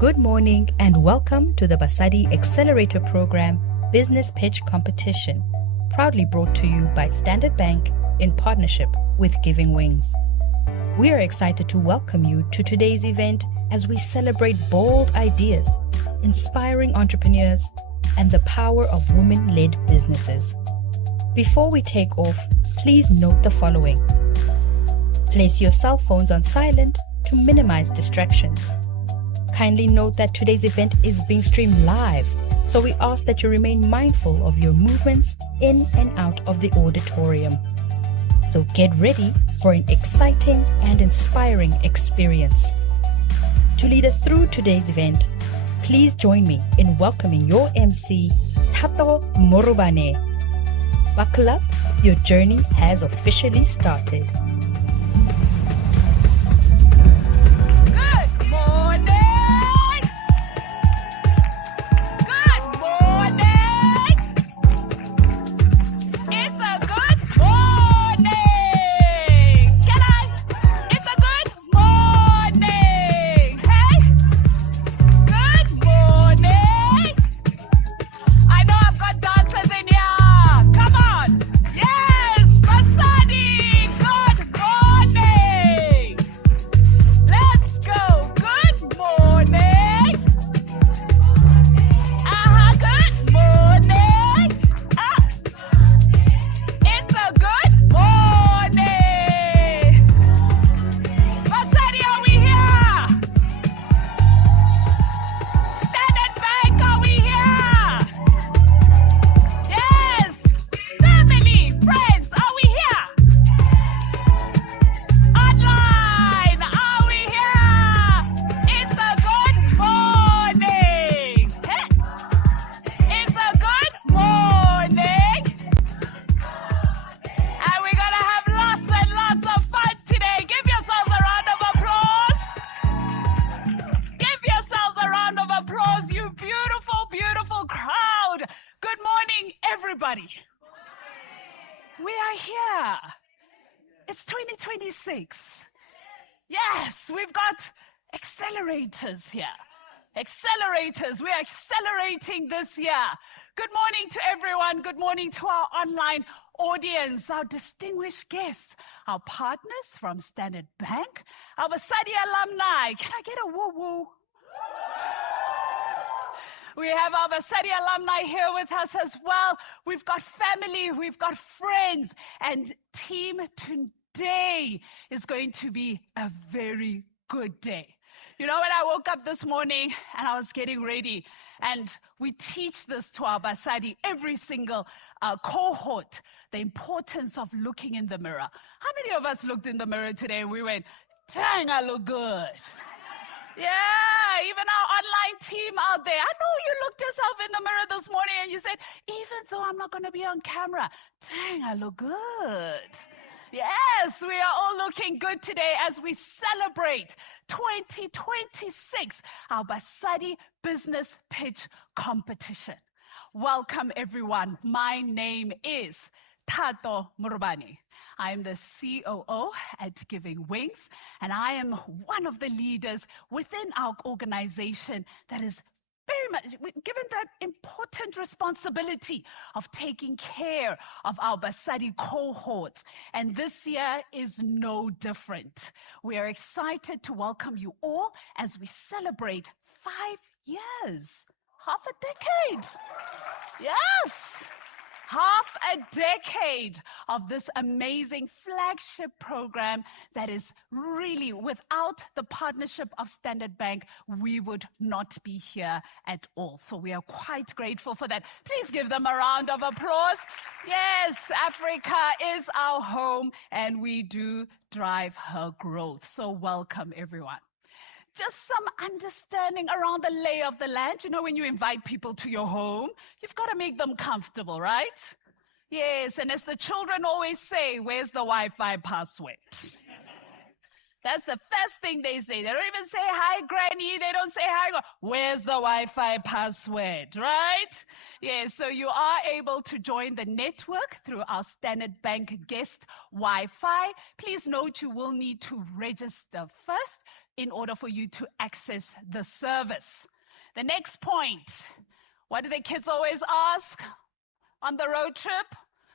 Good morning and welcome to the Basali Accelerator Programme Business Pitch Competition, proudly brought to you by Standard Bank in partnership with Giving Wings. We are excited to welcome you to today's event as we celebrate bold ideas, inspiring entrepreneurs, and the power of women-led businesses. Before we take off, please note the following. Place your cell phones on silent to minimize distractions. Kindly note that today's event is being streamed live, so we ask that you remain mindful of your movements in and out of the auditorium. So get ready for an exciting and inspiring experience. To lead us through today's event, please join me in welcoming your MC, Tato Morubane. Buckle up, your journey has officially started. We are here. It's 2026. Yes, we've got accelerators here. Accelerators. We're accelerating this year. Good morning to everyone. Good morning to our online audience, our distinguished guests, our partners from Standard Bank, our Basali alumni. Can I get a woo-woo? We have our Basali alumni here with us as well. We've got family, we've got friends, and team, today is going to be a very good day. You know, when I woke up this morning and I was getting ready, and we teach this to our Basali, every single cohort, the importance of looking in the mirror. How many of us looked in the mirror today and we went, dang, I look good? Yeah, even our online team out there. I know you looked yourself in the mirror this morning and you said, even though I'm not going to be on camera, dang, I look good. Yes, we are all looking good today as we celebrate 2026, our Basali Business Pitch Competition. Welcome, everyone. My name is Tato Morubane. I am the COO at Giving Wings, and I am one of the leaders within our organization that is very much given that important responsibility of taking care of our Basali cohorts. And this year is no different. We are excited to welcome you all as we celebrate 5 years, half a decade. Yes. Half a decade of this amazing flagship program that is really, without the partnership of Standard Bank, we would not be here at all. So we are quite grateful for that. Please give them a round of applause. Yes, Africa is our home and we do drive her growth. So welcome, everyone. Just some understanding around the lay of the land. You know, when you invite people to your home, you've got to make them comfortable, right? Yes, and as the children always say, where's the Wi-Fi password? That's the first thing they say. They don't even say, hi, Granny. They don't say, hi, where's the Wi-Fi password, right? Yes, so you are able to join the network through our Standard Bank guest Wi-Fi. Please note you will need to register first in order for you to access the service. The next point, what do the kids always ask on the road trip?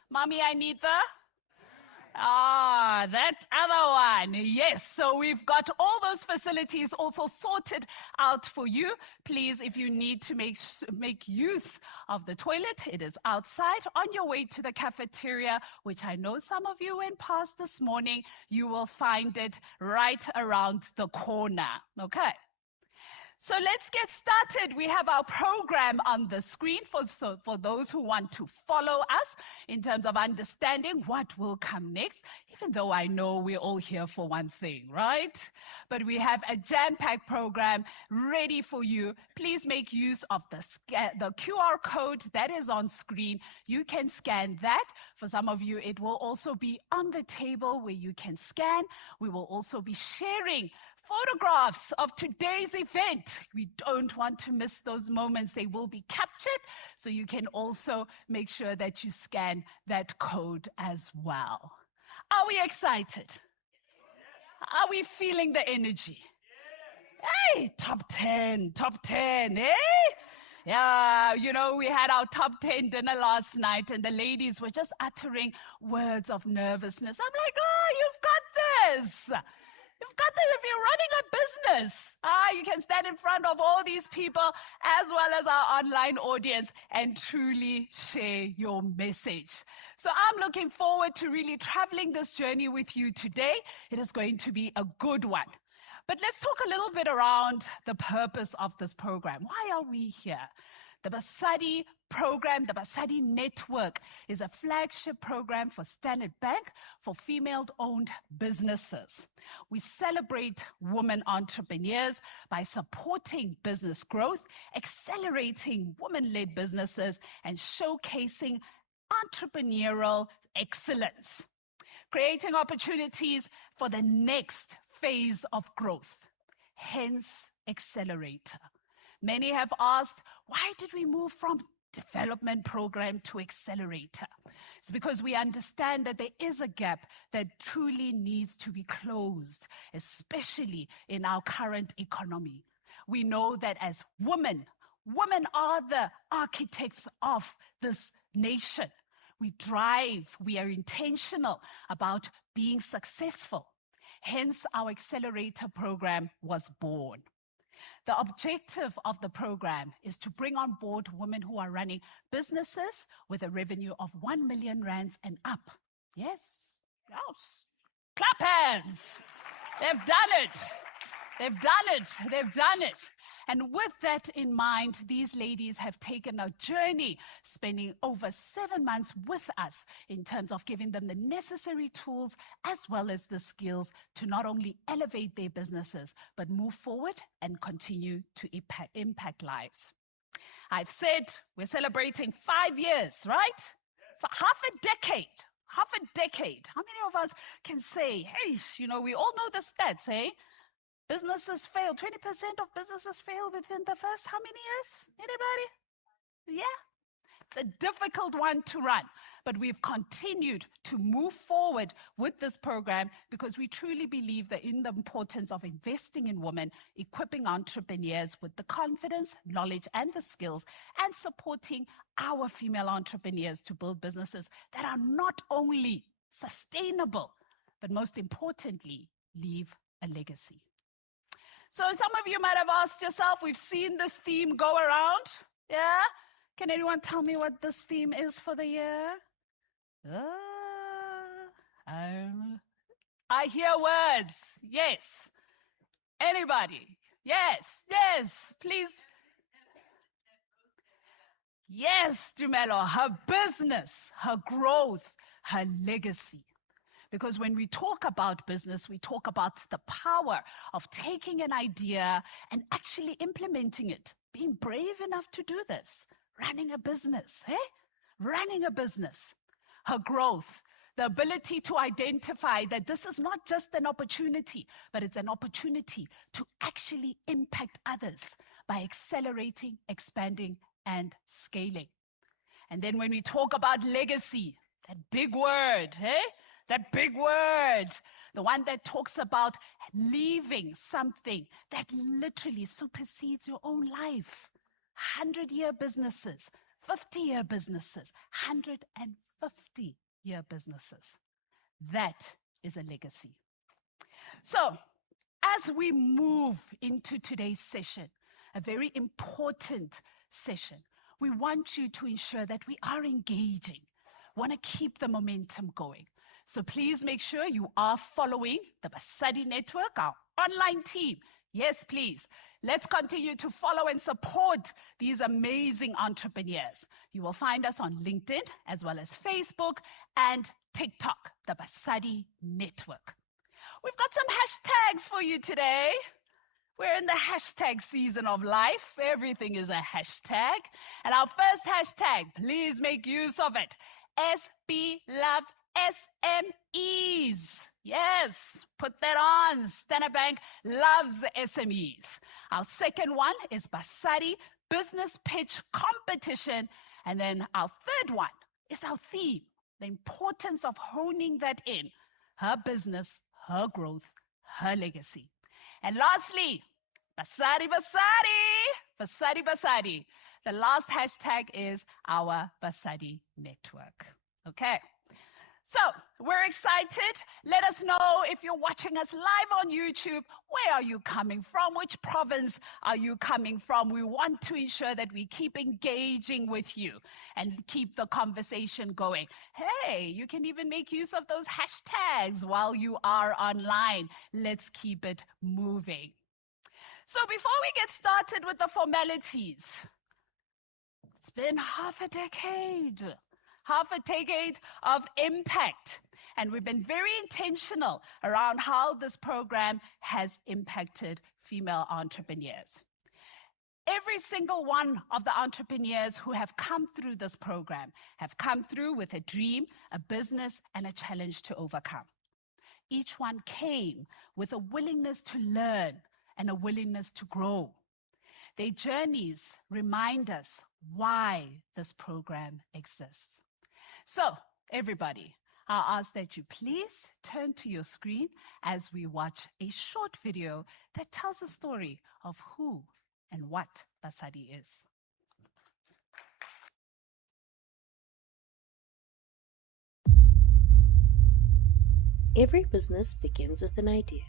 Mommy, I need the... that other one. Yes, so we've got all those facilities also sorted out for you. Please, if you need to make use of the toilet, it is outside on your way to the cafeteria, which I know some of you went past this morning. You will find it right around the corner, okay? So let's get started. We have our program on the screen for those who want to follow us in terms of understanding what will come next, even though I know we're all here for one thing, right? But we have a jam-packed program ready for you. Please make use of the QR code that is on screen. You can scan that. For some of you, it will also be on the table where you can scan. We will also be sharing photographs of today's event. We don't want to miss those moments. They will be captured, so you can also make sure that you scan that code as well. Are we excited? Are we feeling the energy? Hey, top 10, eh? Yeah, you know, we had our top 10 dinner last night, and the ladies were just uttering words of nervousness. I'm like, oh, you've got this. You've got this if you're running a business. You can stand in front of all these people as well as our online audience and truly share your message. So I'm looking forward to really traveling this journey with you today. It is going to be a good one. But let's talk a little bit around the purpose of this program. Why are we here? The Basali Programme, the Basali Network, is a flagship program for Standard Bank for female-owned businesses. We celebrate women entrepreneurs by supporting business growth, accelerating women-led businesses, and showcasing entrepreneurial excellence, creating opportunities for the next phase of growth, hence Accelerator. Many have asked, why did we move from development program to accelerator? It's because we understand that there is a gap that truly needs to be closed, especially in our current economy. We know that as women are the architects of this nation. We drive, we are intentional about being successful. Hence, our accelerator program was born. The objective of the program is to bring on board women who are running businesses with a revenue of 1 million rands and up. Yes. Clap hands. They've done it. They've done it. They've done it. And with that in mind, these ladies have taken a journey, spending over 7 months with us in terms of giving them the necessary tools as well as the skills to not only elevate their businesses, but move forward and continue to impact lives. I've said we're celebrating 5 years, right? For half a decade. How many of us can say, hey, you know, we all know the stats, eh? Businesses fail. 20% of businesses fail within the first how many years? Anybody? Yeah. It's a difficult one to run, but we've continued to move forward with this program because we truly believe that in the importance of investing in women, equipping entrepreneurs with the confidence, knowledge, and the skills, and supporting our female entrepreneurs to build businesses that are not only sustainable, but most importantly, leave a legacy. So some of you might have asked yourself, we've seen this theme go around, yeah? Can anyone tell me what this theme is for the year? I hear words, yes. Anybody? Yes, please. Yes, Dumelo, her business, her growth, her legacy. Because when we talk about business, we talk about the power of taking an idea and actually implementing it, being brave enough to do this, running a business, Running a business. Her growth, the ability to identify that this is not just an opportunity, but it's an opportunity to actually impact others by accelerating, expanding, and scaling. And then when we talk about legacy, that big word, that big word, the one that talks about leaving something that literally supersedes your own life. 100-year businesses, 50-year businesses, 150-year businesses. That is a legacy. So, as we move into today's session, a very important session, we want you to ensure that we are engaging, want to keep the momentum going. So please make sure you are following the Basali Network, our online team. Yes, please. Let's continue to follow and support these amazing entrepreneurs. You will find us on LinkedIn as well as Facebook and TikTok, the Basali Network. We've got some hashtags for you today. We're in the hashtag season of life. Everything is a hashtag. And our first hashtag, please make use of it. SB loves SMEs. Yes, put that on. Standard Bank loves SMEs. Our second one is Basali Business Pitch Competition. And then our third one is our theme, the importance of honing that in. Her business, her growth, her legacy. And lastly, Basali. The last hashtag is our Basali Network. Okay. So, we're excited. Let us know if you're watching us live on YouTube. Where are you coming from? Which province are you coming from? We want to ensure that we keep engaging with you and keep the conversation going. Hey, you can even make use of those hashtags while you are online. Let's keep it moving. So before we get started with the formalities, it's been half a decade of impact. And we've been very intentional around how this program has impacted female entrepreneurs. Every single one of the entrepreneurs who have come through this program have come through with a dream, a business, and a challenge to overcome. Each one came with a willingness to learn and a willingness to grow. Their journeys remind us why this program exists. So, everybody, I'll ask that you please turn to your screen as we watch a short video that tells a story of who and what Basali is. Every business begins with an idea,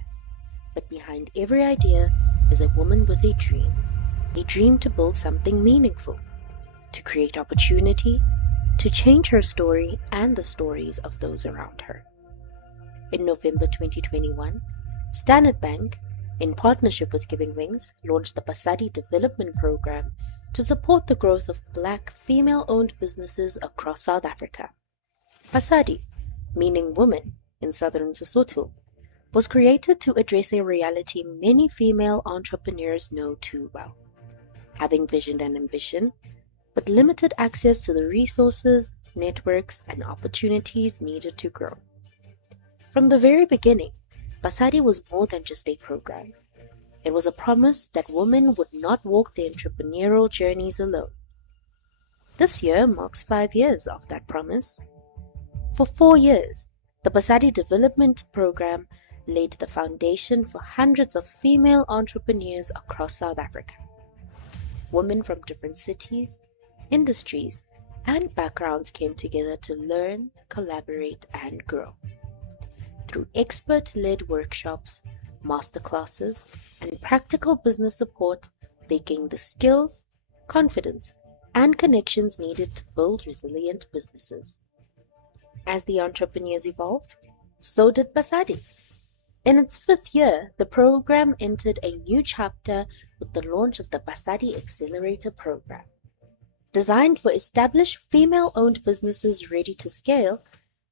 but behind every idea is a woman with a dream to build something meaningful, to create opportunity, to change her story and the stories of those around her. In November 2021, Standard Bank, in partnership with Giving Wings, launched the Basali Development Programme to support the growth of Black female-owned businesses across South Africa. Basali, meaning woman in Southern Sesotho, was created to address a reality many female entrepreneurs know too well. Having vision and ambition, but limited access to the resources, networks, and opportunities needed to grow. From the very beginning, Basali was more than just a program. It was a promise that women would not walk their entrepreneurial journeys alone. This year marks 5 years of that promise. For 4 years, the Basali Development Programme laid the foundation for hundreds of female entrepreneurs across South Africa. Women from different cities, industries, and backgrounds came together to learn, collaborate, and grow. Through expert-led workshops, masterclasses, and practical business support, they gained the skills, confidence, and connections needed to build resilient businesses. As the entrepreneurs evolved, so did Basali. In its 5th year, the program entered a new chapter with the launch of the Basali Accelerator Program. Designed for established female-owned businesses ready to scale,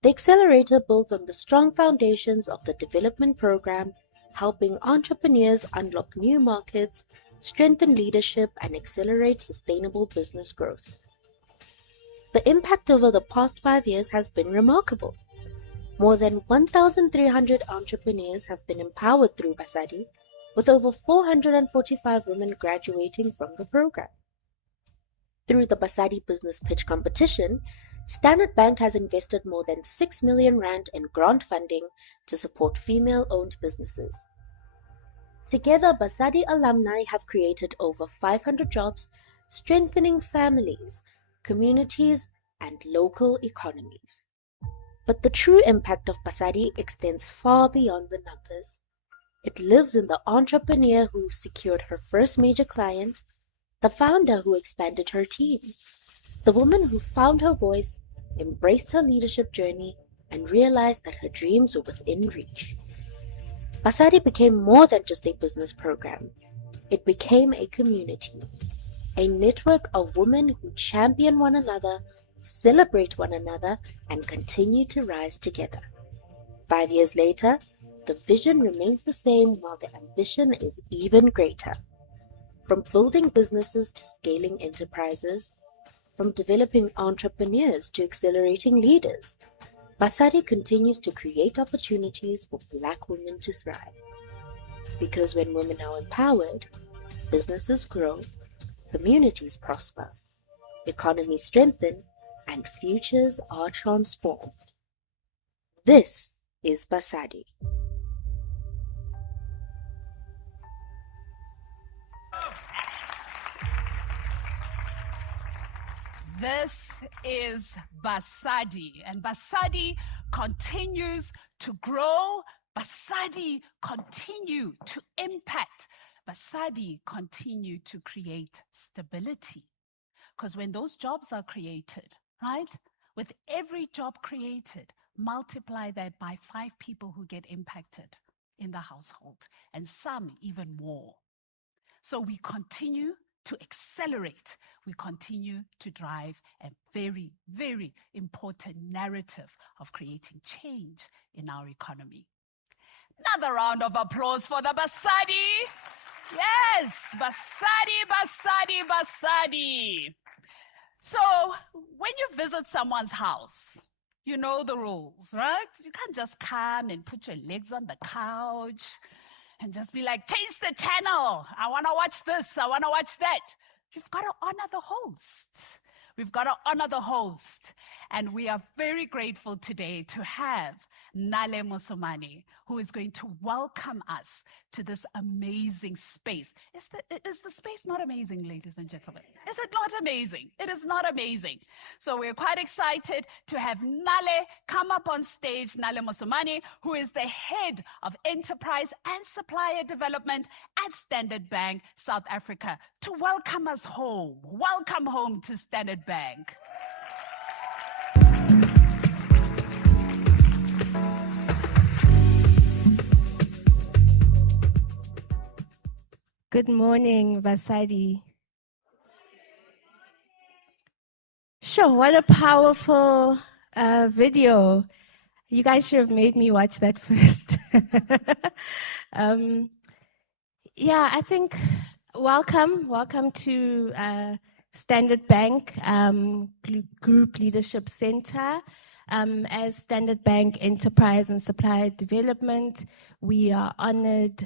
the accelerator builds on the strong foundations of the development program, helping entrepreneurs unlock new markets, strengthen leadership, and accelerate sustainable business growth. The impact over the past 5 years has been remarkable. More than 1,300 entrepreneurs have been empowered through Basali, with over 445 women graduating from the program. Through the Basali Business Pitch Competition, Standard Bank has invested more than 6 million rand in grant funding to support female-owned businesses. Together, Basali alumni have created over 500 jobs, strengthening families, communities, and local economies. But the true impact of Basali extends far beyond the numbers. It lives in the entrepreneur who secured her first major client, the founder who expanded her team, the woman who found her voice, embraced her leadership journey, and realized that her dreams were within reach. Basali became more than just a business program. It became a community, a network of women who champion one another, celebrate one another, and continue to rise together. 5 years later, the vision remains the same while the ambition is even greater. From building businesses to scaling enterprises, from developing entrepreneurs to accelerating leaders, Basali continues to create opportunities for Black women to thrive. Because when women are empowered, businesses grow, communities prosper, economies strengthen, and futures are transformed. This is Basali. This is Basali, and Basali continues to grow. Basali continue to impact. Basali continue to create stability. Because when those jobs are created, right? With every job created, multiply that by 5 people who get impacted in the household, and some even more. So we continue to accelerate. We continue to drive a very, very important narrative of creating change in our economy. Another round of applause for the Basali. Yes, Basali, Basali, Basali. So when you visit someone's house, you know the rules, right? You can't just come and put your legs on the couch and just be like, change the channel. I want to watch this. I want to watch that. You've got to honor the host. We've got to honor the host. And we are very grateful today to have Nale Mosomane, who is going to welcome us to this amazing space. Is the space not amazing, ladies and gentlemen? Is it not amazing? It is not amazing. So we're quite excited to have Nale come up on stage, Nale Mosomane, who is the head of enterprise and supplier development at Standard Bank, South Africa, to welcome us home. Welcome home to Standard Bank. Good morning, Basali. Sure, what a powerful video. You guys should have made me watch that first. Yeah, I think welcome to Standard Bank Group Leadership Center. As Standard Bank Enterprise and Supplier Development, we are honored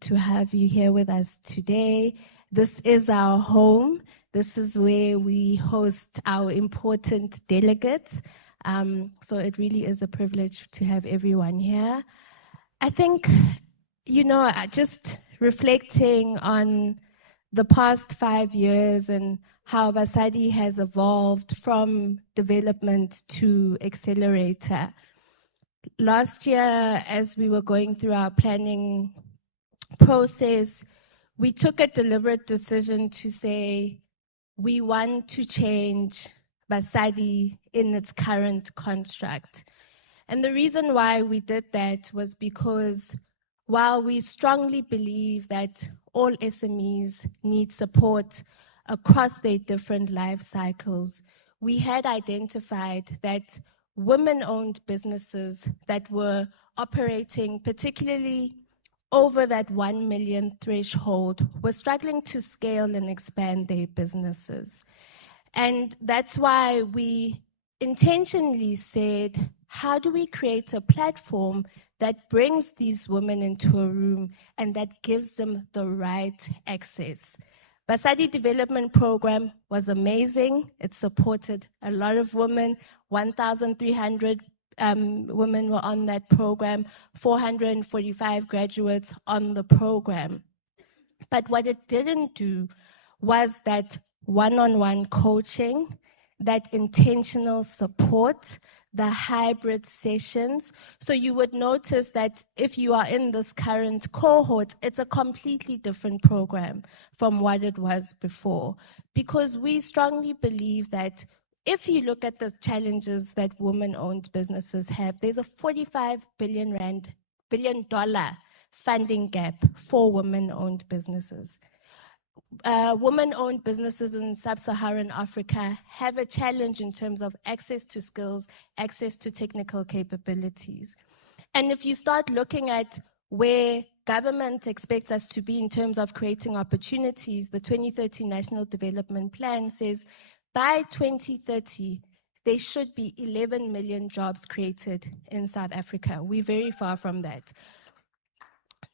to have you here with us today. This is our home. This is where we host our important delegates. So it really is a privilege to have everyone here. I think, just reflecting on the past 5 years and how Basali has evolved from development to accelerator. Last year, as we were going through our planning process, we took a deliberate decision to say we want to change Basali in its current construct. And the reason why we did that was because while we strongly believe that all SMEs need support across their different life cycles, we had identified that women-owned businesses that were operating particularly over that 1 million threshold were struggling to scale and expand their businesses. And that's why we intentionally said, how do we create a platform that brings these women into a room and that gives them the right access? Basali Development Program was amazing. It supported a lot of women. 1,300 women were on that program, 445 graduates on the program. But what it didn't do was that one-on-one coaching, that intentional support, the hybrid sessions. So you would notice that if you are in this current cohort, it's a completely different program from what it was before. Because we strongly believe that if you look at the challenges that women-owned businesses have, there's a $45 billion funding gap for women-owned businesses. Women-owned businesses in sub-Saharan Africa have a challenge in terms of access to skills, access to technical capabilities. And if you start looking at where government expects us to be in terms of creating opportunities, the 2030 National Development Plan says by 2030, there should be 11 million jobs created in South Africa. We're very far from that.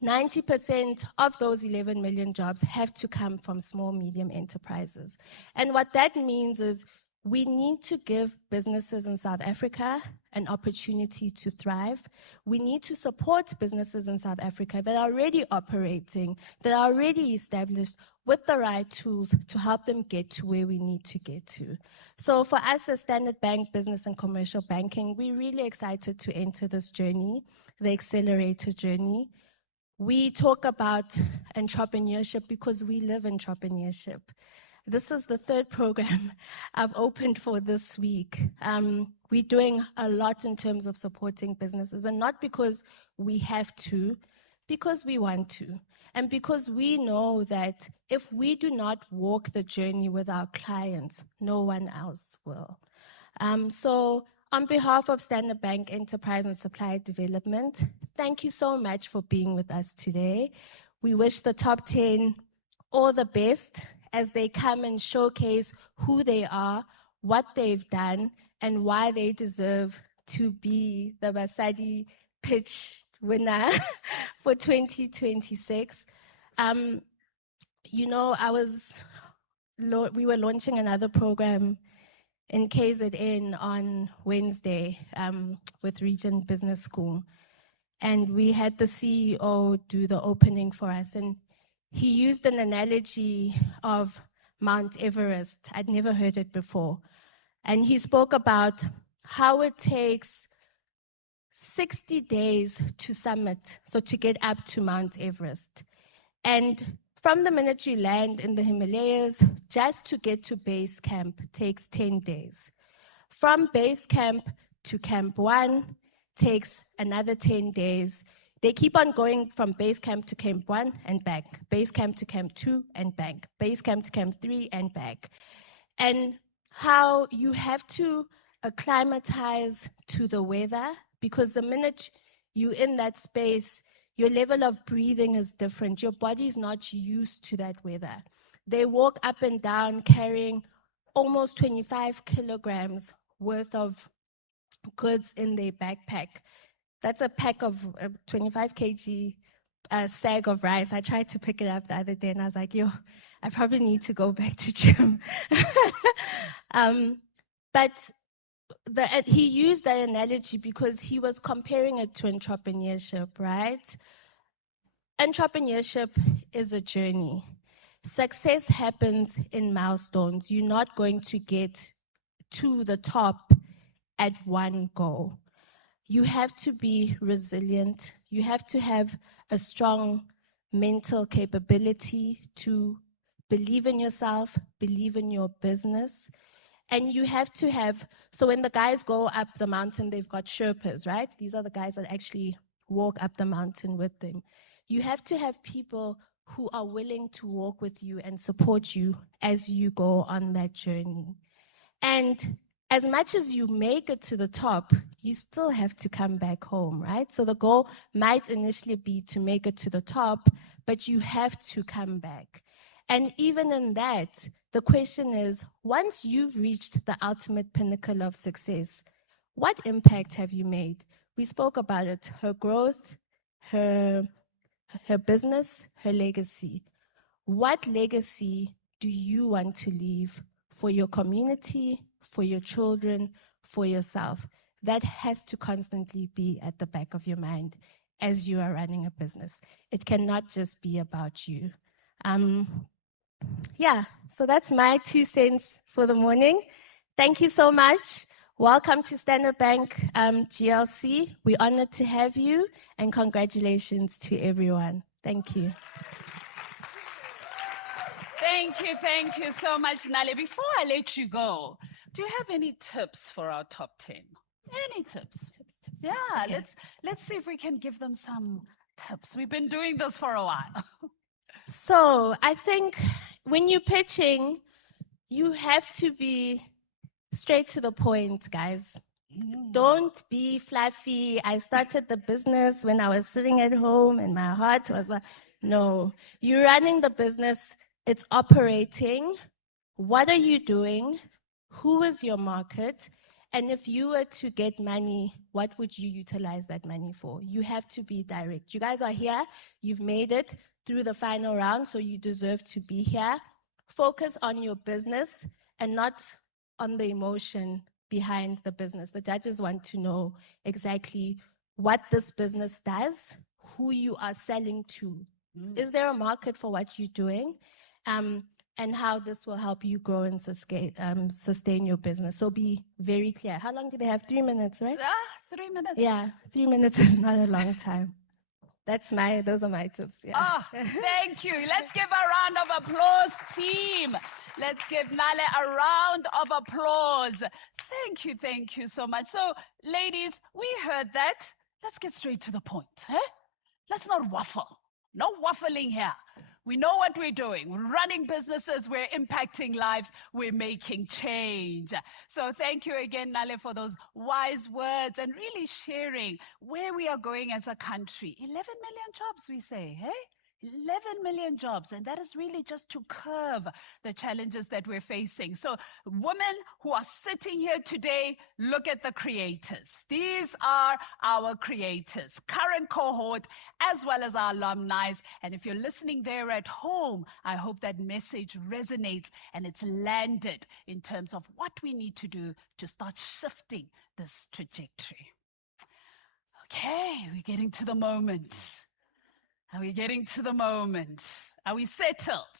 90% of those 11 million jobs have to come from small, medium enterprises. And what that means is we need to give businesses in South Africa an opportunity to thrive. We need to support businesses in South Africa that are already operating, that are already established with the right tools to help them get to where we need to get to. So for us as Standard Bank Business and Commercial Banking, we're really excited to enter this journey, the accelerator journey. We talk about entrepreneurship because we live entrepreneurship. This is the third program I've opened for this week. We're doing a lot in terms of supporting businesses, and not because we have to, because we want to. And because we know that if we do not walk the journey with our clients, no one else will. So on behalf of Standard Bank Enterprise and Supply Development, thank you so much for being with us today. We wish the top 10 all the best as they come and showcase who they are, what they've done, and why they deserve to be the Basali Pitch winner for 2026. You know, we were launching another program in KZN on Wednesday with Region Business School. And we had the CEO do the opening for us. And he used an analogy of Mount Everest. I'd never heard it before. And he spoke about how it takes 60 days to summit, so to get up to Mount Everest. And from the minute you land in the Himalayas, just to get to base camp takes 10 days. From base camp to Camp 1 takes another 10 days. They keep on going from base camp to Camp 1 and back, base camp to Camp 2 and back, base camp to Camp 3 and back. And how you have to acclimatize to the weather, because the minute you're in that space, your level of breathing is different. Your body is not used to that weather. They walk up and down carrying almost 25 kilograms worth of goods in their backpack. That's a pack of 25 kg sack of rice. I tried to pick it up the other day and I was like, yo, I probably need to go back to gym. But he used that analogy because he was comparing it to entrepreneurship, right? Entrepreneurship is a journey. Success happens in milestones. You're not going to get to the top at one go. You have to be resilient. You have to have a strong mental capability to believe in yourself, believe in your business. And you have to have, so when the guys go up the mountain, they've got Sherpas, right? These are the guys that actually walk up the mountain with them. You have to have people who are willing to walk with you and support you as you go on that journey. And as much as you make it to the top, you still have to come back home, right? So the goal might initially be to make it to the top, but you have to come back. And even in that, the question is, once you've reached the ultimate pinnacle of success, what impact have you made? We spoke about it, her growth, her business, her legacy. What legacy do you want to leave for your community, for your children, for yourself? That has to constantly be at the back of your mind as you are running a business. It cannot just be about you. Yeah, so that's my 2 cents for the morning. Thank you so much. Welcome to Standard Bank GLC. We're honored to have you, and congratulations to everyone. Thank you. Thank you so much, Nale. Before I let you go, do you have any tips for our top 10? Any tips? Yeah, Okay. let's see if we can give them some tips. We've been doing this for a while. So I think when you're pitching, you have to be straight to the point, guys. Don't be fluffy. I started the business when I was sitting at home and my heart was, no, you're running the business. It's operating. What are you doing? Who is your market? And if you were to get money, what would you utilize that money for? You have to be direct. You guys are here. You've made it through the final round, so you deserve to be here. Focus on your business and not on the emotion behind the business. The judges want to know exactly what this business does, who you are selling to. Is there a market for what you're doing? And how this will help you grow and sustain your business. So be very clear. How long do they have? 3 minutes, right? 3 minutes. Yeah, 3 minutes is not a long time. Those are my tips. Yeah. Oh, thank you. Let's give a round of applause, team. Let's give Nale a round of applause. Thank you so much. So, ladies, we heard that. Let's get straight to the point. Let's not waffle. No waffling here. We know what we're doing. We're running businesses, we're impacting lives, we're making change. So thank you again, Nale, for those wise words and really sharing where we are going as a country. 11 million jobs, we say, hey? 11 million jobs, and that is really just to curb the challenges that we're facing. So women who are sitting here today, look at the creators. These are our creators, current cohort, as well as our alumni. And if you're listening there at home, I hope that message resonates and it's landed in terms of what we need to do to start shifting this trajectory. Okay, we're getting to the moment. Are we getting to the moment? Are we settled?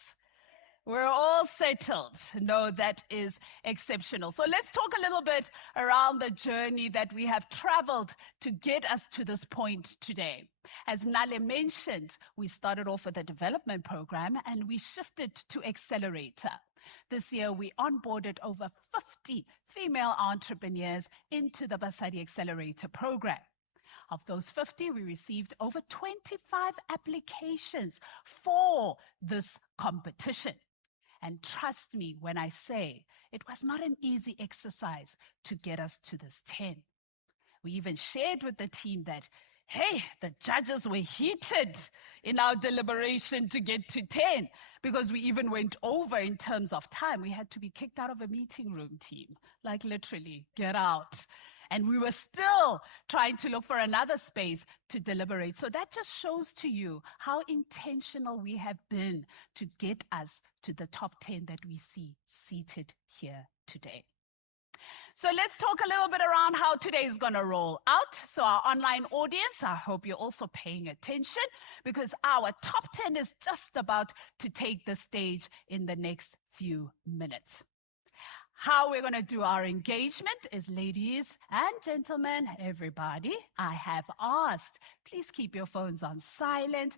We're all settled. No, that is exceptional. So let's talk a little bit around the journey that we have traveled to get us to this point today. As Nale mentioned, we started off with a development program and we shifted to accelerator. This year, we onboarded over 50 female entrepreneurs into the Basali Accelerator program. Of those 50, we received over 25 applications for this competition. And trust me when I say it was not an easy exercise to get us to this 10. We even shared with the team that, hey, the judges were heated in our deliberation to get to 10 because we even went over in terms of time. We had to be kicked out of a meeting room, team, like literally, get out. And we were still trying to look for another space to deliberate. So that just shows to you how intentional we have been to get us to the top 10 that we see seated here today. So let's talk a little bit around how today is going to roll out. So our online audience, I hope you're also paying attention because our top 10 is just about to take the stage in the next few minutes. How we're going to do our engagement is, ladies and gentlemen, everybody, I have asked, please keep your phones on silent.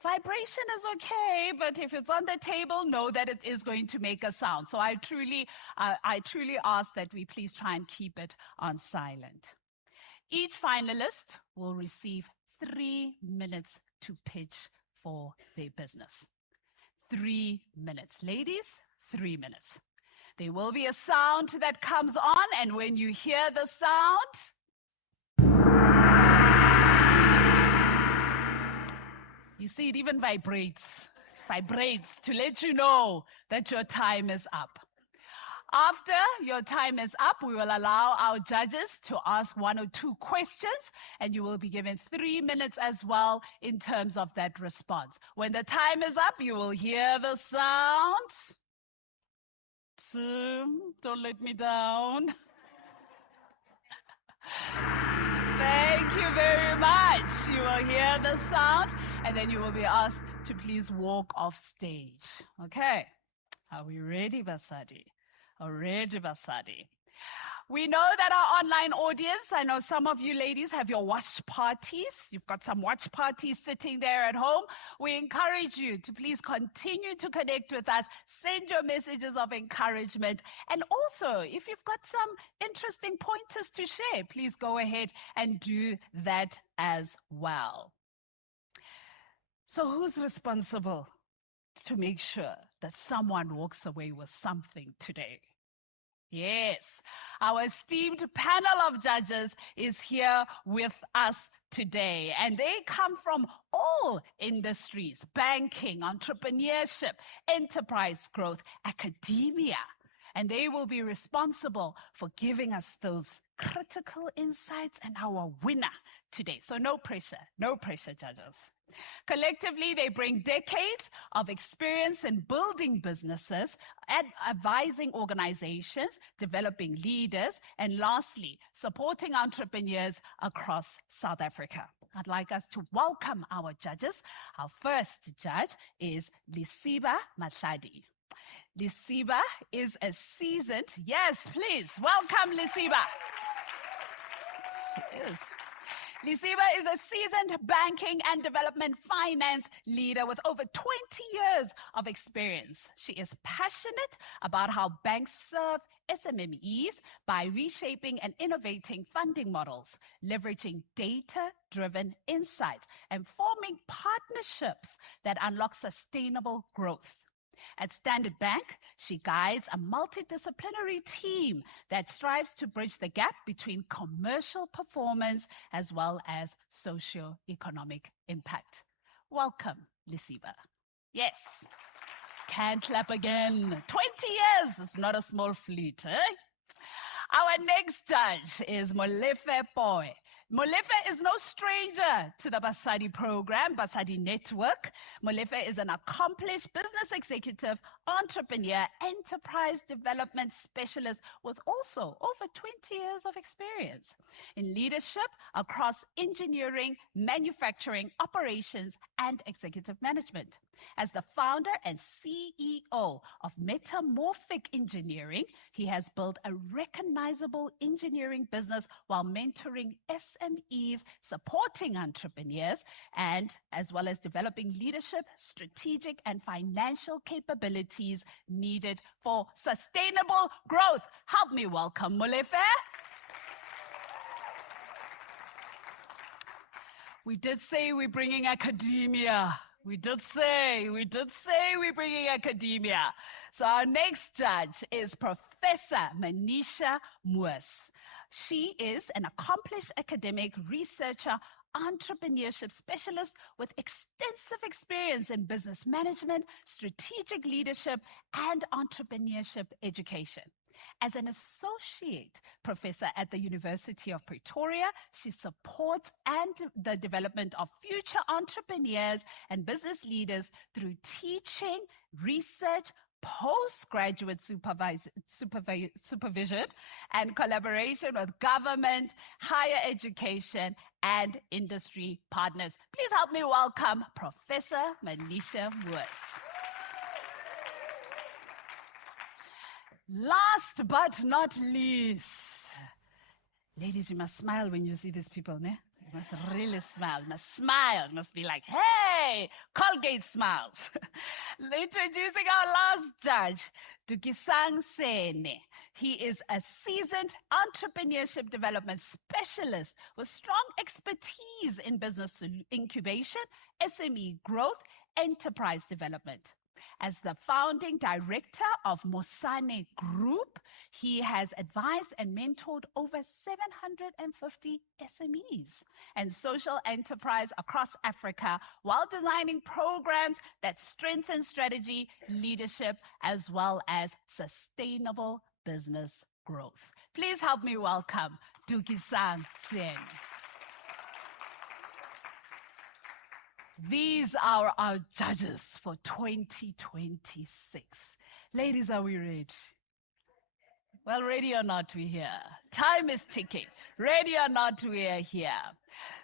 Vibration is okay, but if it's on the table, know that it is going to make a sound. So I truly ask that we please try and keep it on silent. Each finalist will receive 3 minutes to pitch for their business. 3 minutes. Ladies, 3 minutes. There will be a sound that comes on, and when you hear the sound, you see it even vibrates to let you know that your time is up. After your time is up, we will allow our judges to ask 1 or 2 questions, and you will be given 3 minutes as well in terms of that response. When the time is up, you will hear the sound. Tim, don't let me down. Thank you very much. You will hear the sound, and then you will be asked to please walk off stage. Okay, are we ready, Basali? Ready, Basali? We know that our online audience, I know some of you ladies have your watch parties. You've got some watch parties sitting there at home. We encourage you to please continue to connect with us. Send your messages of encouragement. And also, if you've got some interesting pointers to share, please go ahead and do that as well. So who's responsible to make sure that someone walks away with something today? Yes, our esteemed panel of judges is here with us today, and they come from all industries: banking, entrepreneurship, enterprise growth, academia, and they will be responsible for giving us those critical insights and our winner today. So no pressure, judges. Collectively, they bring decades of experience in building businesses, advising organizations, developing leaders, and lastly, supporting entrepreneurs across South Africa. I'd like us to welcome our judges. Our first judge is Lisiba Matladi. Lisiba is a seasoned, yes, please, welcome Lisiba. She is. Lisiba is a seasoned banking and development finance leader with over 20 years of experience. She is passionate about how banks serve SMMEs by reshaping and innovating funding models, leveraging data-driven insights, and forming partnerships that unlock sustainable growth. At Standard Bank, she guides a multidisciplinary team that strives to bridge the gap between commercial performance as well as socio-economic impact. Welcome, Lisiba. Yes, can clap again. 20 years is not a small fleet, eh? Our next judge is Molefe Poe. Molefe is no stranger to the Basali Programme, Basali Network. Molefe is an accomplished business executive, entrepreneur, enterprise development specialist with also over 20 years of experience in leadership across engineering, manufacturing, operations, and executive management. As the founder and CEO of Metamorphic Engineering, he has built a recognizable engineering business while mentoring SMEs, supporting entrepreneurs, and as well as developing leadership, strategic, and financial capabilities needed for sustainable growth. Help me welcome Molefe. We did say we're bringing academia. We did say we're bringing academia. So our next judge is Professor Manisha Moos. She is an accomplished academic researcher, entrepreneurship specialist with extensive experience in business management, strategic leadership, and entrepreneurship education. As an associate professor at the University of Pretoria, she supports the development of future entrepreneurs and business leaders through teaching, research, postgraduate supervision, and collaboration with government, higher education, and industry partners. Please help me welcome Professor Manisha Moos. Last but not least, ladies, you must smile when you see these people, ne? You must really smile. You must smile. You must be like, hey, Colgate smiles. Introducing our last judge, Tukisang Sene. He is a seasoned entrepreneurship development specialist with strong expertise in business incubation, SME growth, enterprise development. As the founding director of Mosane Group, he has advised and mentored over 750 SMEs and social enterprise across Africa while designing programs that strengthen strategy, leadership, as well as sustainable business growth. Please help me welcome Dukisang Siene. These are our judges for 2026. Ladies, are we ready? Well, ready or not, we're here. Time is ticking. Ready or not, we're here.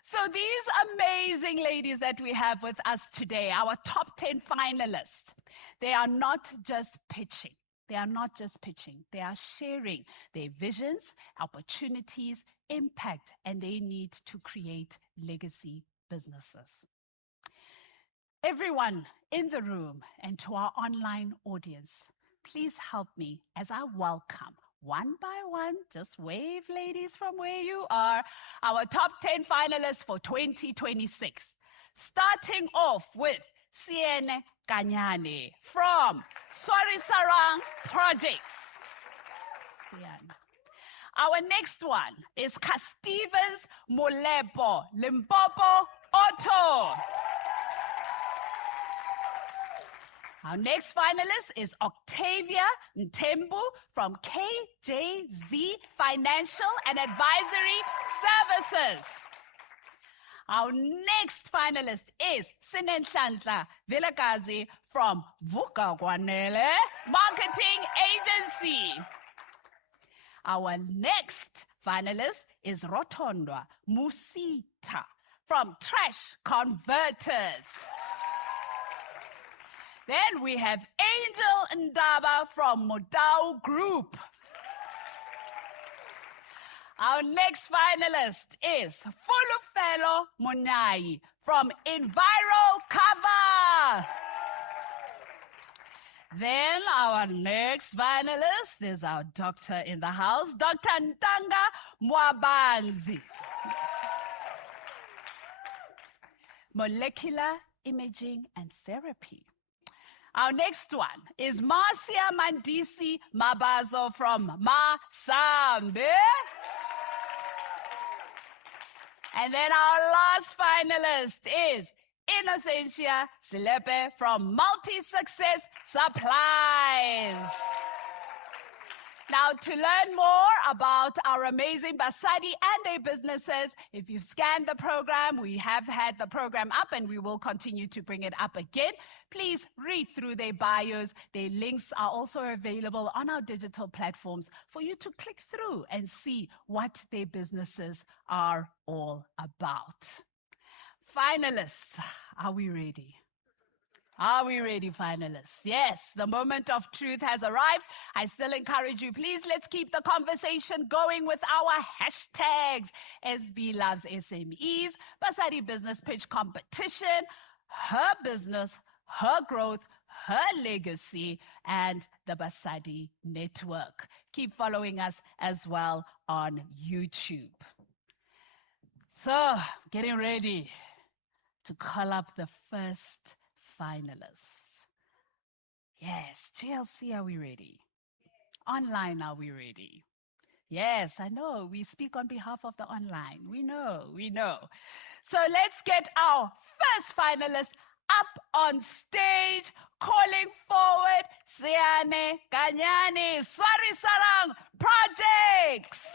So these amazing ladies that we have with us today, our top 10 finalists, they are not just pitching. They are not just pitching. They are sharing their visions, opportunities, impact, and they need to create legacy businesses. Everyone in the room and to our online audience, please help me as I welcome one by one, just wave, ladies, from where you are, our top 10 finalists for 2026. Starting off with Siene Kanyane from Swarisarang Projects. Siene. Our next one is Stevens Molepo, Limpopo Auto. Our next finalist is Octavia Ntembu from KJZ Financial and Advisory Services. Our next finalist is Sinenhlanhla Vilakazi from Vukagwanele Marketing Agency. Our next finalist is Rotondwa Musita from Trash Converters. Then we have Angel Ndaba from Modau Group. Our next finalist is Fulufelo Monai from Enviro Cover. Then our next finalist is our doctor in the house, Dr. Ntanga Mwabanzi. Molecular Imaging and Therapy. Our next one is Marcia Mandisi Mabazo from Masambe. And then our last finalist is Innocentia Silepe from Multi-Success Supplies. Now, to learn more about our amazing Basali and their businesses, if you've scanned the program, we have had the program up and we will continue to bring it up again. Please read through their bios. Their links are also available on our digital platforms for you to click through and see what their businesses are all about. Finalists, are we ready? Are we ready, finalists? Yes, the moment of truth has arrived. I still encourage you, please, let's keep the conversation going with our hashtags. SB Loves SMEs, Basali Business Pitch Competition, her business, her growth, her legacy, and the Basali Network. Keep following us as well on YouTube. So, getting ready to call up the first finalists. Yes, GLC, are we ready? Online, are we ready? Yes, I know, we speak on behalf of the online. We know. So let's get our first finalist up on stage, calling forward Siene Kanyane, Swarisarang Projects.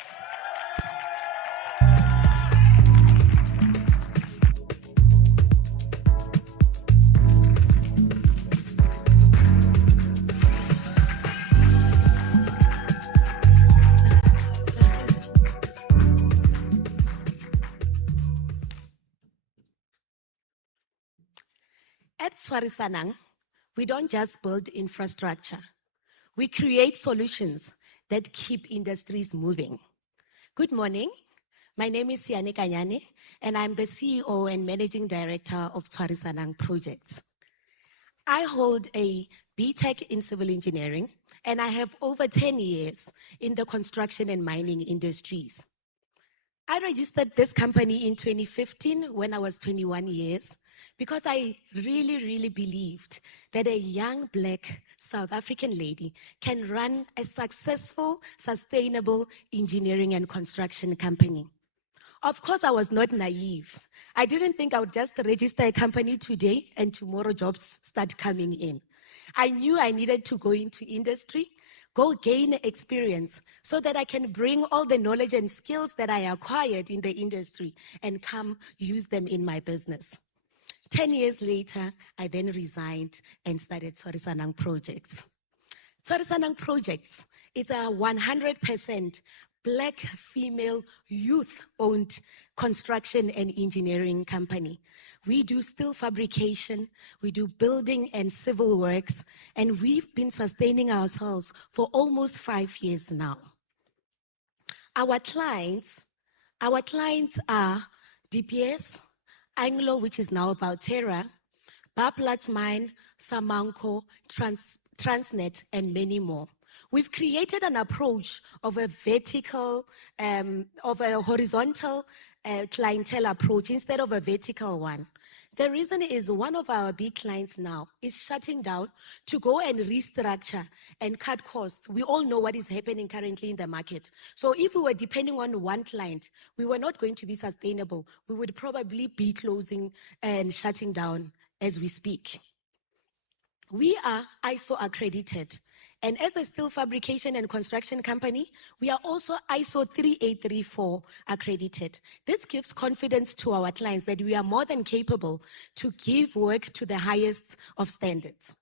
At Swarisarang, we don't just build infrastructure. We create solutions that keep industries moving. Good morning. My name is Siene Kanyane, and I'm the CEO and Managing Director of Swarisarang Projects. I hold a BTech in Civil Engineering, and I have over 10 years in the construction and mining industries. I registered this company in 2015 when I was 21 years because I really believed that a young Black South African lady can run a successful, sustainable engineering and construction company. Of course, I was not naive. I didn't think I would just register a company today and tomorrow jobs start coming in. I knew I needed to go into industry, go gain experience so that I can bring all the knowledge and skills that I acquired in the industry and come use them in my business. 10 years later, I then resigned and started Tswarisanang Projects. Tswarisanang Projects is a 100% Black female youth-owned construction and engineering company. We do steel fabrication, we do building and civil works, and we've been sustaining ourselves for almost 5 years now. Our clients are DPS, Anglo, which is now Valterra, Bablat's Mine, Samanco, Transnet, and many more. We've created an approach of a horizontal clientele approach instead of a vertical one. The reason is one of our big clients now is shutting down to go and restructure and cut costs. We all know what is happening currently in the market. So if we were depending on one client, we were not going to be sustainable. We would probably be closing and shutting down as we speak. We are ISO accredited. And as a steel fabrication and construction company, we are also ISO 3834 accredited. This gives confidence to our clients that we are more than capable to give work to the highest of standards.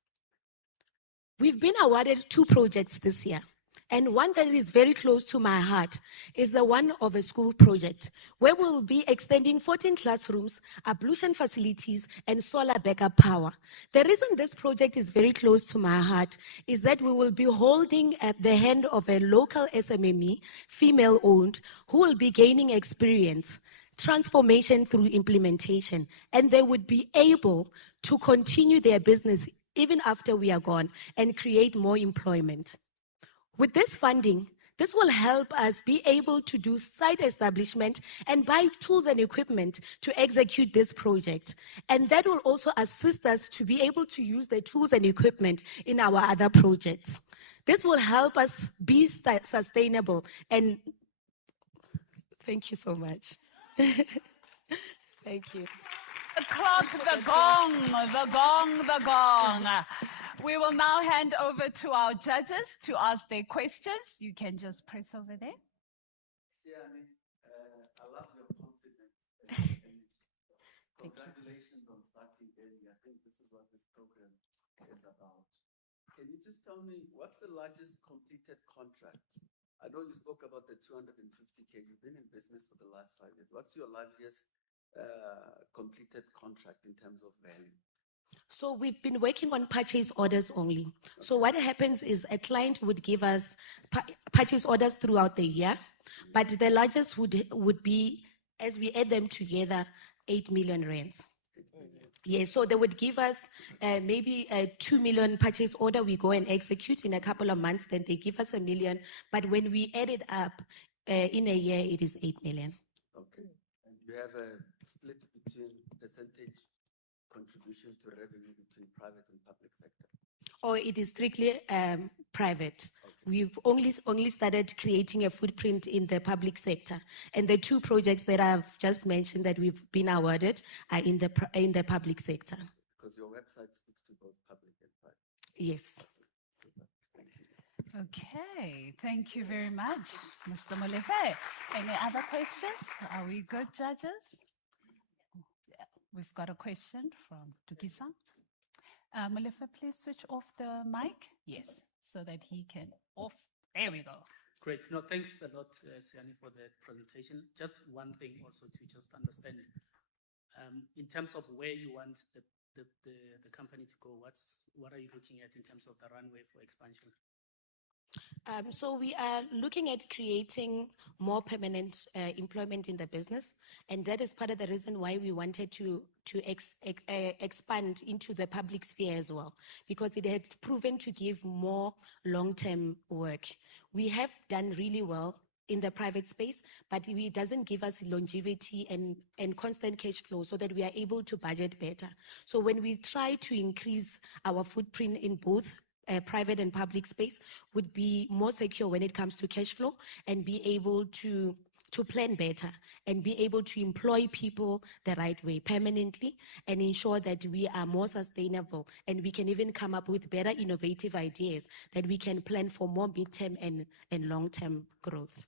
We've been awarded 2 projects this year. And one that is very close to my heart is the one of a school project, where we will be extending 14 classrooms, ablution facilities, and solar backup power. The reason this project is very close to my heart is that we will be holding at the hand of a local SMME, female-owned, who will be gaining experience, transformation through implementation, and they would be able to continue their business even after we are gone and create more employment. With this funding, this will help us be able to do site establishment and buy tools and equipment to execute this project. And that will also assist us to be able to use the tools and equipment in our other projects. This will help us be sustainable. And thank you so much. Thank you. The clock, the gong, the gong, the gong. We will now hand over to our judges to ask their questions. You can just press over there. Siani, I love your confidence and energy. Congratulations on starting early. I think this is what this program is about. Can you just tell me what's the largest completed contract? I know you spoke about the 250K. You've been in business for the last 5 years. What's your largest completed contract in terms of value? So we've been working on purchase orders only. Okay. So what happens is a client would give us purchase orders throughout the year, but the largest would be, as we add them together, 8 million rands. Yes, so they would give us maybe a 2 million purchase order. We go and execute in a couple of months, then they give us 1 million. But when we add it up in a year, it is 8 million. Okay. And you have a split between percentage contribution to revenue between private and public sector? Or it is strictly private. Okay. We've only started creating a footprint in the public sector. And the 2 projects that I've just mentioned that we've been awarded are in the public sector. Because your website speaks to both public and private. Yes. Thank you. Okay, thank you very much, Mr. Molefe. Any other questions? Are we good, judges? We've got a question from Tukisa. Molefe, please switch off the mic. Yes, so that he can off. There we go. Great. No, thanks a lot, Siani, for the presentation. Just one thing also to just understand. In terms of where you want the company to go, what are you looking at in terms of the runway for expansion? So we are looking at creating more permanent employment in the business, and that is part of the reason why we wanted to expand into the public sphere as well, because it had proven to give more long-term work. We have done really well in the private space, but it doesn't give us longevity and constant cash flow so that we are able to budget better. So when we try to increase our footprint in both private and public space, would be more secure when it comes to cash flow and be able to to plan better and be able to employ people the right way permanently and ensure that we are more sustainable and we can even come up with better innovative ideas that we can plan for more midterm and long-term growth.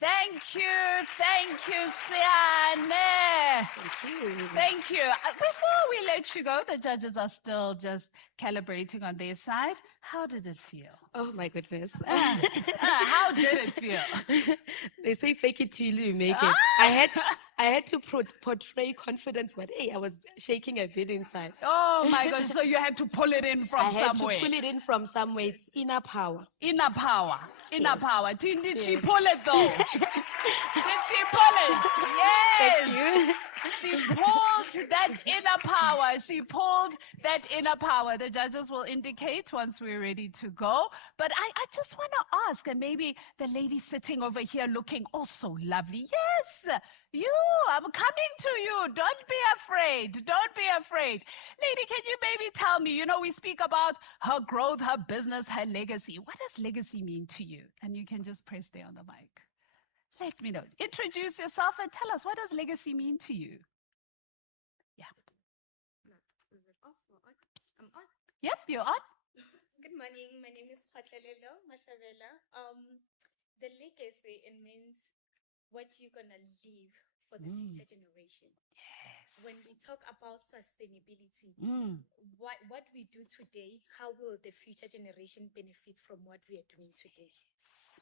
Thank you, Siane. Thank you. Thank you. Before we let you go, the judges are still just calibrating on their side. How did it feel? Oh my goodness. How did it feel? They say fake it till you make it. I had to portray confidence, but hey, I was shaking a bit inside. Oh my gosh, so you had to pull it in from I had somewhere. to pull it in from somewhere. It's inner power. Inner power. Inner Yes. power. Did she Yes. pull it though? Did she pull it? Yes. Thank you. She pulled that inner power. She pulled that inner power. The judges will indicate once we're ready to go. But I just want to ask, and maybe the lady sitting over here looking also lovely. Yes, you, I'm coming to you. Don't be afraid. Don't be afraid. Lady, can you maybe tell me, we speak about her growth, her business, her legacy. What does legacy mean to you? And you can just press there on the mic. Let me know. Introduce yourself and tell us, what does legacy mean to you? Yeah. Is it off or on? I'm on. Yep, you're on. Good morning. My name is Patlelelo Mashavela. The legacy, it means what you're gonna leave for the future generation. Yes. When we talk about sustainability, Mm. what we do today, how will the future generation benefit from what we are doing today?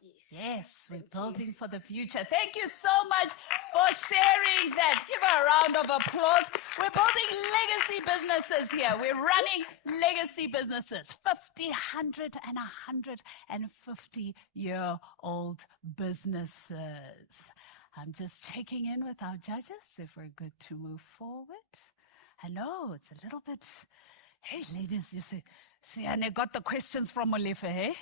Yes. Yes, we're Thank you. building for the future. Thank you so much for sharing that. Give her a round of applause. We're building legacy businesses here. We're running legacy businesses. 50, 100, and 150-year-old businesses. I'm just checking in with our judges if we're good to move forward. I know it's a little bit, hey, ladies, you see, Siane got the questions from Molefe, hey?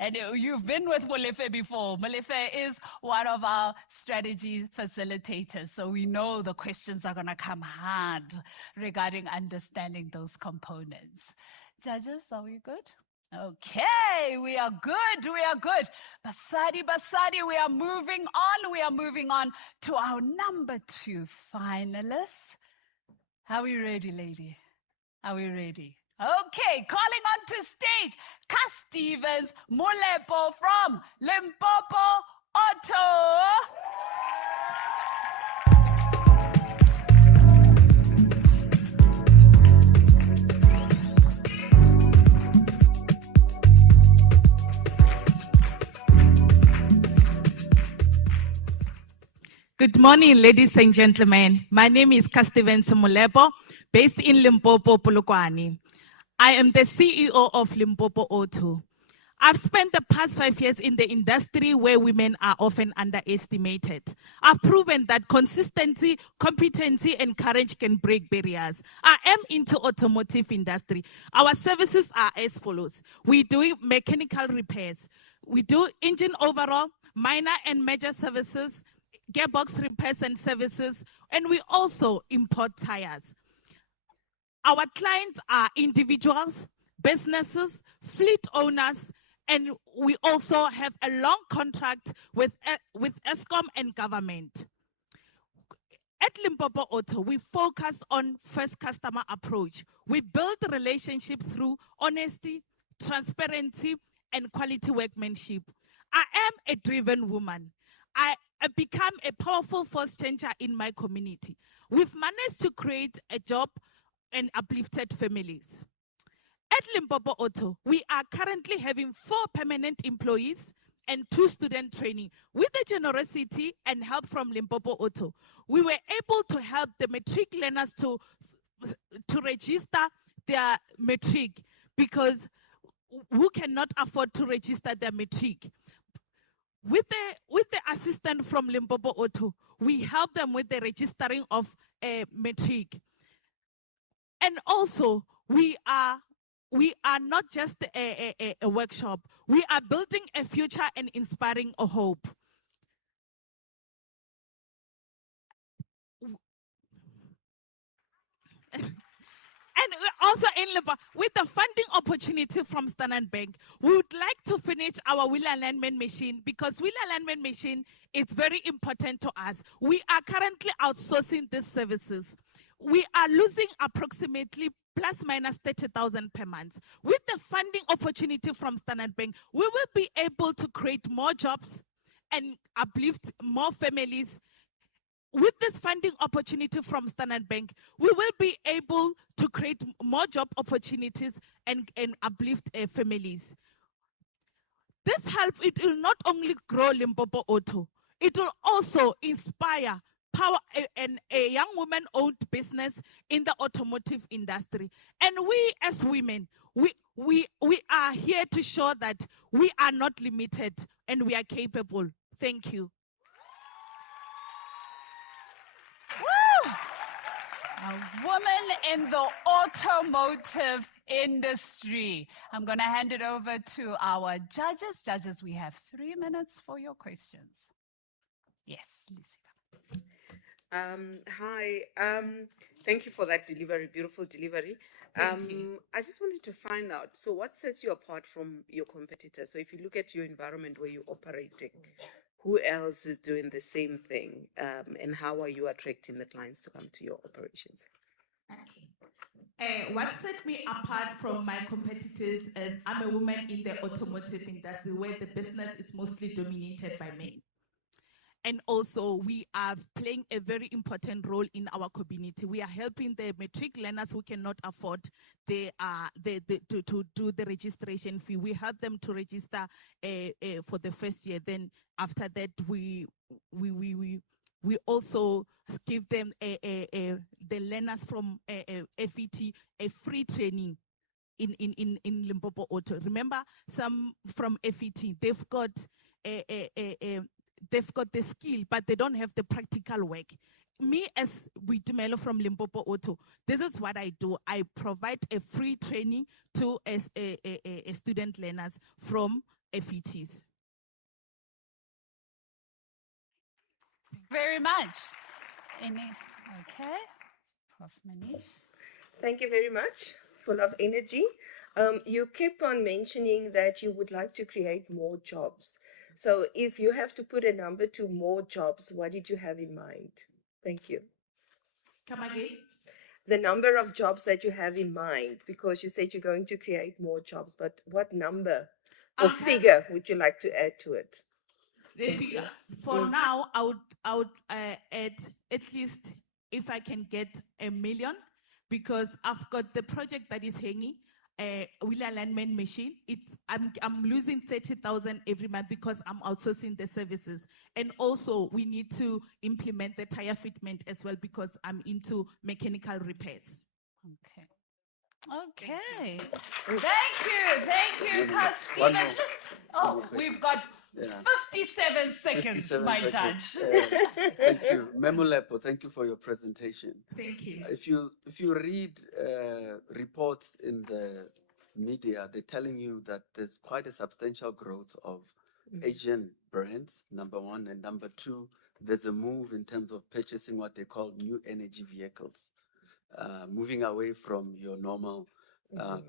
And you've been with Molefe before. Molefe is one of our strategy facilitators, so we know the questions are going to come hard regarding understanding those components. Judges, are we good? Okay, we are good, we are good. Basali, we are moving on. We are moving on to our number 2 finalist. Are we ready, lady? Are we ready? Okay, calling on to stage, Ka Stevens Molepo from Limpopo, Auto. Good morning, ladies and gentlemen. My name is Ka Stevens Molepo, based in Limpopo, Polokwane. I am the CEO of Limpopo Auto. I've spent the past 5 years in the industry where women are often underestimated. I've proven that consistency, competency, and courage can break barriers. I am into automotive industry. Our services are as follows. We do mechanical repairs. We do engine overhaul, minor and major services, gearbox repairs and services, and we also import tires. Our clients are individuals, businesses, fleet owners, and we also have a long contract with Eskom and government. At Limpopo Auto, we focus on first customer approach. We build relationships through honesty, transparency, and quality workmanship. I am a driven woman. I become a powerful force changer in my community. We've managed to create a job and uplifted families. At Limpopo Auto, we are currently having 4 permanent employees and 2 student training. With the generosity and help from Limpopo Auto, we were able to help the matric learners to register their matric, because who cannot afford to register their matric? With the assistant from Limpopo Auto, we help them with the registering of a matric. And also, we are not just a workshop. We are building a future and inspiring a hope. And also in Limpopo, with the funding opportunity from Standard Bank, we would like to finish our wheel alignment machine because wheel alignment machine is very important to us. We are currently outsourcing these services. We are losing approximately plus minus 30,000 per month. With the funding opportunity from Standard Bank, we will be able to create more jobs and uplift more families. With this funding opportunity from Standard Bank, we will be able to create more job opportunities and uplift families. This help, it will not only grow Limpopo Auto, it will also inspire power a young woman-owned business in the automotive industry. And we as women, we are here to show that we are not limited and we are capable. Thank you. Woo! A woman in the automotive industry. I'm going to hand it over to our judges. Judges, we have 3 minutes for your questions. Yes, Lisa. Hi, thank you for that delivery, beautiful delivery. Thank you. I just wanted to find out, so what sets you apart from your competitors? So if you look at your environment where you're operating, who else is doing the same thing, and how are you attracting the clients to come to your operations? What set me apart from my competitors is I'm a woman in the automotive industry where the business is mostly dominated by men. And also, we are playing a very important role in our community. We are helping the matric learners who cannot afford to do the registration fee. We help them to register for the first year. Then after that, we also give them the learners from FET a free training in Limpopo Auto. Remember, some from FET, they've got the skill, but they don't have the practical work. Me as Buitumelo from Limpopo Auto, this is what I do. I provide a free training to student learners from FETs. Very much. Okay. Prof. Manish. Thank you very much. Full of energy. You keep on mentioning that you would like to create more jobs. So if you have to put a number to more jobs, what did you have in mind? Thank you. Come again? The number of jobs that you have in mind, because you said you're going to create more jobs, but what number or figure would you like to add to it? The figure. For now, I would add at least, if I can get 1 million, because I've got the project that is hanging, wheel alignment machine. I'm losing 30,000 every month because I'm outsourcing the services. And also we need to implement the tire fitment as well because I'm into mechanical repairs. Okay. Thank you, Stevens. Oh, we've got 57 seconds, 57 my seconds. judge. Thank you. Memolepo, thank you for your presentation. Thank you. If you read reports in the media, they're telling you that there's quite a substantial growth of Asian brands, number one, and number two, there's a move in terms of purchasing what they call new energy vehicles, moving away from your normal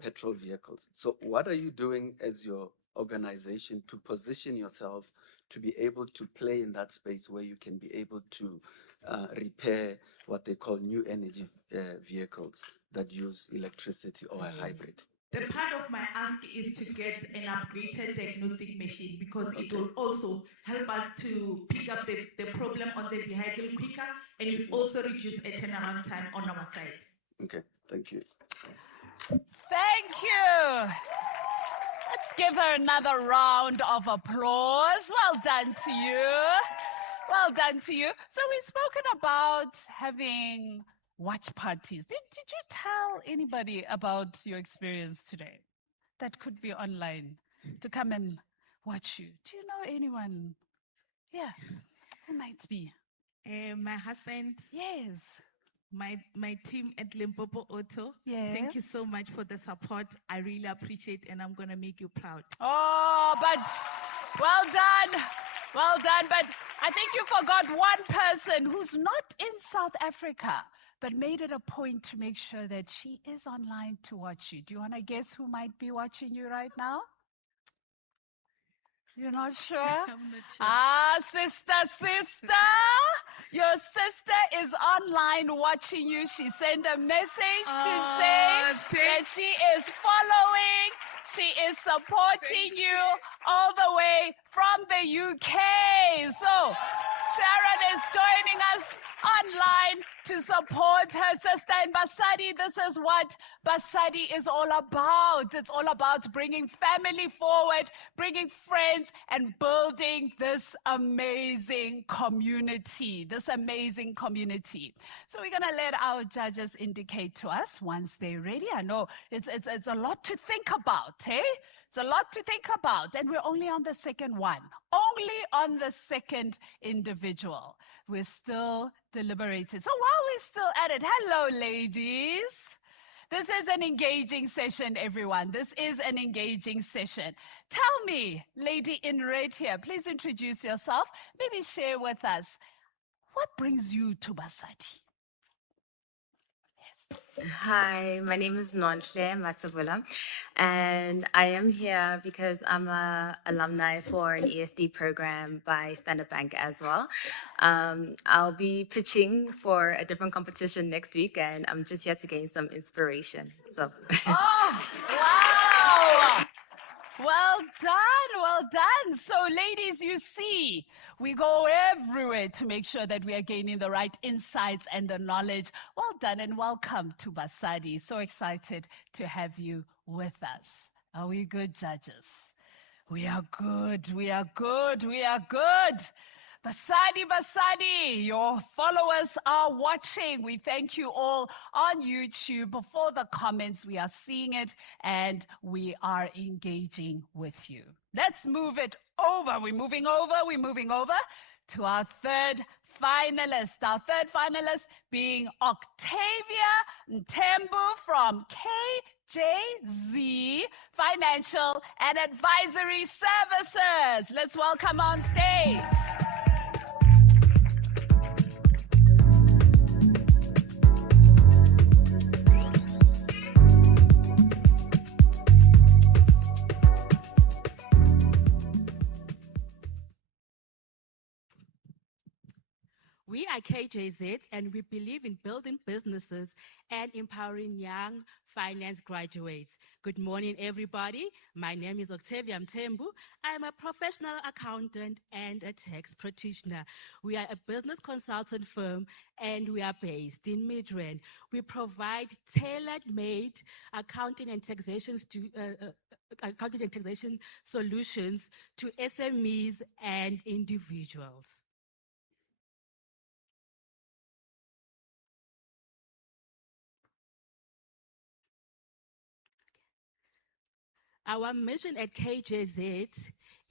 petrol vehicles. So what are you doing as your organization to position yourself to be able to play in that space where you can be able to repair what they call new energy vehicles that use electricity or a hybrid? The part of my ask is to get an upgraded diagnostic machine because it will also help us to pick up the problem on the vehicle quicker and it also reduce a turnaround time on our side. Okay, thank you. Thank you. Let's give her another round of applause. Well done to you. Well done to you. So we've spoken about having watch parties. Did you tell anybody about your experience today? That could be online to come and watch you. Do you know anyone? Yeah, who might be? My husband. Yes. My team at Limpopo Auto. Yes. Thank you so much for the support. I really appreciate it and I'm going to make you proud. Oh, but well done. Well done. But I think you forgot one person who's not in South Africa. but made it a point to make sure that she is online to watch you. Do you want to guess who might be watching you right now? You're not sure? I'm not sure. Ah, sister. Your sister is online watching you. She sent a message to say that she is following, she is supporting you all the way from the UK. So Sharon is joining us online to support her sister in Basali. This is what Basali is all about. It's all about bringing family forward, bringing friends, and building this amazing community. So we're going to let our judges indicate to us once they're ready. I know it's a lot to think about, eh? It's a lot to think about, and we're only on the second one, only on the second individual. We're still deliberating. So while we're still at it, hello, ladies. This is an engaging session, everyone. This is an engaging session. Tell me, lady in red here, please introduce yourself. Maybe share with us, what brings you to Basali? Hi, my name is Nonhle Matsabula, and I am here because I'm an alumni for an ESD program by Standard Bank as well. I'll be pitching for a different competition next week, and I'm just here to gain some inspiration. So. Oh, wow! Well done. So ladies, you see, we go everywhere to make sure that we are gaining the right insights and the knowledge. Well done and welcome to Basali. So excited to have you with us. Are we good, judges? We are good. Basali, your followers are watching. We thank you all on YouTube. Before the comments, we are seeing it and we are engaging with you. Let's move it over. We're moving over to our third finalist. Our third finalist being Octavia Ntembu from KJZ Financial and Advisory Services. Let's welcome on stage. We are KJZ, and we believe in building businesses and empowering young finance graduates. Good morning, everybody. My name is Octavia Mtembu. I'm a professional accountant and a tax practitioner. We are a business consultant firm, and we are based in Midrand. We provide tailor-made accounting and taxation solutions to SMEs and individuals. Our mission at KJZ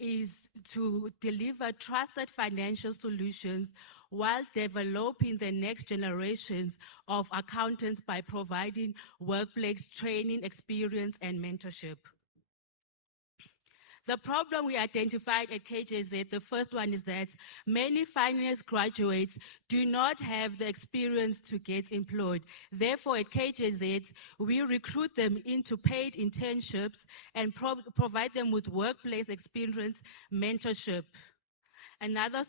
is to deliver trusted financial solutions while developing the next generations of accountants by providing workplace training, experience, and mentorship. The problem we identified at KJZ, the first one is that many finance graduates do not have the experience to get employed. Therefore, at KJZ, we recruit them into paid internships and provide them with workplace experience, mentorship. Another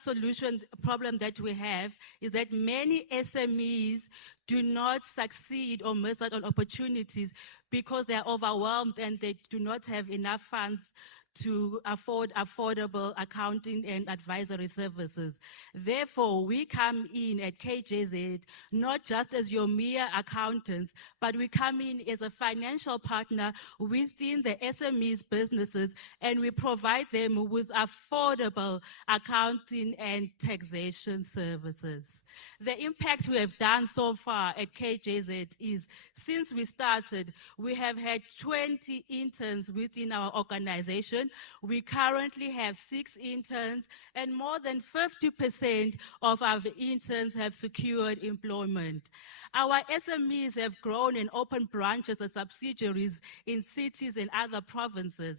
problem that we have is that many SMEs do not succeed or miss out on opportunities because they are overwhelmed and they do not have enough funds to afford affordable accounting and advisory services. Therefore, we come in at KJZ not just as your mere accountants, but we come in as a financial partner within the SMEs businesses, and we provide them with affordable accounting and taxation services. The impact we have done so far at KJZ is, since we started, we have had 20 interns within our organization. We currently have 6 interns, and more than 50% of our interns have secured employment. Our SMEs have grown and opened branches and subsidiaries in cities and other provinces.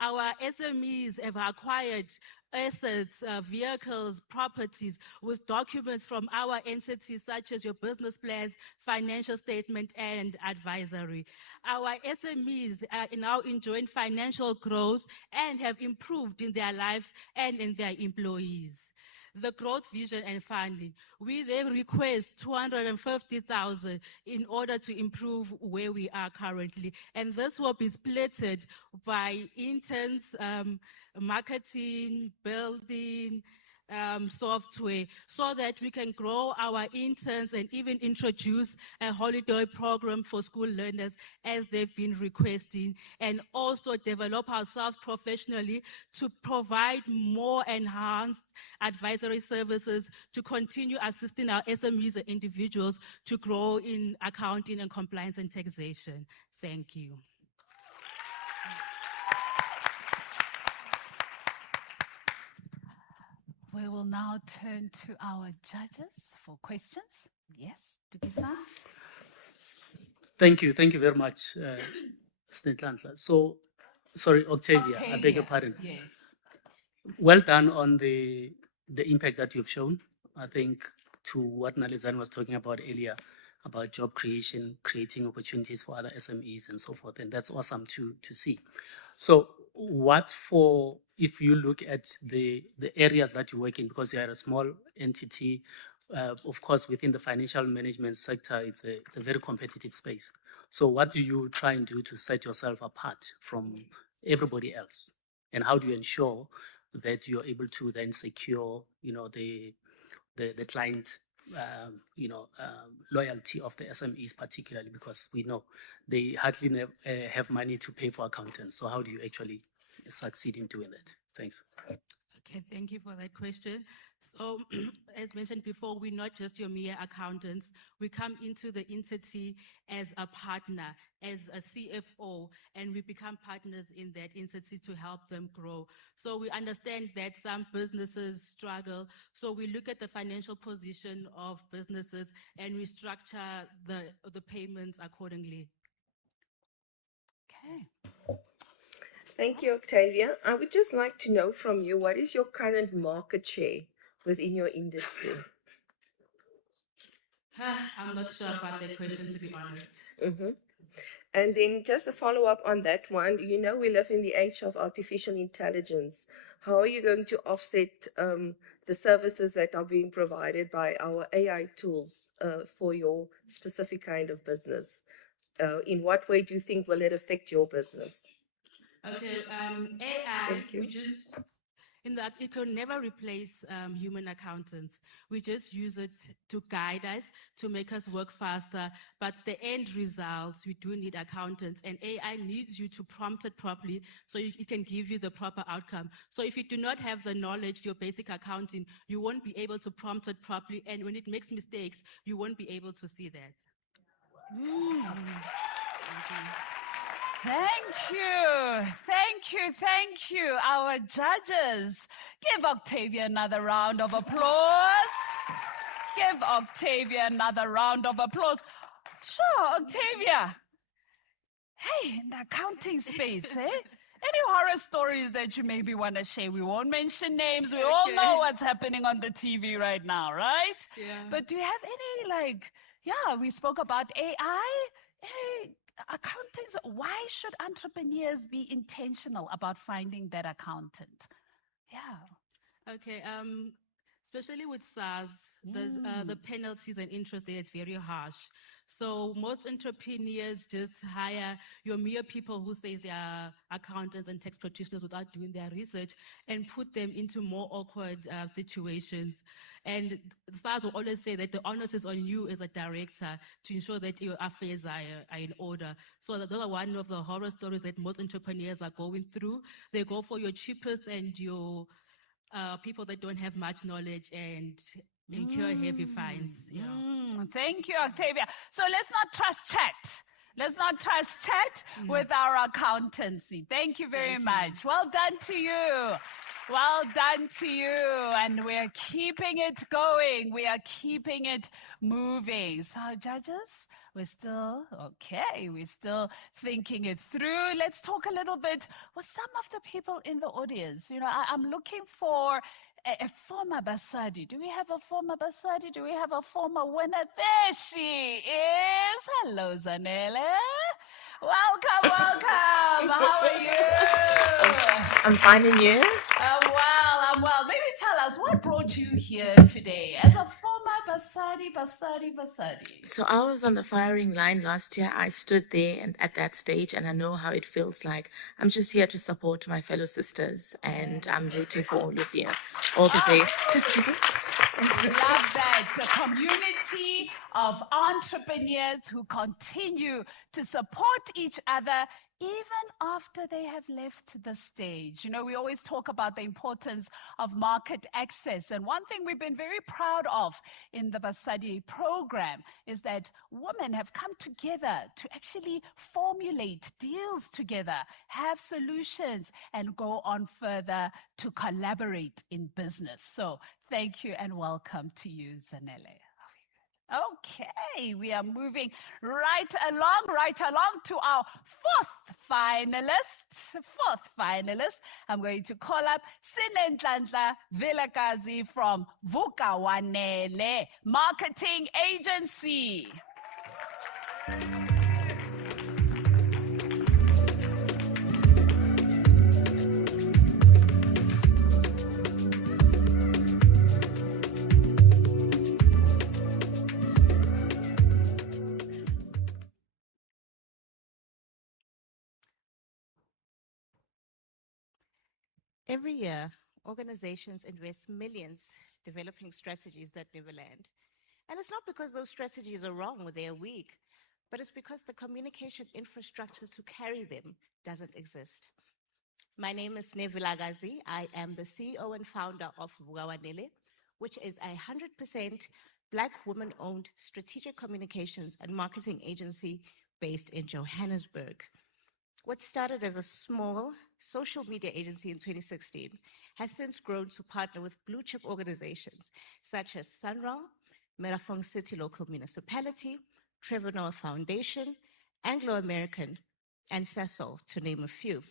Our SMEs have acquired assets, vehicles, properties with documents from our entities such as your business plans, financial statement, and advisory. Our SMEs are now enjoying financial growth and have improved in their lives and in their employees. The growth vision and funding. We then request 250,000 in order to improve where we are currently. And this will be splitted by interns, marketing, building, software, so that we can grow our interns and even introduce a holiday program for school learners as they've been requesting, and also develop ourselves professionally to provide more enhanced advisory services to continue assisting our SMEs and individuals to grow in accounting and compliance and taxation. Thank you. We will now turn to our judges for questions. Yes, Dubisa? Thank you very much, Snetlanhla. So, sorry, Octavia, I beg your pardon. Yes. Well done on the impact that you've shown. I think to what Nalizan was talking about earlier, about job creation, creating opportunities for other SMEs and so forth, and that's awesome to see. So if you look at the areas that you work in, because you are a small entity, of course, within the financial management sector, it's a very competitive space. So what do you try and do to set yourself apart from everybody else? And how do you ensure that you're able to then secure, the client, loyalty of the SMEs particularly, because we know they hardly have money to pay for accountants. So how do you actually succeed in doing that? Thanks. Okay, thank you for that question. So, as mentioned before, we're not just your mere accountants. We come into the entity as a partner, as a CFO, and we become partners in that entity to help them grow. So we understand that some businesses struggle. So we look at the financial position of businesses and we structure the payments accordingly. Okay. Thank you, Octavia. I would just like to know from you, what is your current market share within your industry? I'm not sure about that question, to be honest. Mm-hmm. And then just a follow-up on that one, we live in the age of artificial intelligence. How are you going to offset the services that are being provided by our AI tools for your specific kind of business? In what way do you think will it affect your business? Okay, AI, it can never replace human accountants. We just use it to guide us, to make us work faster. But the end results, we do need accountants, and AI needs you to prompt it properly so it can give you the proper outcome. So if you do not have the knowledge, your basic accounting, you won't be able to prompt it properly. And when it makes mistakes, you won't be able to see that. Thank you, our judges. Give Octavia another round of applause. Give Octavia another round of applause. Sure, Octavia. Hey, in the accounting space, Any horror stories that you maybe want to share? We won't mention names. We all know what's happening on the TV right now, right? Yeah. But do you have any, we spoke about AI. Hey, accountants, why should entrepreneurs be intentional about finding that accountant? Yeah. Okay, especially with SARS, the penalties and interest there is very harsh. So most entrepreneurs just hire your mere people who say they are accountants and tax practitioners without doing their research and put them into more awkward situations. And SARS will always say that the onus is on you as a director to ensure that your affairs are in order. So those are one of the horror stories that most entrepreneurs are going through. They go for your cheapest and your people that don't have much knowledge and incur heavy fines. Yeah. Thank you, Octavia. So let's not trust chat. Let's not trust chat with our accountancy. Thank you very much. Well done to you. Well done to you. And we're keeping it going. We are keeping it moving. So, judges, We're still, okay, we're still thinking it through. Let's talk a little bit with some of the people in the audience. You know, I'm looking for a former Basadi. Do we have a former Basadi? Do we have a former winner? There she is. Hello, Zanele. Welcome, welcome. How are you? I'm fine, and you? I'm well. Maybe tell us what brought you here today as a former Basadi. So I was on the firing line last year. I stood there and at that stage, and I know how it feels like. I'm just here to support my fellow sisters, and I'm rooting for all of you. All the best. Love that. A community of entrepreneurs who continue to support each other even after they have left the stage. You know, we always talk about the importance of market access. And one thing we've been very proud of in the Basali program is that women have come together to actually formulate deals together, have solutions, and go on further to collaborate in business. So thank you and welcome to you, Zanele. Okay, we are moving right along to our fourth finalist. I'm going to call up Sinenhlanhla Vilakazi from Vukawanele Marketing Agency. Every year, organizations invest millions developing strategies that never land. And it's not because those strategies are wrong or they're weak, but it's because the communication infrastructure to carry them doesn't exist. My name is Nevilagazi. I am the CEO and founder of Vukawanele, which is a 100% Black woman-owned strategic communications and marketing agency based in Johannesburg. What started as a small social media agency in 2016 has since grown to partner with blue chip organizations such as Sanral, Merafong City Local Municipality, Trevor Noah Foundation, Anglo American, and Cecil, to name a few.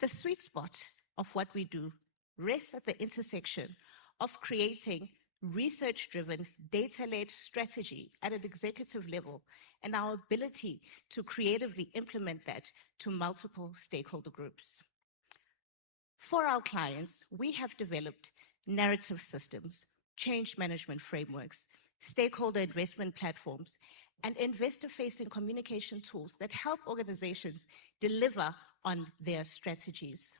The sweet spot of what we do rests at the intersection of creating research-driven, data-led strategy at an executive level and our ability to creatively implement that to multiple stakeholder groups. For our clients, we have developed narrative systems, change management frameworks, stakeholder investment platforms, and investor-facing communication tools that help organizations deliver on their strategies.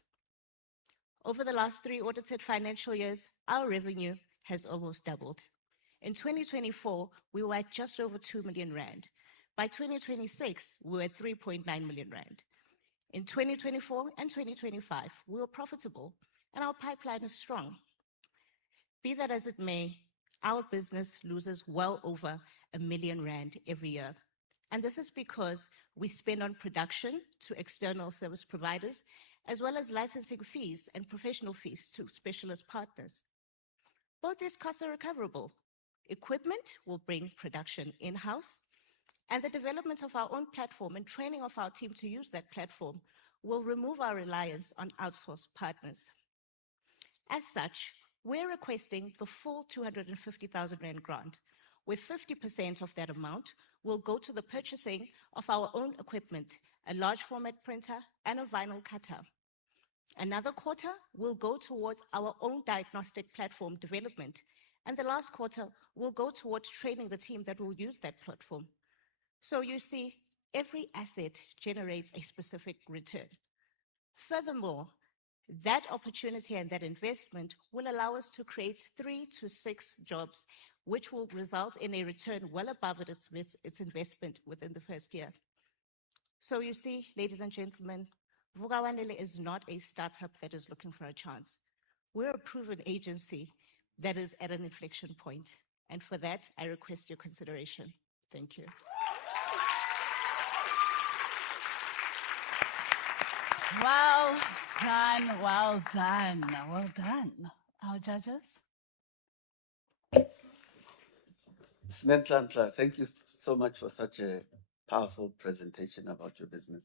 Over the last 3 audited financial years, our revenue has almost doubled. In 2024, we were at just over 2 million rand. By 2026, we were at 3.9 million rand. In 2024 and 2025, we were profitable, and our pipeline is strong. Be that as it may, our business loses well over 1 million rand every year. And this is because we spend on production to external service providers, as well as licensing fees and professional fees to specialist partners. Both these costs are recoverable. Equipment will bring production in-house, and the development of our own platform and training of our team to use that platform will remove our reliance on outsourced partners. As such, we're requesting the full 250,000 Rand grant, where 50% of that amount will go to the purchasing of our own equipment, a large format printer and a vinyl cutter. Another quarter will go towards our own diagnostic platform development, and the last quarter will go towards training the team that will use that platform. So you see, every asset generates a specific return. Furthermore, that opportunity and that investment will allow us to create 3 to 6 jobs, which will result in a return well above its investment within the first year. So you see, ladies and gentlemen, Vukawanele is not a startup that is looking for a chance. We're a proven agency that is at an inflection point. And for that, I request your consideration. Thank you. Well done. Our judges? Sinenhlanhla, thank you so much for such a powerful presentation about your business.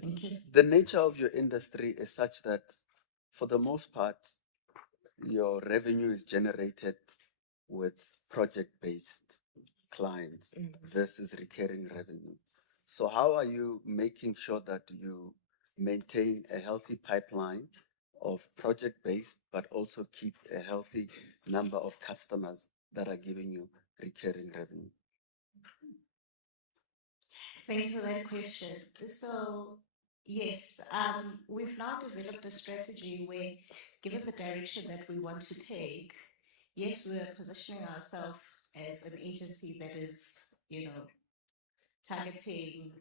Thank you. The nature of your industry is such that, for the most part, your revenue is generated with project-based clients versus recurring revenue. So how are you making sure that you maintain a healthy pipeline of project-based, but also keep a healthy number of customers that are giving you recurring revenue? Thank you for that question. So, yes, we've now developed a strategy where, given the direction that we want to take, yes, we're positioning ourselves as an agency that is, targeting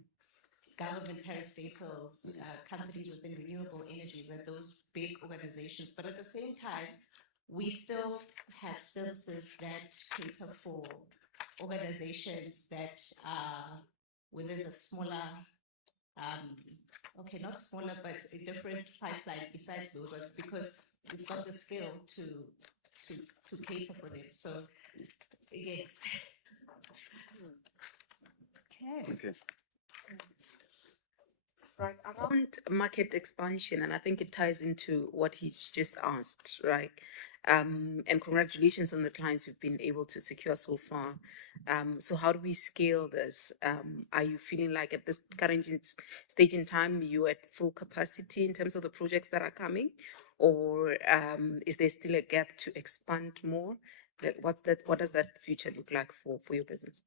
government parastatals, companies within renewable energies, and those big organizations. But at the same time, we still have services that cater for organizations that are within the smaller, okay, not smaller, but a different pipeline besides those ones, because we've got the skill to cater for them. So, yes. Okay. Right, around market expansion, and I think it ties into what he's just asked, right? And congratulations on the clients you've been able to secure so far. So how do we scale this? Are you feeling like at this current stage in time, you're at full capacity in terms of the projects that are coming? Or is there still a gap to expand more? What does that future look like for your business?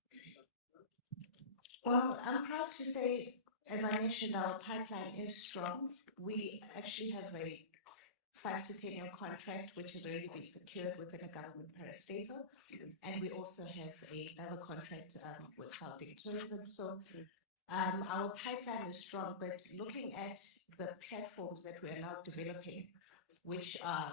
Well, I'm proud to say, as I mentioned, our pipeline is strong. We actually have a 5 to 10 year contract, which has already been secured within a government parastatal. And we also have another contract with Gauteng Tourism. So our pipeline is strong, but looking at the platforms that we are now developing, which are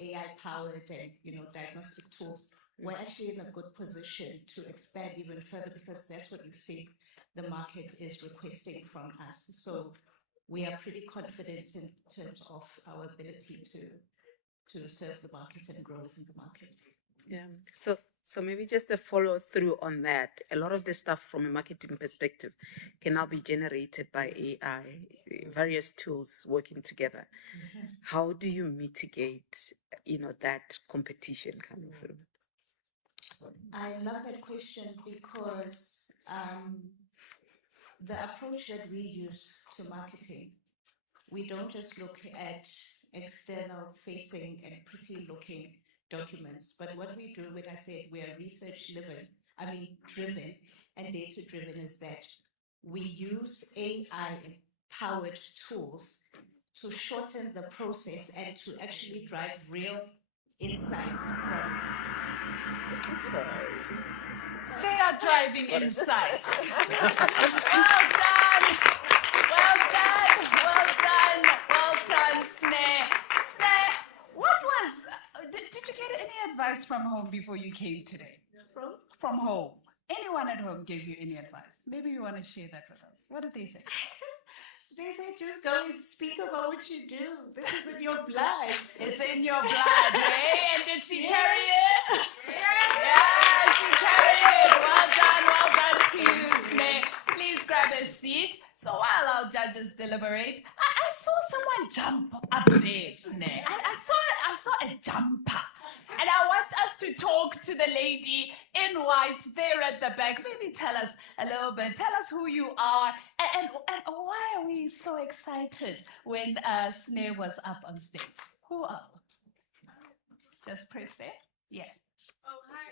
AI powered and diagnostic tools, we're actually in a good position to expand even further, because that's what we've seen the market is requesting from us. So we are pretty confident in terms of our ability to serve the market and grow within the market. Yeah. So maybe just a follow through on that. A lot of the stuff from a marketing perspective can now be generated by AI, various tools working together. How do you mitigate, that competition coming through? I love that question because the approach that we use to marketing, we don't just look at external facing and pretty looking documents, but what we do, when I said we are driven and data driven, is that we use AI powered tools to shorten the process and to actually drive real insights from. They are driving insights. Well done. Well done. Well done. Well done, Sneh. Sneh, what was, did you get any advice from home before you came today? From home. Anyone at home gave you any advice? Maybe you want to share that with us. What did they say? They said, just go and speak about what you do. This is in your blood. It's in your blood, eh? And did she carry it? Yeah, she carried it. Well done to you, Sneh. Please grab a seat. So while our judges deliberate, I saw someone jump up there, Sneh. I saw a jumper. And I want us to talk to the lady in white there at the back. Maybe tell us a little bit. Tell us who you are and why are we so excited when Sneh was up on stage? Who are you? Just press there. Yeah. Oh, hi,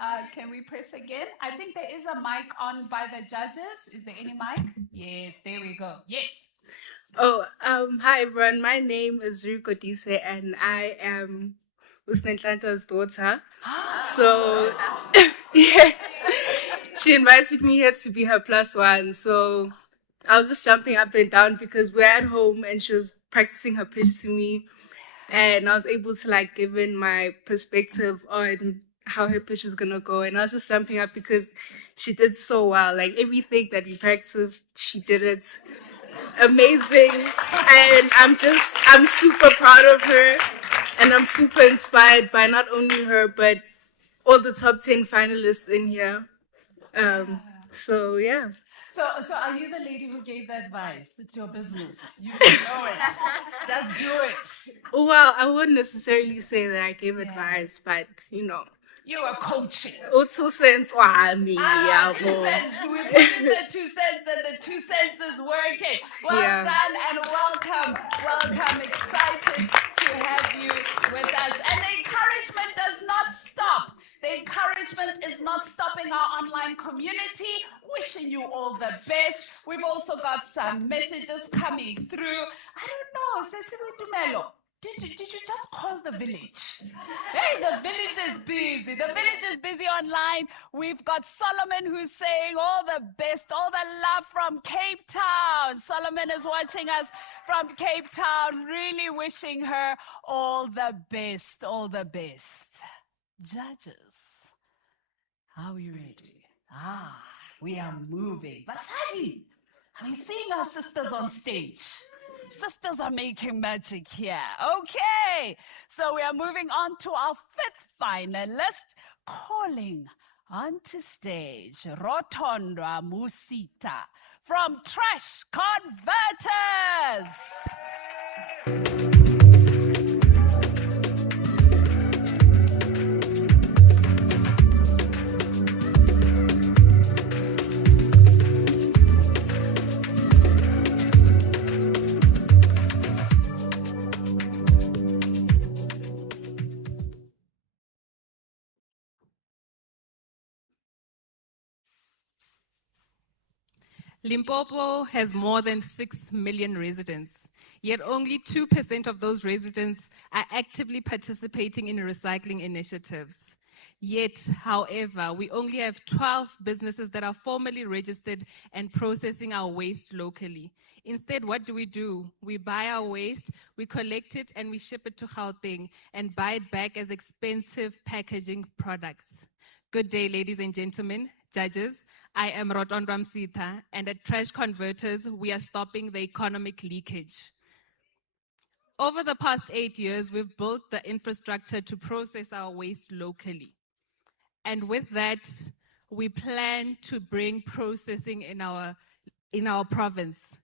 everyone. Can we press again? I think there is a mic on by the judges. Is there any mic? Yes, there we go. Yes. Oh, hi, everyone. My name is Ruko Dise, and I am Usnenhlanhla's daughter. So, yes, she invited me here to be her +1. So, I was just jumping up and down because we're at home and she was practicing her pitch to me. And I was able to give in my perspective on how her pitch is going to go. And I was just jumping up because she did so well. Everything that we practiced, she did it amazing. And I'm super proud of her. And I'm super inspired by not only her, but all the top 10 finalists in here. So yeah. So are you the lady who gave the advice? It's your business. You know it. Just do it. Well, I wouldn't necessarily say that I gave advice, but You are coaching. 2 cents wami, 2 cents. We put in the 2 cents and the 2 cents is working. Well Yeah. done and welcome. Welcome. Excited to have you with us. And the encouragement does not stop. The encouragement is not stopping our online community. Wishing you all the best. We've also got some messages coming through. I don't know, Sesiwe Tumelo. Did you just call the village? Hey, the village is busy. The village is busy online. We've got Solomon who's saying all the best, all the love from Cape Town. Solomon is watching us from Cape Town, really wishing her all the best, all the best. Judges, are we ready? We are moving. Basali, are we seeing our sisters on stage? Sisters are making magic here. Okay, so we are moving on to our 5th finalist, calling onto stage Rotondwa Musita from Trash Converters. Limpopo has more than 6 million residents, yet only 2% of those residents are actively participating in recycling initiatives. Yet, however, we only have 12 businesses that are formally registered and processing our waste locally. Instead, what do? We buy our waste, we collect it, and we ship it to Gauteng and buy it back as expensive packaging products. Good day, ladies and gentlemen, judges. I am Rotondwa Musita, and at Trash Converters, we are stopping the economic leakage. Over the past 8 years, we've built the infrastructure to process our waste locally. And with that, we plan to bring processing in our province.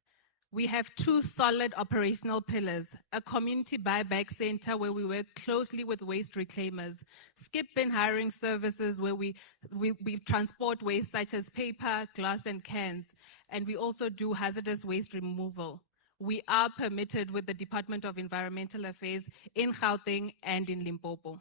We have 2 solid operational pillars: a community buyback center where we work closely with waste reclaimers, skip bin hiring services where we transport waste such as paper, glass, and cans, and we also do hazardous waste removal. We are permitted with the Department of Environmental Affairs in Gauteng and in Limpopo.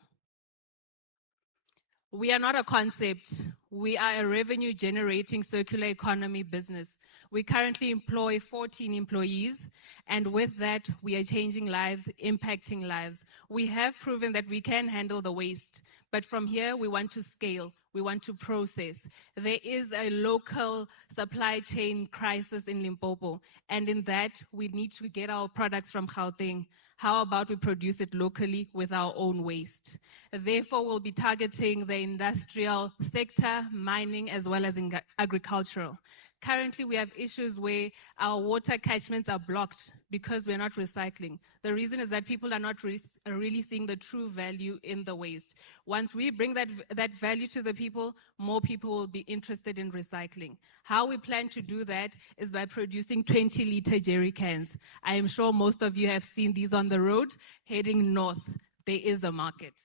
We are not a concept. We are a revenue-generating circular economy business. We currently employ 14 employees, and with that, we are changing lives, impacting lives. We have proven that we can handle the waste, but from here, we want to scale. We want to process. There is a local supply chain crisis in Limpopo, and in that, we need to get our products from Gauteng. How about we produce it locally with our own waste? Therefore, we'll be targeting the industrial sector, mining, as well as agricultural. Currently, we have issues where our water catchments are blocked because we're not recycling. The reason is that people are not really seeing the true value in the waste. Once we bring that value to the people, more people will be interested in recycling. How we plan to do that is by producing 20-liter jerry cans. I am sure most of you have seen these on the road heading north. There is a market.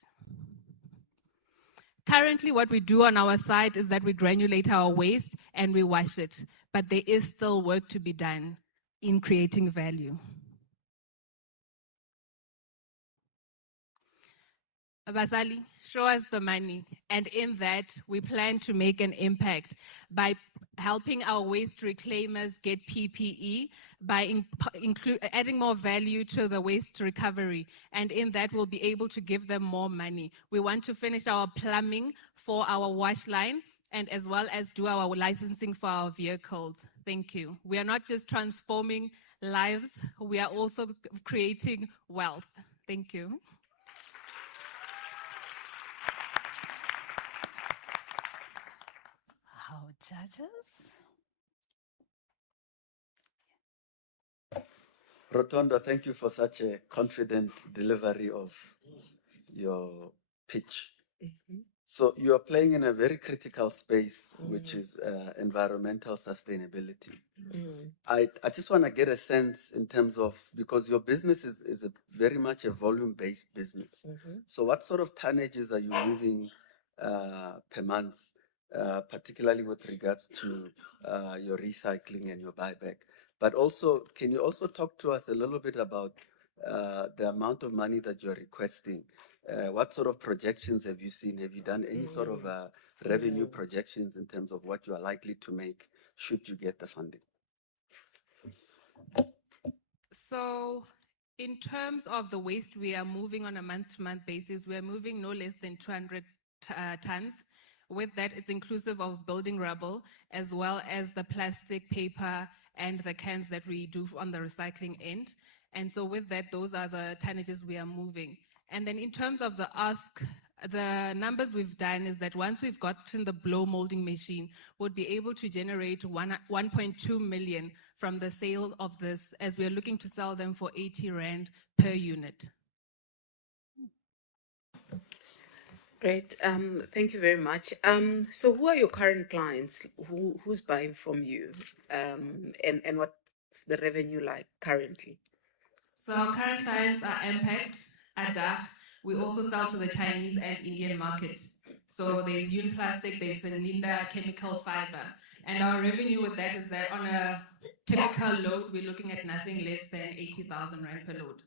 Currently, what we do on our site is that we granulate our waste and we wash it, but there is still work to be done in creating value. Basali, show us the money, and in that, we plan to make an impact by helping our waste reclaimers get PPE, by adding more value to the waste recovery, and in that, we'll be able to give them more money. We want to finish our plumbing for our wash line, and as well as do our licensing for our vehicles. Thank you. We are not just transforming lives, we are also creating wealth. Thank you. Our judges. Rotonda, thank you for such a confident delivery of your pitch. So you are playing in a very critical space, which is environmental sustainability. I just want to get a sense in terms of, because your business is very much a volume-based business. So what sort of tonnages are you moving per month, particularly with regards to your recycling and your buyback? But also, can you also talk to us a little bit about the amount of money that you're requesting? What sort of projections have you seen? Have you done any sort of revenue projections in terms of what you are likely to make should you get the funding? So, in terms of the waste we are moving on a month-to-month basis, we are moving no less than 200 tons. With that, it's inclusive of building rubble, as well as the plastic, paper, and the cans that we do on the recycling end. And so with that, those are the tonnages we are moving. And then in terms of the ask, the numbers we've done is that once we've gotten the blow molding machine, we'll be able to generate 1.2 million from the sale of this, as we are looking to sell them for 80 Rand per unit. Great. Thank you very much. So who are your current clients? Who's buying from you? And what's the revenue like currently? So our current clients are Impact, Adaf. We also sell to the Chinese and Indian market. So there's Yun Plastic, there's Ninda Chemical Fiber. And our revenue with that is that on a typical load, we're looking at nothing less than 80,000 Rand per load.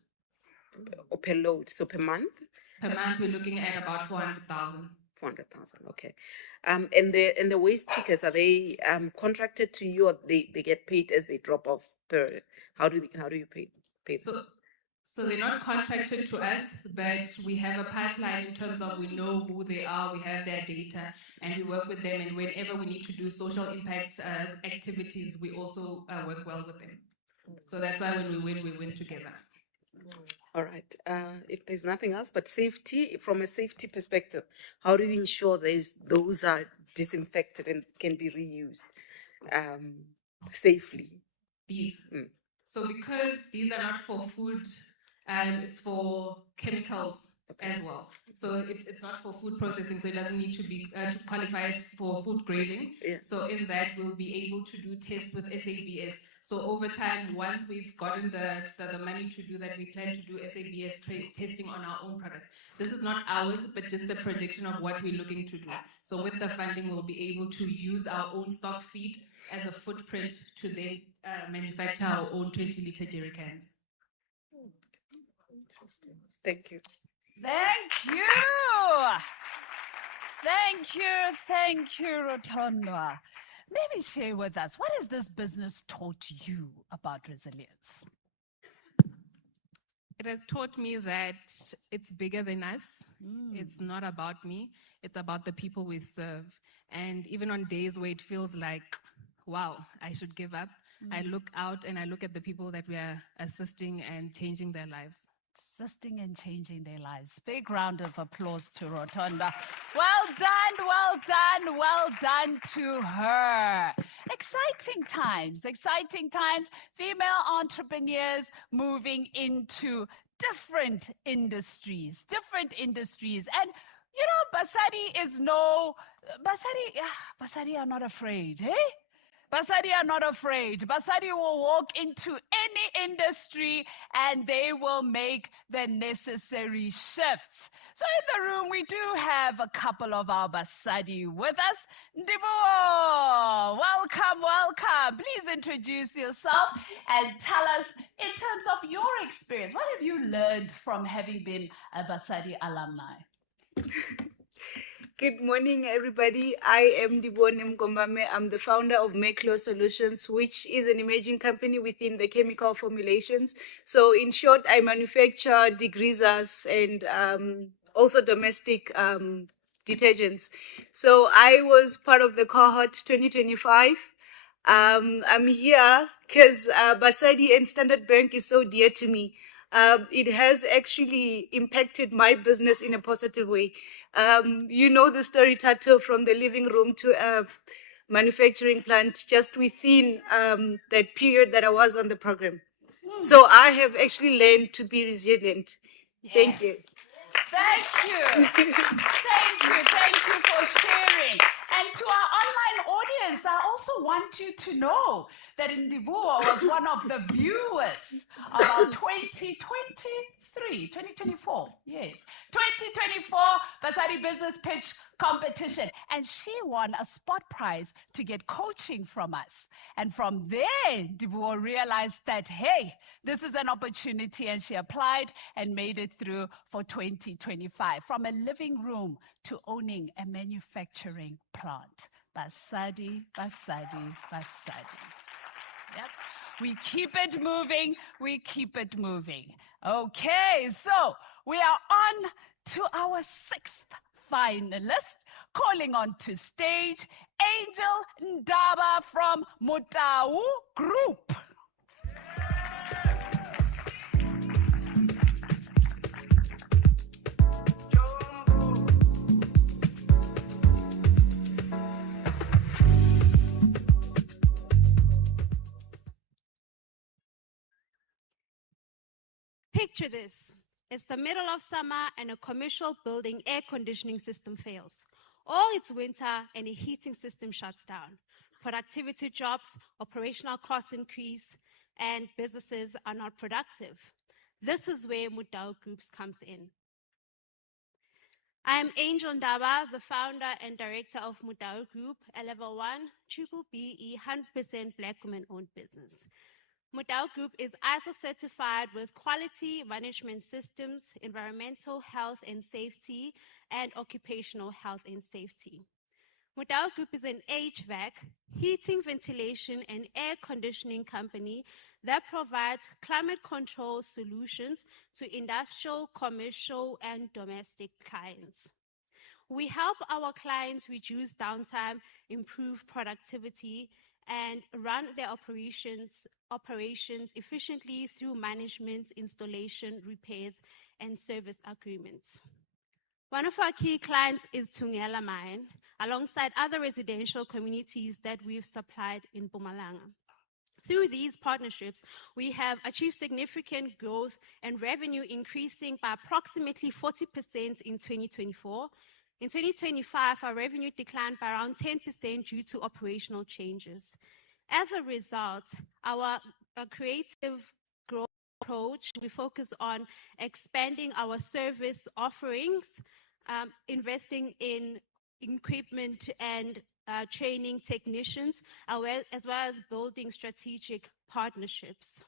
Or per load, so per month? Per month, we're looking at about 400,000. 400,000, okay. And the waste pickers, are they contracted to you, or they get paid as they drop off per? How do you pay them? So they're not contracted to us, but we have a pipeline in terms of we know who they are, we have their data, and we work with them. And whenever we need to do social impact activities, we also work well with them. So that's why when we win together. All right. If there's nothing else, but safety, from a safety perspective, how do you ensure those are disinfected and can be reused safely? These. So because these are not for food, it's for chemicals as well. So it's not for food processing, so it doesn't need to be to qualify as for food grading. So in that, we'll be able to do tests with SABS. So over time, once we've gotten the money to do that, we plan to do SABS testing on our own product. This is not ours, but just a projection of what we're looking to do. So with the funding, we'll be able to use our own stock feed as a footprint to then manufacture our own 20-liter jerry cans. Thank you. Thank you. Thank you, Rotondwa. Maybe share with us, what has this business taught you about resilience? It has taught me that it's bigger than us. It's not about me. It's about the people we serve. And even on days where it feels like, wow, I should give up, I look out and I look at the people that we are assisting and changing their lives. Assisting and changing their lives. Big round of applause to Rotonda. Well done, well done, well done to her. Exciting times. Female entrepreneurs moving into different industries. And you know, Basali are not afraid, eh? Basali are not afraid. Basali will walk into any industry and they will make the necessary shifts. So in the room, we do have a couple of our Basali with us. Ndibo, welcome. Please introduce yourself and tell us, in terms of your experience, what have you learned from having been a Basali alumni? Good morning, everybody. I am Dibone Mgombame. I'm the founder of Maclo Solutions, which is an emerging company within the chemical formulations. So in short, I manufacture degreasers and also domestic detergents. So I was part of the cohort 2025. I'm here because Basali and Standard Bank is so dear to me. It has actually impacted my business in a positive way. You know the story, Tato, from the living room to a manufacturing plant just within that period that I was on the program. So I have actually learned to be resilient. Thank you. Thank you. Thank you for sharing. And to our online audience, I also want you to know that Indivuo was one of the viewers of our 2024, yes, 2024 Basali Business Pitch Competition. And she won a spot prize to get coaching from us. And from there, Indivuo realized that, hey, this is an opportunity, and she applied and made it through for 2025. From a living room to owning a manufacturing plant. Basali, Basali, Basali. Yep. We keep it moving. We keep it moving. Okay, so we are on to our sixth finalist. Calling on to stage, Angel Ndaba from Mutau Group. Picture this. It's the middle of summer and a commercial building air conditioning system fails. Or it's winter and a heating system shuts down. Productivity drops, operational costs increase, and businesses are not productive. This is where Mutau Groups comes in. I am Angel Ndaba, the founder and director of Mutau Group, a level 1 triple BE 100% Black women-owned business. Mutau Group is ISO certified with quality management systems, environmental health and safety, and occupational health and safety. Mutau Group is an HVAC, heating, ventilation, and air conditioning company that provides climate control solutions to industrial, commercial, and domestic clients. We help our clients reduce downtime, improve productivity, and run their operations efficiently through management, installation, repairs, and service agreements. One of our key clients is Tungela Mine, alongside other residential communities that we've supplied in Mpumalanga. Through these partnerships, we have achieved significant growth and revenue increasing by approximately 40% in 2024. In 2025, our revenue declined by around 10% due to operational changes. As a result, our creative growth approach, we focus on expanding our service offerings, investing in equipment and training technicians, as well as building strategic partnerships.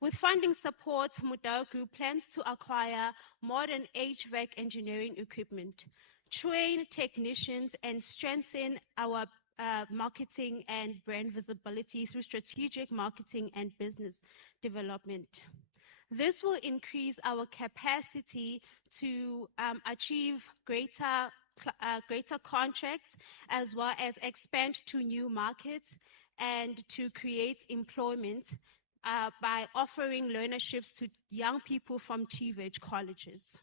With funding support, Mutau Group plans to acquire modern HVAC engineering equipment, train technicians, and strengthen our marketing and brand visibility through strategic marketing and business development. This will increase our capacity to achieve greater contracts, as well as expand to new markets and to create employment by offering learnerships to young people from TVET colleges.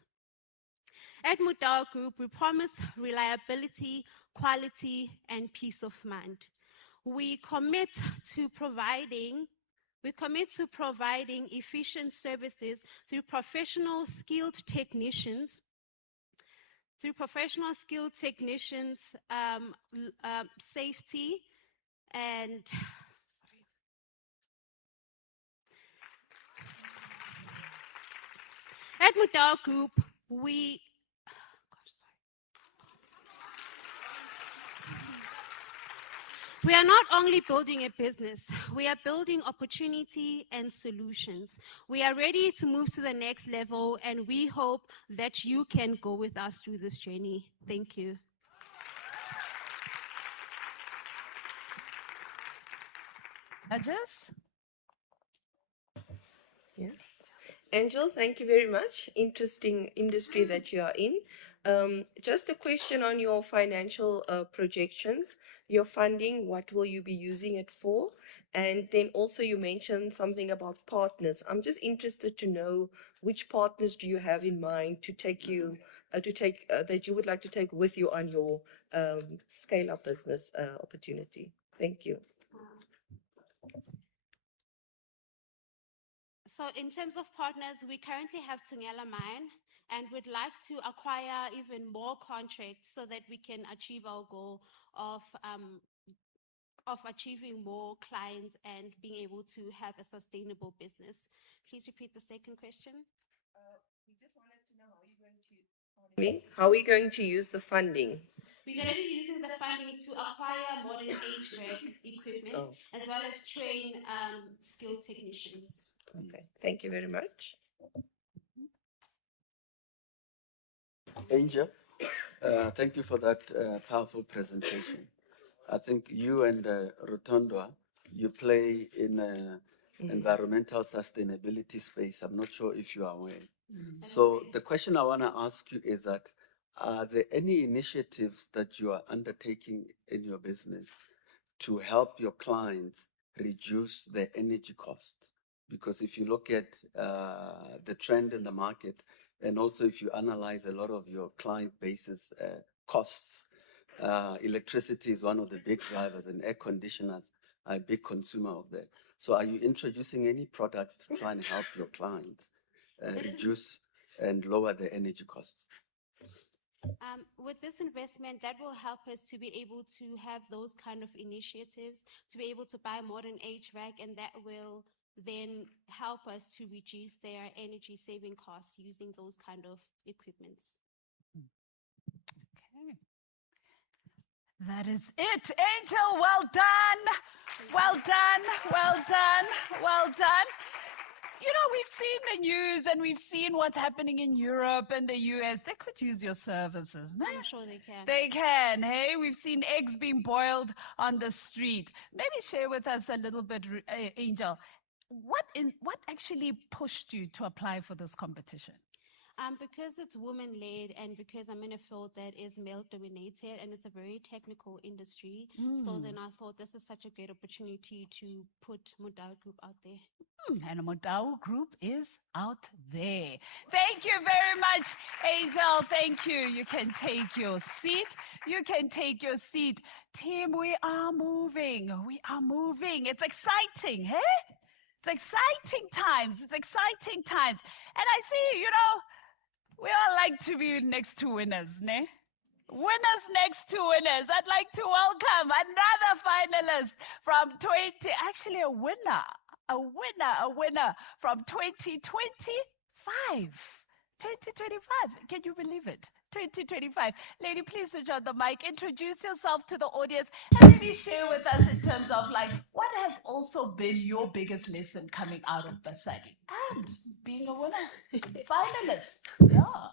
At Mutau Group, we promise reliability, quality, and peace of mind. We commit to providing efficient services through professional skilled technicians, safety, and at Mutau Group, we are not only building a business, we are building opportunity and solutions. We are ready to move to the next level, and we hope that you can go with us through this journey. Thank you. Judges? Yes. Angel, thank you very much. Interesting industry that you are in. Just a question on your financial projections, your funding, what will you be using it for? And then also you mentioned something about partners. I'm just interested to know which partners do you have in mind to take you, that you would like to take with you on your scale-up business opportunity. Thank you. So in terms of partners, we currently have Tungela Mine and would like to acquire even more contracts so that we can achieve our goal of achieving more clients and being able to have a sustainable business. Please repeat the second question. We just wanted to know how are we going to use the funding? We're going to be using the funding to acquire modern HVAC equipment as well as train skilled technicians. Okay, thank you very much. Angel, thank you for that powerful presentation. I think you and Rotondo, you play in environmental sustainability space. I'm not sure if you are aware. So the question I want to ask you is that, are there any initiatives that you are undertaking in your business to help your clients reduce their energy costs? Because if you look at the trend in the market, and also if you analyze a lot of your client base's costs, electricity is one of the big drivers, and air conditioners are a big consumer of that. So are you introducing any products to try and help your clients reduce and lower their energy costs? With this investment, that will help us to be able to have those kind of initiatives, to be able to buy modern HVAC, and that will then help us to reduce their energy saving costs using those kind of equipments. Okay. That is it. Angel, well done. Well done, well done, well done. You know, we've seen the news and we've seen what's happening in Europe and the US. They could use your services, no? I'm sure they can. They can, hey? We've seen eggs being boiled on the street. Maybe share with us a little bit, Angel. What actually pushed you to apply for this competition? Because it's women-led and because I'm in a field that is male-dominated and it's a very technical industry, so then I thought this is such a great opportunity to put Mudau Group out there. And Mudau Group is out there. Thank you very much, Angel. Thank you. You can take your seat. You can take your seat. Team, we are moving. We are moving. It's exciting, hey? It's exciting times. It's exciting times. And I see, you know, we all like to be next to winners, ne? Winners next to winners. I'd like to welcome another finalist from actually a winner from 2025. 2025. Can you believe it? 2025. Lady, please switch on the mic. Introduce yourself to the audience and maybe share with us in terms of like what has also been your biggest lesson coming out of Basali and being a winner, finalist. Yeah.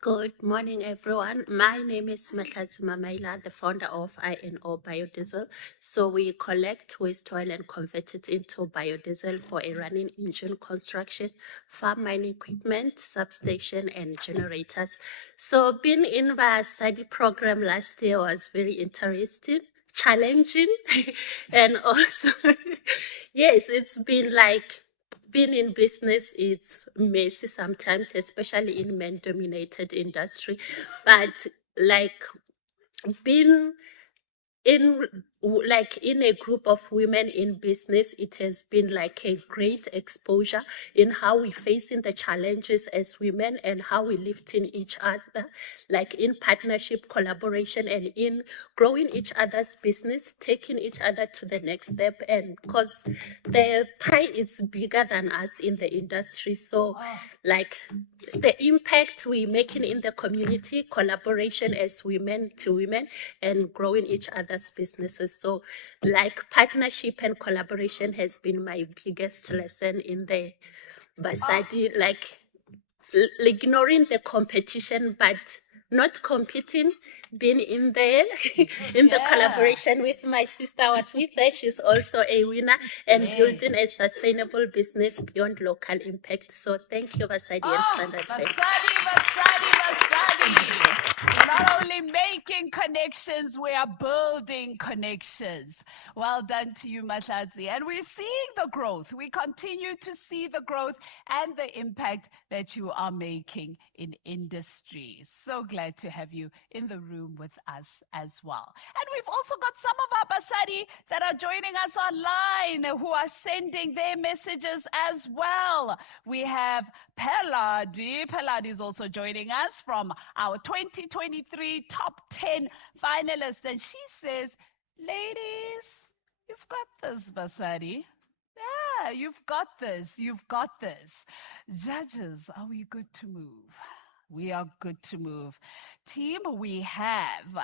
Good morning, everyone. My name is Mahlatsi Mamaila, the founder of INO Biodiesel. So we collect waste oil and convert it into biodiesel for a running engine construction, farm mining equipment, substation, and generators. So being in the Basali program last year was very interesting, challenging, and also, yes, it's been like, being in business, it's messy sometimes, especially in men-dominated industry. But like being in a group of women in business, it has been like a great exposure in how we facing the challenges as women and how we lifting each other, like in partnership, collaboration, and in growing each other's business, taking each other to the next step. And because the pie is bigger than us in the industry, so like the impact we're making in the community, collaboration as women to women, and growing each other's businesses. So like partnership and collaboration has been my biggest lesson in the Basali, like ignoring the competition, but not competing, being in there, in the collaboration with my sister. I was with her, she's also a winner, and building a sustainable business beyond local impact. So thank you, Basali and Standard Bank. Basali. not only making connections, we are building connections. Well done to you, Mahlatsi. And we're seeing the growth. We continue to see the growth and the impact that you are making in industry. So glad to have you in the room with us as well. And we've also got some of our Basali that are joining us online who are sending their messages as well. We have Peladi. Peladi is also joining us from our 2023 top 10 finalists. And she says, ladies, you've got this, Basali. Yeah, you've got this. You've got this. Judges, are we good to move? We are good to move. Team, we have,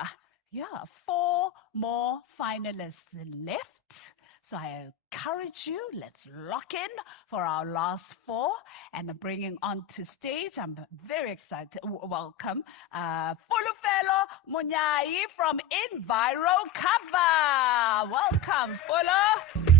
4 more finalists left. So I encourage you, let's lock in for our last 4. And bringing onto stage, I'm very excited. Welcome, Fulufelo Munyai from Enviro Cover. Welcome, Fulu.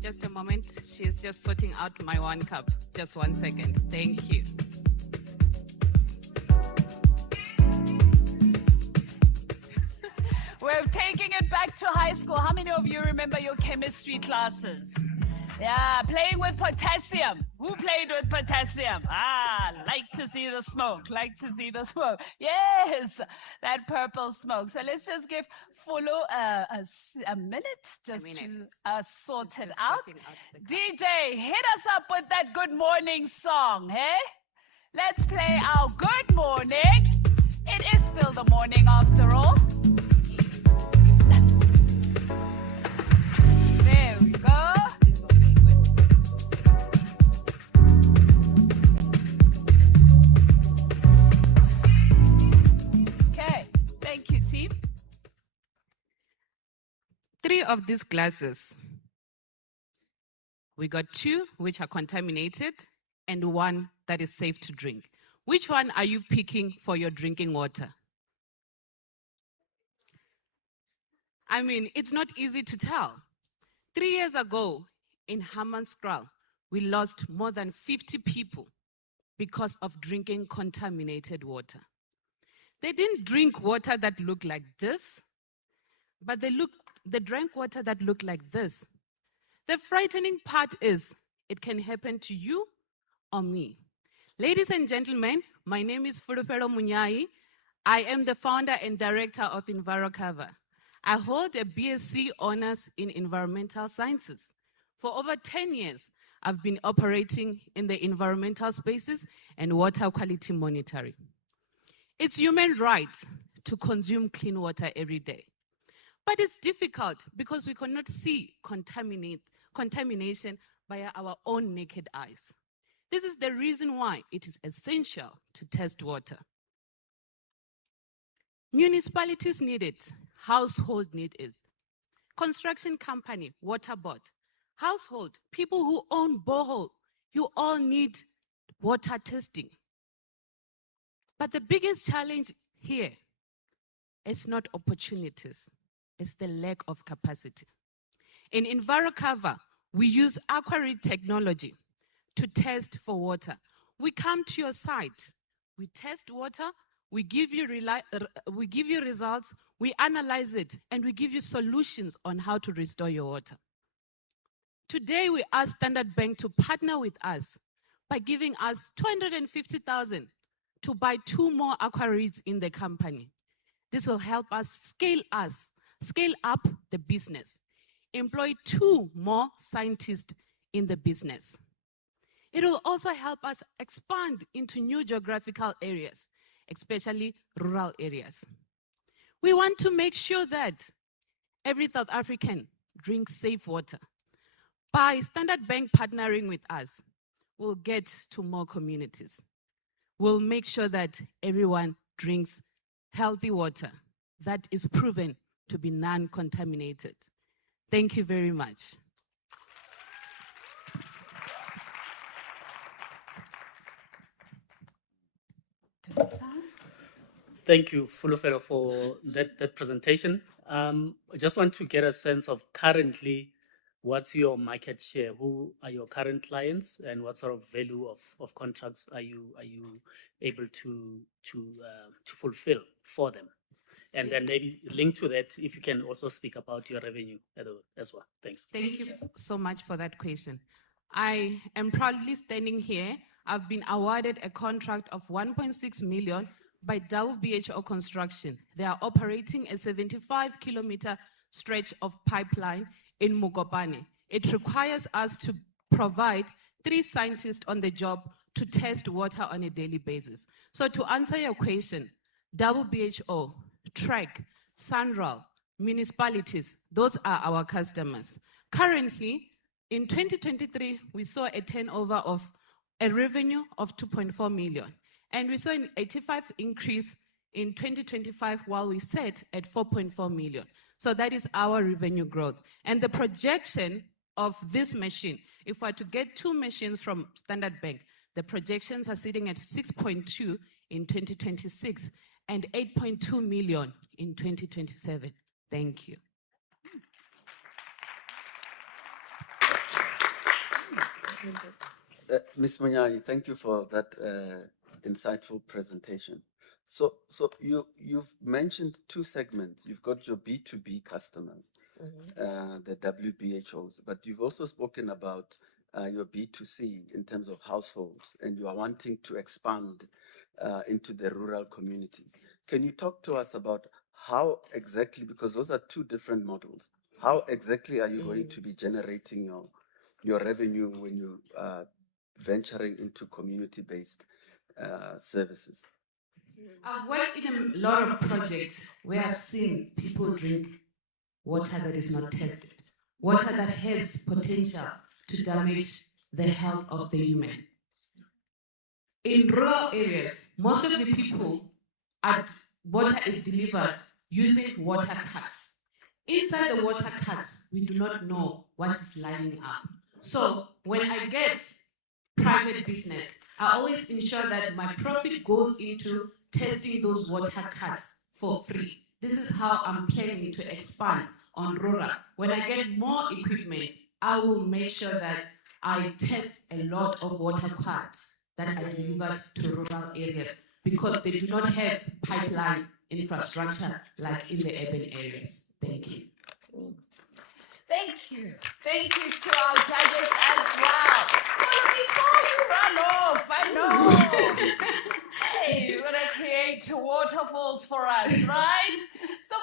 Just a moment. She's just sorting out my 1 cup. Just 1 second. Thank you. We're taking it back to high school. How many of you remember your chemistry classes? Yeah, playing with potassium. Who played with potassium? Like to see the smoke. Like to see the smoke. Yes, that purple smoke. So let's just give Fulu a minute just to sort it out. DJ, hit us up with that good morning song, hey? Let's play our good morning. It is still the morning after all. There we go. Okay, thank you, team. 3 of these glasses, we got 2 which are contaminated and 1 that is safe to drink. Which one are you picking for your drinking water? I mean, it's not easy to tell. 3 years ago in Hammanskraal, we lost more than 50 people because of drinking contaminated water. They didn't drink water that looked like this, but they drank water that looked like this. The frightening part is it can happen to you or me. Ladies and gentlemen, my name is Fulufelo Munyai. I am the founder and director of EnviroCover. I hold a BSc honors in environmental sciences. For over 10 years, I've been operating in the environmental spaces and water quality monitoring. It's human right to consume clean water every day. But it's difficult because we cannot see contamination via our own naked eyes. This is the reason why it is essential to test water. Municipalities need it, households need it. Construction company, water board, household, people who own borehole, you all need water testing. But the biggest challenge here is not opportunities, it's the lack of capacity. In EnviroCover, we use aquaread technology to test for water. We come to your site, we test water, we give you results, we analyze it, and we give you solutions on how to restore your water. Today, we ask Standard Bank to partner with us by giving us 250,000 to buy 2 more aquareads in the company. This will help us scale up the business, employ 2 more scientists in the business. It will also help us expand into new geographical areas, especially rural areas. We want to make sure that every South African drinks safe water. By Standard Bank partnering with us, we'll get to more communities. We'll make sure that everyone drinks healthy water that is proven to be non-contaminated. Thank you very much. Thank you, Fulufelo, for that presentation. I just want to get a sense of currently, what's your market share? Who are your current clients, and what sort of value of contracts are you able to fulfill for them? And then maybe linked to that, if you can also speak about your revenue as well. Thanks. Thank you so much for that question. I am proudly standing here. I've been awarded a contract of 1.6 million by WHO Construction. They are operating a 75-kilometer stretch of pipeline in Mugopane. It requires us to provide 3 scientists on the job to test water on a daily basis. So to answer your question, WHO, TREC, Sanral, municipalities, those are our customers. Currently, in 2023, we saw a turnover of a revenue of 2.4 million. And we saw an 85 increase in 2025 while we set at 4.4 million. So that is our revenue growth. And the projection of this machine, if we're to get 2 machines from Standard Bank, the projections are sitting at 6.2 in 2026 and 8.2 million in 2027. Thank you. Ms. Munyai, thank you for that insightful presentation. So you've mentioned 2 segments. You've got your B2B customers, the WBHOs, but you've also spoken about your B2C in terms of households, and you are wanting to expand into the rural communities. Can you talk to us about how exactly, because those are 2 different models, how exactly are you going to be generating your revenue when you are venturing into community-based services? I've worked in a lot of projects where I've seen people drink water that is not tested, water that has potential to damage the health of the human. In rural areas, most of the people water is delivered using water carts. Inside the water carts, we do not know what is lining up. So when I get private business, I always ensure that my profit goes into testing those water carts for free. This is how I'm planning to expand on rural. When I get more equipment, I will make sure that I test a lot of water carts that I delivered to rural areas because they do not have pipeline infrastructure like in the urban areas. Thank you. Thank you. Thank you to our judges as well. Well, before you run off, I know. Hey, you're going to create waterfalls for us, right? So,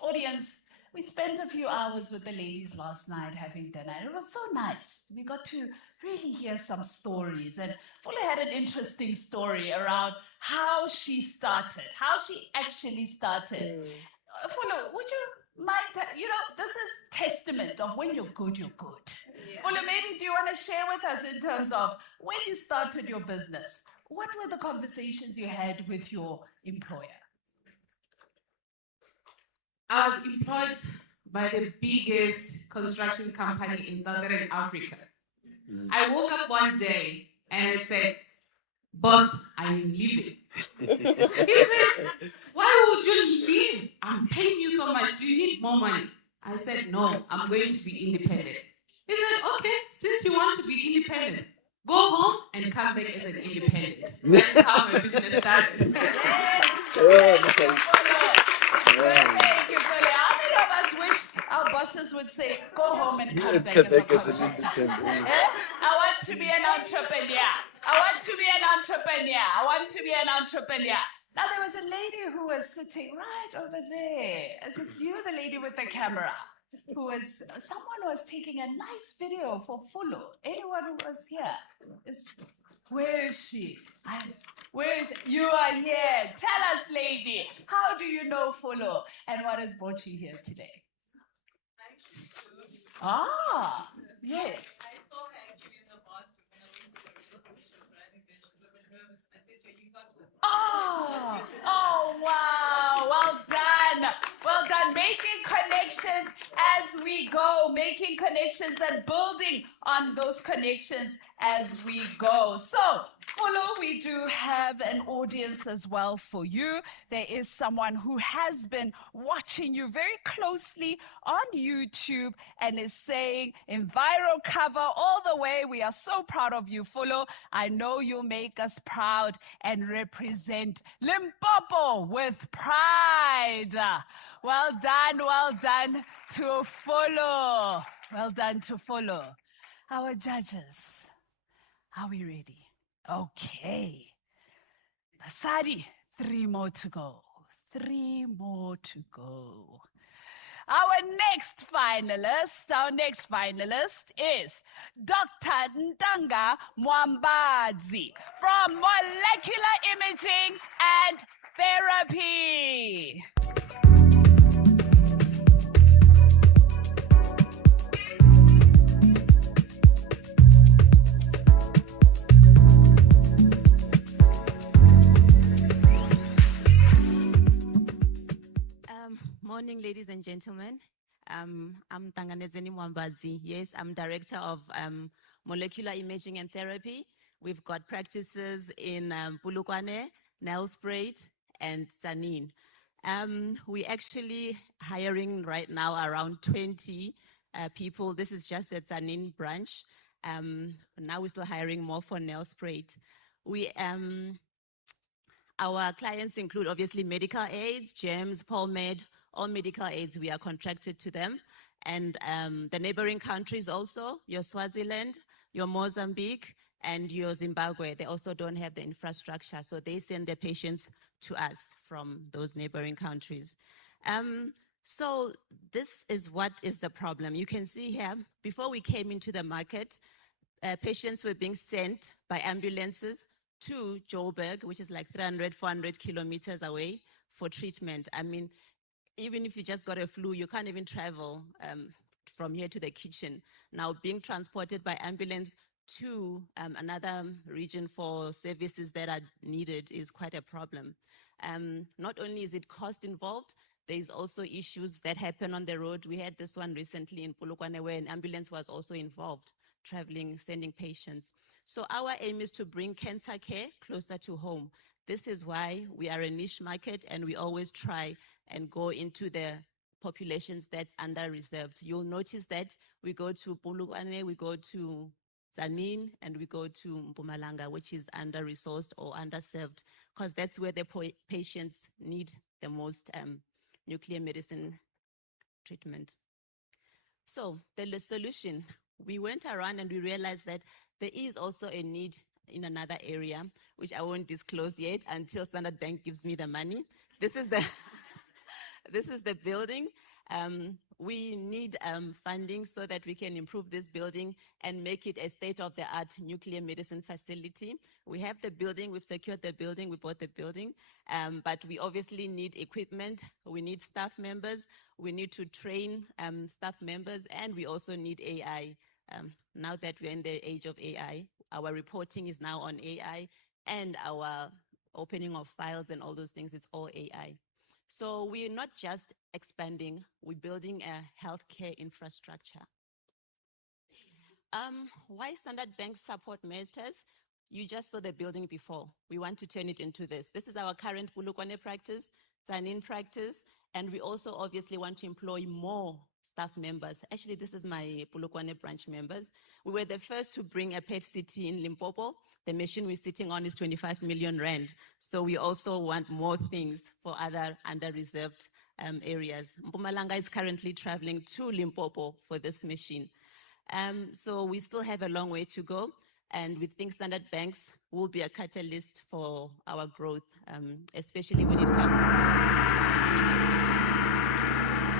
audience, we spent a few hours with the ladies last night having dinner. It was so nice. We got to really hear some stories. And Fuller had an interesting story around how she started, how she actually started. Fuller, would you mind, this is testament of when you're good, you're good. Yeah. Fuller, maybe do you want to share with us in terms of when you started your business? What were the conversations you had with your employer? I was employed by the biggest construction company in Southern Africa. I woke up one day and I said, "Boss, I'm leaving." He said, "Why would you leave? I'm paying you so much. Do you need more money?" I said, "No, I'm going to be independent." He said, "Okay, since you want to be independent, go home and come back as an independent." That's how my business started. Thank you, Philly. How many of us wish our bosses would say, "Go home and come back as a contractor"? I want to be an entrepreneur. I want to be an entrepreneur. I want to be an entrepreneur. Now, there was a lady who was sitting right over there. Is it you, the lady with the camera? Someone was taking a nice video for Fulu. Anyone who was here? Where is she? Where is you are here? Tell us, lady, how do you know Folo and what has brought you here today? Ah, yes. Oh, wow. Well done. Well done. Making connections as we go, making connections and building on those connections as we go. So, Folo, we do have an audience as well for you. There is someone who has been watching you very closely on YouTube and is saying in viral cover all the way, we are so proud of you, Folo. I know you'll make us proud and represent Limpopo with pride. Well done to Folo. Well done to Folo. Our judges, are we ready? Okay. Basali, 3 more to go. 3 more to go. Our next finalist is Dr. Ntanga Mwambadzi from Molecular Imaging and Therapy. Morning, ladies and gentlemen. I'm Tanganezeni Mwambadzi. Yes, I'm Director of Molecular Imaging and Therapy. We've got practices in Polokwane, Nelspruit, and Tzaneen. We're actually hiring right now around 20 people. This is just the Tzaneen branch. Now we're still hiring more for Nelspruit. Our clients include obviously medical aids, GEMS, PolMed, all medical aids, we are contracted to them. And the neighboring countries also, your Swaziland, your Mozambique, and your Zimbabwe, they also don't have the infrastructure, so they send their patients to us from those neighboring countries. So this is what is the problem. You can see here, before we came into the market, patients were being sent by ambulances to Joburg, which is like 300, 400 kilometers away for treatment. I mean, even if you just got a flu, you can't even travel from here to the kitchen. Now, being transported by ambulance to another region for services that are needed is quite a problem. Not only is it cost involved, there's also issues that happen on the road. We had this one recently in Polokwane where an ambulance was also involved, traveling, sending patients. So our aim is to bring cancer care closer to home. This is why we are a niche market and we always try and go into the populations that's under-reserved. You'll notice that we go to Polokwane, we go to Tzaneen, and we go to Mpumalanga, which is under-resourced or underserved, because that's where the patients need the most nuclear medicine treatment. So the solution, we went around and we realized that there is also a need in another area, which I won't disclose yet until Standard Bank gives me the money. This is the this is the building. We need funding so that we can improve this building and make it a state-of-the-art nuclear medicine facility. We have the building, we've secured the building, we bought the building, but we obviously need equipment, we need staff members, we need to train staff members, and we also need AI. Now that we're in the age of AI, our reporting is now on AI, and our opening of files and all those things, it's all AI. So we're not just expanding, we're building a healthcare infrastructure. Why Standard Bank support matters? You just saw the building before. We want to turn it into this. This is our current Polokwane practice, Tzaneen practice, and we also obviously want to employ more staff members. Actually, this is my Polokwane branch members. We were the first to bring a PET-CT in Limpopo. The machine we're sitting on is 25 million rand. So we also want more things for other under-reserved areas. Mpumalanga is currently traveling to Limpopo for this machine. So we still have a long way to go. And we think Standard Banks will be a catalyst for our growth, especially when it comes.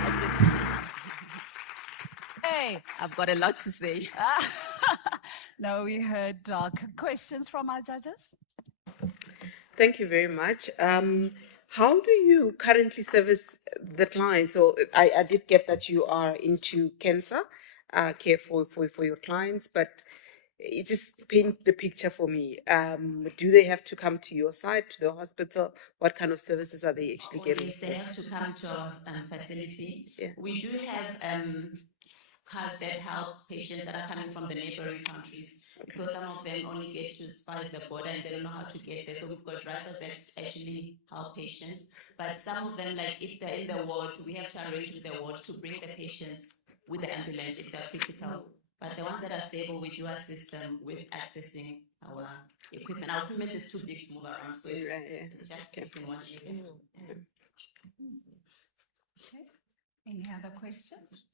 That's it. Hey. I've got a lot to say. Now we heard questions from our judges. Thank you very much. How do you currently service the clients? So I did get that you are into cancer care for your clients, but it just paint the picture for me. Do they have to come to your site, to the hospital? What kind of services are they actually getting? Yes, they have to come to our facility. Yeah. We do have cars that help patients that are coming from the neighboring countries, because some of them only get to spice the border and they don't know how to get there. So we've got drivers that actually help patients. But some of them, like if they're in the ward, we have to arrange with the ward to bring the patients with the ambulance if they're critical. But the ones that are stable, we do assist them with accessing our equipment. Our equipment is too big to move around, so it's just fixed in one area. Okay. Any other questions?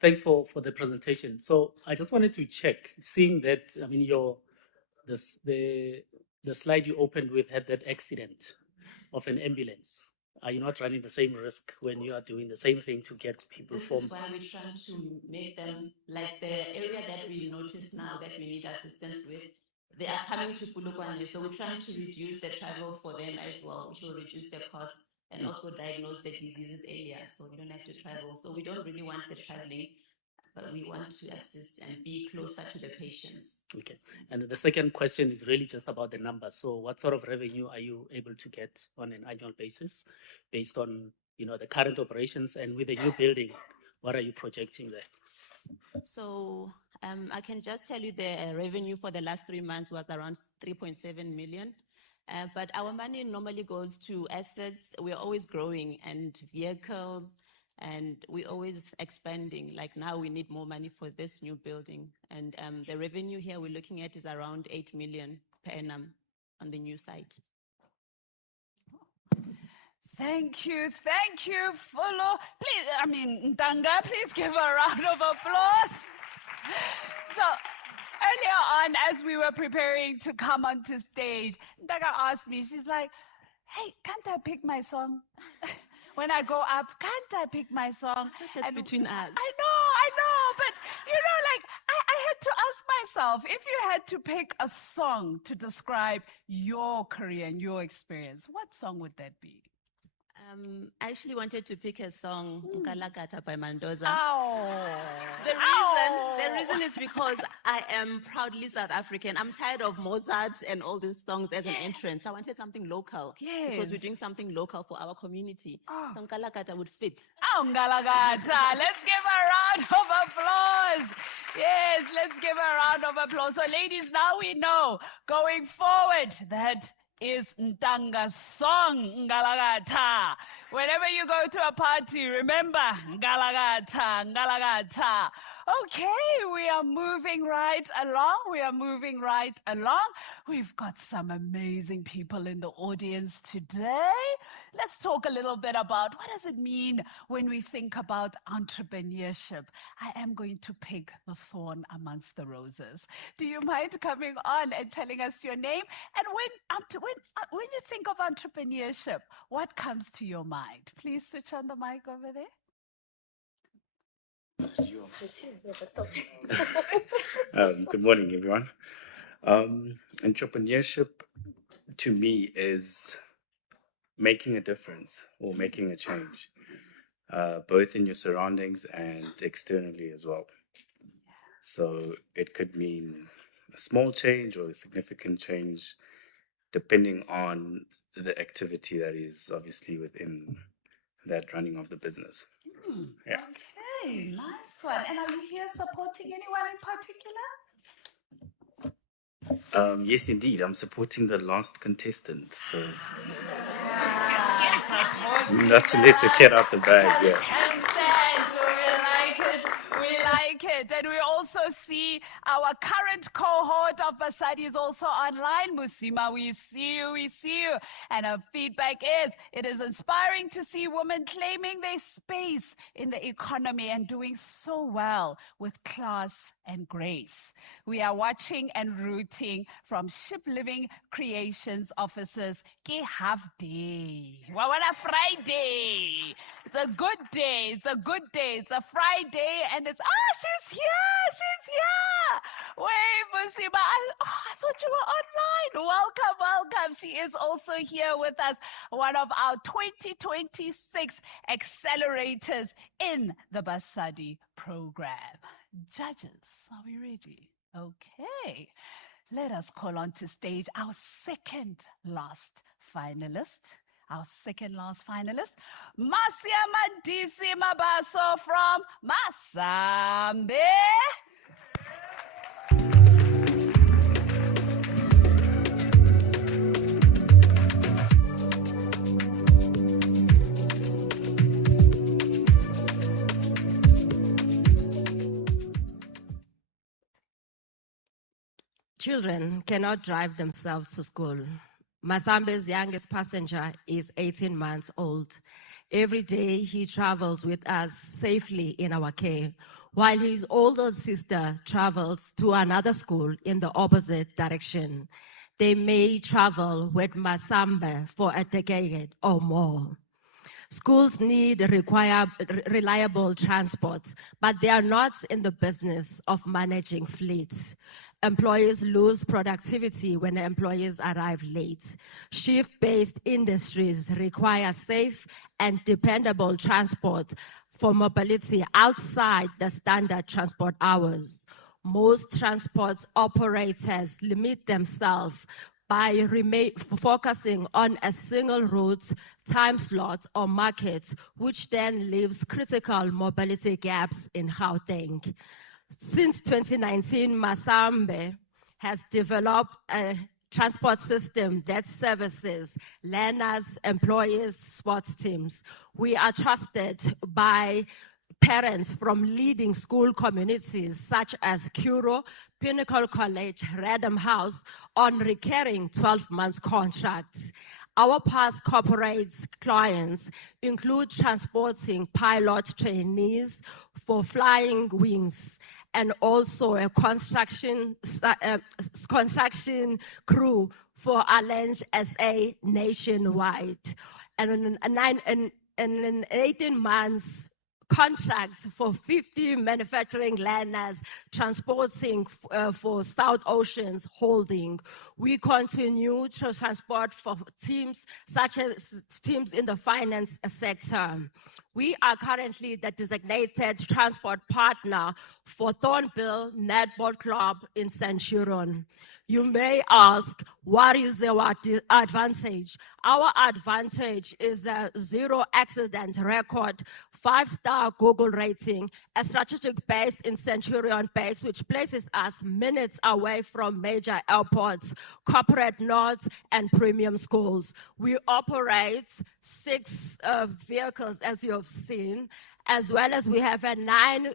Thanks for the presentation. So I just wanted to check, seeing that, I mean, the slide you opened with had that accident of an ambulance. Are you not running the same risk when you are doing the same thing to get people This from? is why we're trying to make them, like the area that we notice now that we need assistance with, they are coming to Polokwane, so we're trying to reduce the travel for them as well, which will reduce the costs and also diagnose the diseases earlier, so we don't have to travel. So we don't really want the traveling, but we want to assist and be closer to the patients. Okay. And the second question is really just about the numbers. So what sort of revenue are you able to get on an annual basis based on, the current operations, and with the new building, what are you projecting there? So I can just tell you the revenue for the last 3 months was around 3.7 million. But our money normally goes to assets. We're always growing, and vehicles, and we're always expanding. Like now we need more money for this new building. And the revenue here we're looking at is around 8 million per annum on the new site. Thank you, Fulo. Please, Ntanga, please give a round of applause. So, earlier on, as we were preparing to come onto stage, Ntanga asked me, she's like, hey, can't I pick my song? When I go up, can't I pick my song? That's between us. I know, but I had to ask myself, if you had to pick a song to describe your career and your experience, what song would that be? I actually wanted to pick a song, Nkalakata by Mandoza. Oh. The reason is because I am proudly South African. I'm tired of Mozart and all these songs as an entrance. I wanted something local. Yes. Because we're doing something local for our community. So Nkalakata would fit. Nkalakata. Let's give a round of applause. Yes, let's give a round of applause. So ladies, now we know, going forward, that is Ntanga's song, Nkalakata. Whenever you go to a party, remember, Nkalakata, Nkalakata. Okay, we are moving right along. We've got some amazing people in the audience today. Let's talk a little bit about what does it mean when we think about entrepreneurship. I am going to pick the thorn amongst the roses. Do you mind coming on and telling us your name? And when you think of entrepreneurship, what comes to your mind? Please switch on the mic over there. Good morning, everyone. Entrepreneurship to me is making a difference or making a change, both in your surroundings and externally as well. So it could mean a small change or a significant change, depending on the activity that is obviously within that running of the business. Yeah. Okay, nice one. And are you here supporting anyone in particular? Yes, indeed. I'm supporting the last contestant. So not to let the cat out the bag. Yeah. We like it. And we also see our current cohort of Basali is also online. Musima, we see you. And our feedback is, it is inspiring to see women claiming their space in the economy and doing so well with class and grace. We are watching and rooting from Ship Living Creations offices. Ke half day. Wawana Friday. It's a good day. It's a good day. It's a Friday and it's, she's here. She's here. Wait, Musiba. I thought you were online. Welcome, welcome. She is also here with us. One of our 2026 accelerators in the Basali Program. Judges, are we ready? Okay. Let us call on to stage our second last finalist. Our second last finalist, Masia Madisi Mabaso from Masambe. Children cannot drive themselves to school. Masambe's youngest passenger is 18 months old. Every day he travels with us safely in our care, while his older sister travels to another school in the opposite direction. They may travel with Masambe for a decade or more. Schools need reliable transport, but they are not in the business of managing fleets. Employees lose productivity when employees arrive late. Shift-based industries require safe and dependable transport for mobility outside the standard transport hours. Most transport operators limit themselves by focusing on a single route, time slot, or market, which then leaves critical mobility gaps in Gauteng. Since 2019, Masambe has developed a transport system that services learners, employees, sports teams. We are trusted by parents from leading school communities such as Kuro, Pinnacle College, Redham House on recurring 12-month contracts. Our past corporate clients include transporting pilot trainees for flying wings and also a construction crew for Alliance SA nationwide. And in 18 months, contracts for 50 manufacturing learners transporting for South Oceans Holding. We continue to transport for teams such as teams in the finance sector. We are currently the designated transport partner for Thornbill Netball Club in Centurion. You may ask, what is our advantage? Our advantage is a zero accident record, 5-star Google rating, a strategic base in Centurion base, which places us minutes away from major airports, corporate nodes, and premium schools. We operate 6 vehicles, as you have seen, as well as we have a 9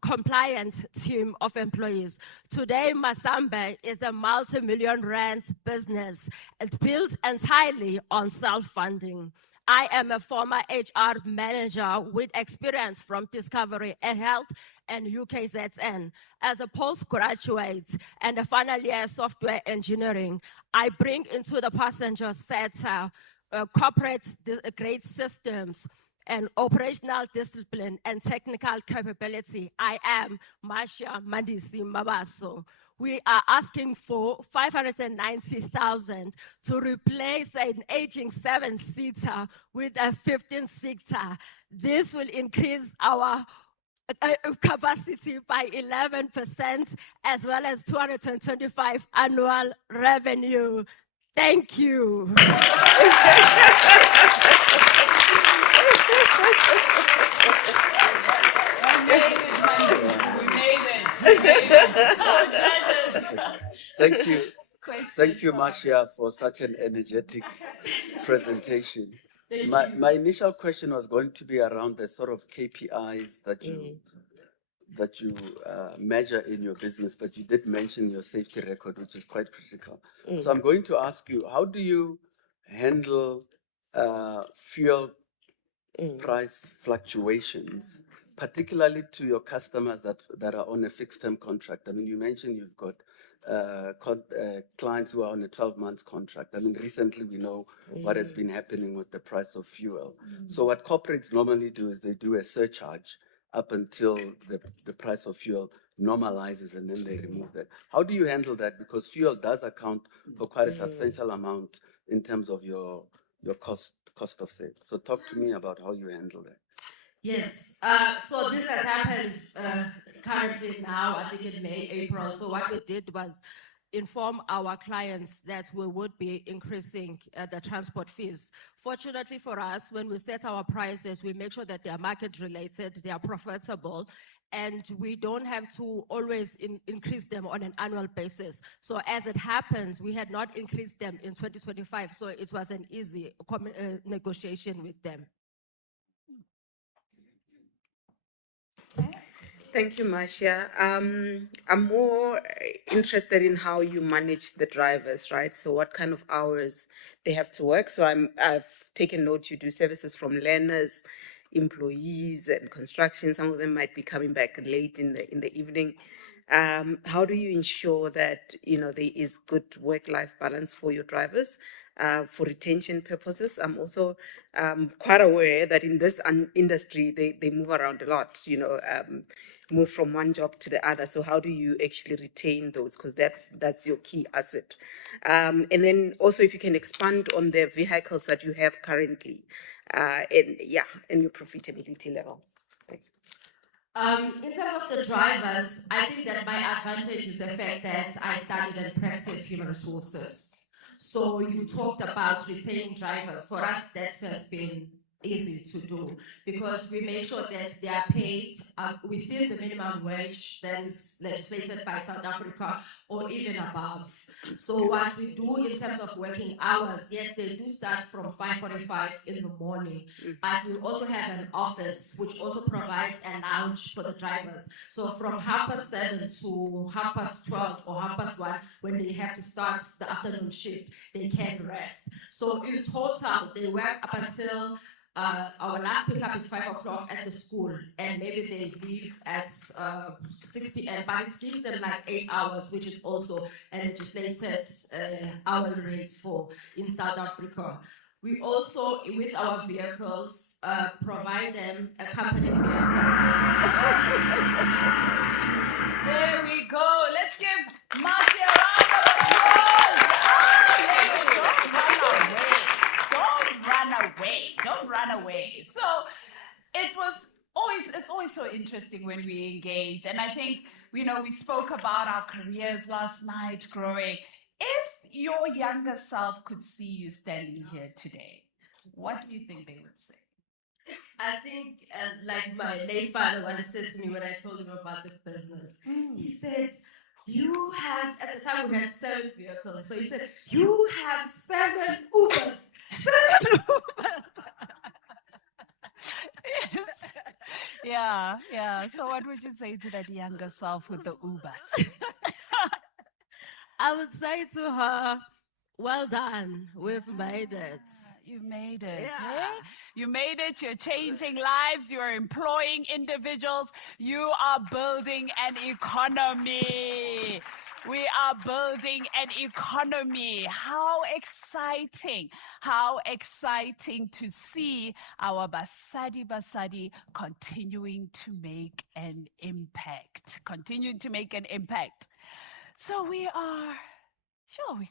compliant team of employees. Today, Masambe is a multi-million rands business. It's built entirely on self-funding. I am a former HR manager with experience from Discovery Health and UKZN. As a postgraduate and a final year software engineering, I bring into the passenger sector corporate grade systems and operational discipline and technical capability. I am Masha Mandisi Mabaso. We are asking for 590,000 to replace an aging 7-seater with a 15-seater. This will increase our capacity by 11%, as well as 225 annual revenue. Thank you. Thank you. Thank you, Marcia, for such an energetic presentation. My initial question was going to be around the sort of KPIs that you measure in your business, but you did mention your safety record, which is quite critical. So I'm going to ask you, how do you handle fuel price fluctuations particularly to your customers that are on a fixed term contract. I mean, you mentioned you've got clients who are on a 12-month contract. I mean, recently we know what has been happening with the price of fuel. So what corporates normally do is they do a surcharge up until the price of fuel normalizes, and then they remove that. How do you handle that? Because fuel does account for quite a substantial amount in terms of your cost of sales. So talk to me about how you handle that. Yes. So this has happened currently now, I think in May, April. So what we did was inform our clients that we would be increasing the transport fees. Fortunately for us, when we set our prices, we make sure that they are market related, they are profitable, and we don't have to always increase them on an annual basis. So as it happens, we had not increased them in 2025, so it was an easy negotiation with them. Thank you, Marcia. I'm more interested in how you manage the drivers, right? So what kind of hours they have to work. So I've taken note you do services from learners, employees, and construction. Some of them might be coming back late in the evening. How do you ensure that there is good work-life balance for your drivers? For retention purposes, I'm also quite aware that in this industry they move around a lot. Move from one job to the other. So how do you actually retain those? Because that's your key asset. And then also if you can expand on the vehicles that you have currently, and your profitability level. Thanks. In terms of the drivers, I think that my advantage is the fact that I studied and practiced human resources. So you talked about retaining drivers. For us, that has been easy to do because we make sure that they are paid within the minimum wage that is legislated by South Africa or even above. So what we do in terms of working hours, yes, they do start from 5:45 in the morning, but we also have an office which also provides a lounge for the drivers. So from 7:30 to 12:30 or 1:30, when they have to start the afternoon shift, they can rest. So in total, they work up until our last pickup is 5 o'clock at the school, and maybe they leave at 6 p.m., but it gives them like 8 hours, which is also a legislated hourly rate for in South Africa. We also, with our vehicles, provide them a company vehicle. There we go. Let's give Marcia a round of applause. Don't run away. Don't run away. So it's always so interesting when we engage. And I think, we spoke about our careers last night growing. If your younger self could see you standing here today, what do you think they would say? I think, like my late father once said to me when I told him about the business, he said, you have, at the time we had 7 vehicles, so he said, you have 7 Ubers. 7 Ubers. Yes. Yeah. So what would you say to that younger self with the Ubers? I would say to her, well done, we've made it. You made it, Yeah. eh? You made it, you're changing lives, you're employing individuals, you are building an economy. We are building an economy. How exciting to see our Basali continuing to make an impact. So we're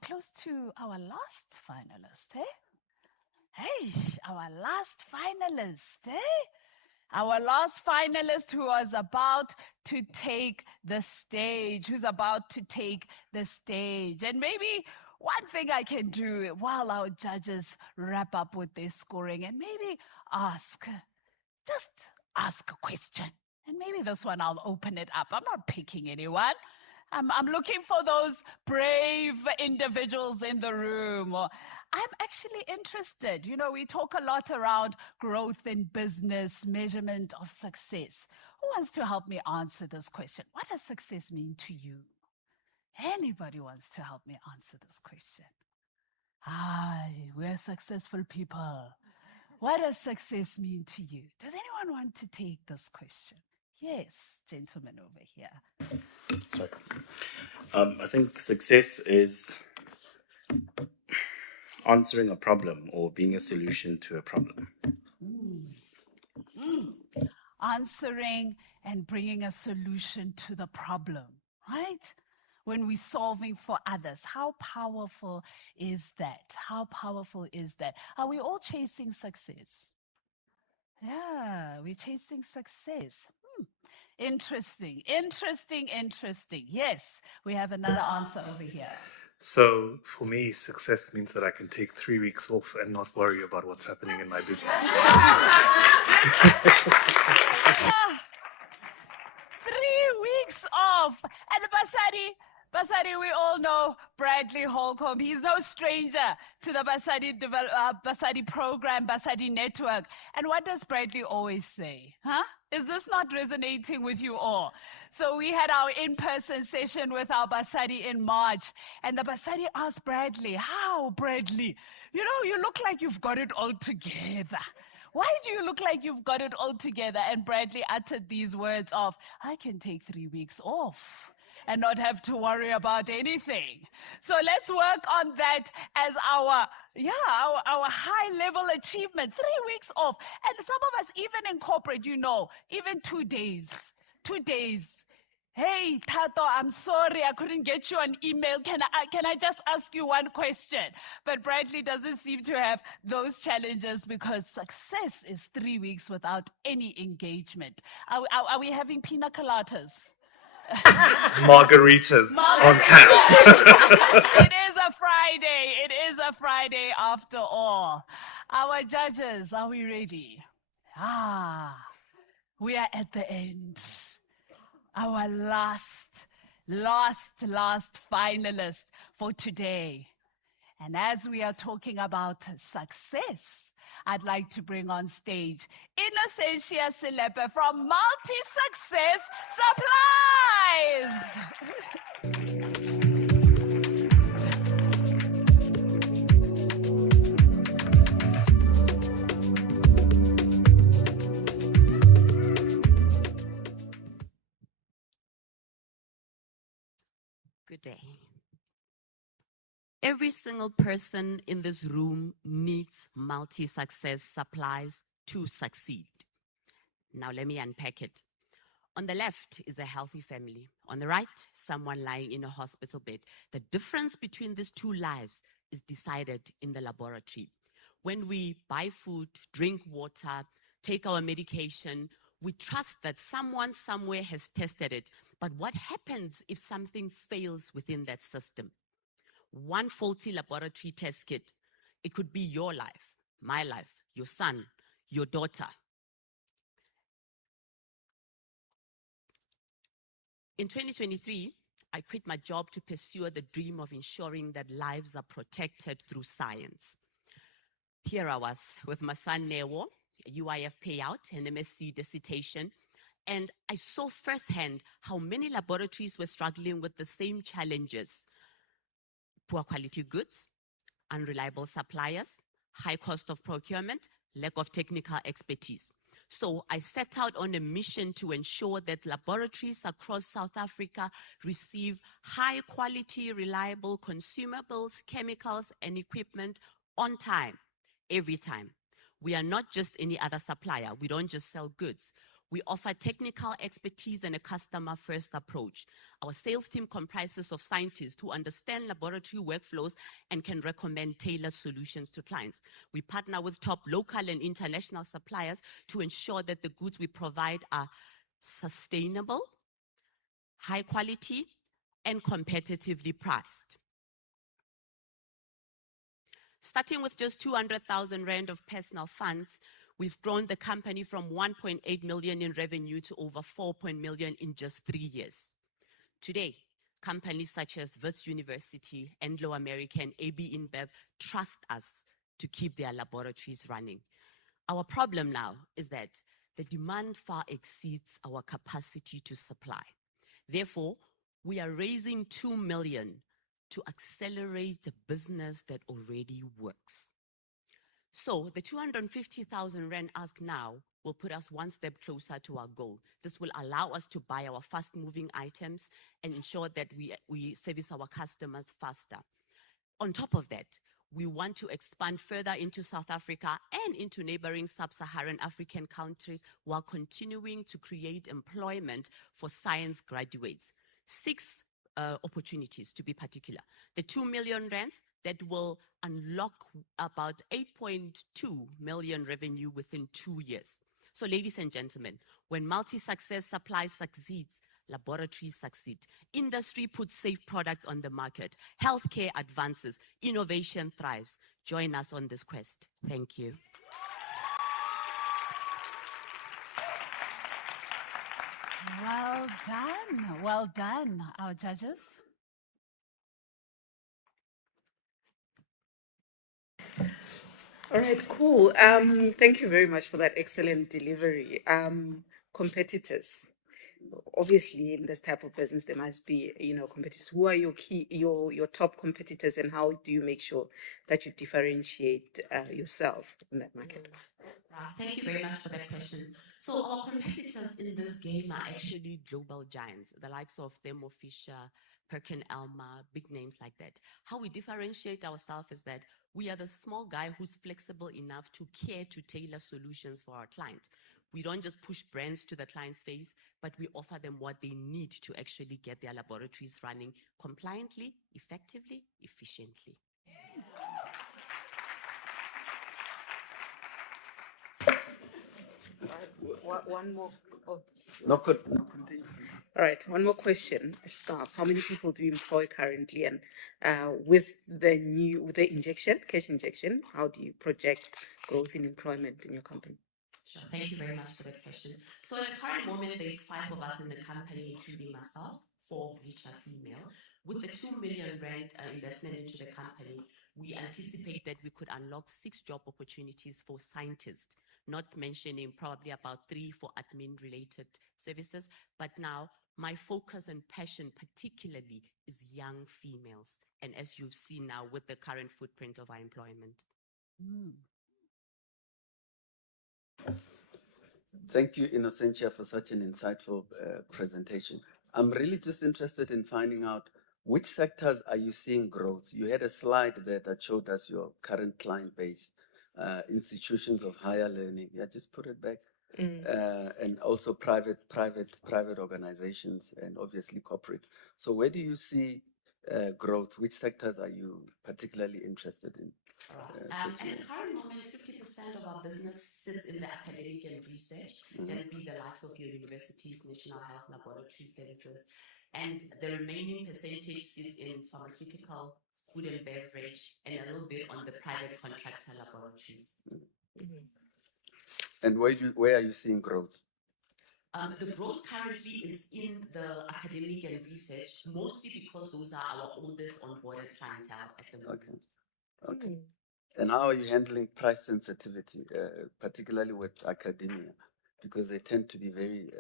close to our last finalist, eh? Hey, our last finalist, eh? Our last finalist who was about to take the stage, And maybe one thing I can do while our judges wrap up with their scoring and maybe just ask a question. And maybe this one I'll open it up. I'm not picking anyone. I'm looking for those brave individuals in the room. I'm actually interested. We talk a lot around growth in business, measurement of success. Who wants to help me answer this question? What does success mean to you? Anybody wants to help me answer this question? We're successful people. What does success mean to you? Does anyone anyone want to take this question? Yes, gentleman over here. Sorry. I think success is answering a problem or being a solution to a problem. Answering and bringing a solution to the problem, right? When we're solving for others, how powerful is that? How powerful is that? Are we all chasing success? Yeah, we're chasing success. Interesting. Yes, we have another answer over here. So for me, success means that I can take 3 weeks off and not worry about what's happening in my business. 3 weeks off. And Basali, we all know Bradley Holcomb. He's no stranger to the Basali program, Basali network. And what does Bradley always say? Huh? Is this not resonating with you all? So we had our in-person session with our Basali in March. And the Basali asked Bradley, how, Bradley? You know, you look like you've got it all together. Why do you look like you've got it all together? And Bradley uttered these words of, I can take 3 weeks off and not have to worry about anything. So let's work on that as our high-level achievement, 3 weeks off. And some of us even incorporate, even 2 days. 2 days. Hey, Tato, I'm sorry I couldn't get you an email. Can I just ask you one question? But Bradley doesn't seem to have those challenges because success is 3 weeks without any engagement. Are we having pina coladas? Margaritas on tap. It is a Friday after all. Our judges, are we ready? We are at the end. Our last finalist for today. And as we are talking about success, I'd like to bring on stage Innocentia Selepe from Multi-Success Supplies. Good day. Every single person in this room needs multi-success supplies to succeed. Now let me unpack it. On the left is a healthy family. On the right, someone lying in a hospital bed. The difference between these two lives is decided in the laboratory. When we buy food, drink water, take our medication, we trust that someone somewhere has tested it. But what happens if something fails within that system? One faulty laboratory test kit, it could be your life, my life, your son, your daughter. In 2023, I quit my job to pursue the dream of ensuring that lives are protected through science. Here I was with my son Newo, a UIF payout, an MSc dissertation, and I saw firsthand how many laboratories were struggling with the same challenges: poor quality goods, unreliable suppliers, high cost of procurement, lack of technical expertise. So I set out on a mission to ensure that laboratories across South Africa receive high quality, reliable consumables, chemicals, and equipment on time, every time. We are not just any other supplier. We don't just sell goods. We offer technical expertise and a customer-first approach. Our sales team comprises of scientists who understand laboratory workflows and can recommend tailored solutions to clients. We partner with top local and international suppliers to ensure that the goods we provide are sustainable, high quality, and competitively priced. Starting with just 200,000 Rand of personal funds, we've grown the company from 1.8 million in revenue to over 4 million in just 3 years. Today, companies such as Wits University, Anglo American, AB InBev trust us to keep their laboratories running. Our problem now is that the demand far exceeds our capacity to supply. Therefore, we are raising 2 million to accelerate a business that already works. So the 250,000 rand ask now will put us one step closer to our goal. This will allow us to buy our fast-moving items and ensure that we service our customers faster. On top of that, we want to expand further into South Africa and into neighboring sub-Saharan African countries while continuing to create employment for science graduates. 6 opportunities to be particular. The 2 million rand that will unlock about 8.2 million revenue within 2 years. So ladies and gentlemen, when multi-success supply succeeds, laboratories succeed. Industry puts safe products on the market. Healthcare advances. Innovation thrives. Join us on this quest. Thank you. Well done. Well done, our judges. All right, cool. Thank you very much for that excellent delivery. Competitors. Obviously, in this type of business, there must be, competitors. Who are your top competitors, and how do you make sure that you differentiate yourself in that market? Thank you very much for that question. So our competitors in this game are actually global giants, the likes of Thermo Fisher, Perkin-Elmer, big names like that. How we differentiate ourselves is that we are the small guy who's flexible enough to care to tailor solutions for our client. We don't just push brands to the client's face, but we offer them what they need to actually get their laboratories running compliantly, effectively, efficiently. One more. Oh. No, continue. All right, one more question. Staff, how many people do you employ currently? And with the cash injection, how do you project growth in employment in your company? Sure. Thank you very much for that question. So at the current moment, there's 5 of us in the company, including myself, 4 of which are female. With the 2 million rand investment into the company, we anticipate that we could unlock 6 job opportunities for scientists, not mentioning probably about 3 for admin-related services. But now, my focus and passion particularly is young females. And as you've seen now with the current footprint of our employment. Thank you, Innocentia, for such an insightful presentation. I'm really just interested in finding out which sectors are you seeing growth? You had a slide there that showed us your current client base, institutions of higher learning. Yeah, just put it back. And also private organizations and obviously corporate. So where do you see growth? Which sectors are you particularly interested in? At the current moment, 50% of our business sits in the academic and research. That would be the likes of your universities, national health laboratory services. And the remaining percentage sits in pharmaceutical, food and beverage, and a little bit on the private contractor laboratories. And where are you seeing growth? The growth currently is in the academic and research, mostly because those are our oldest onboarded clientele at the moment. Okay. And how are you handling price sensitivity, particularly with academia? Because they tend to be very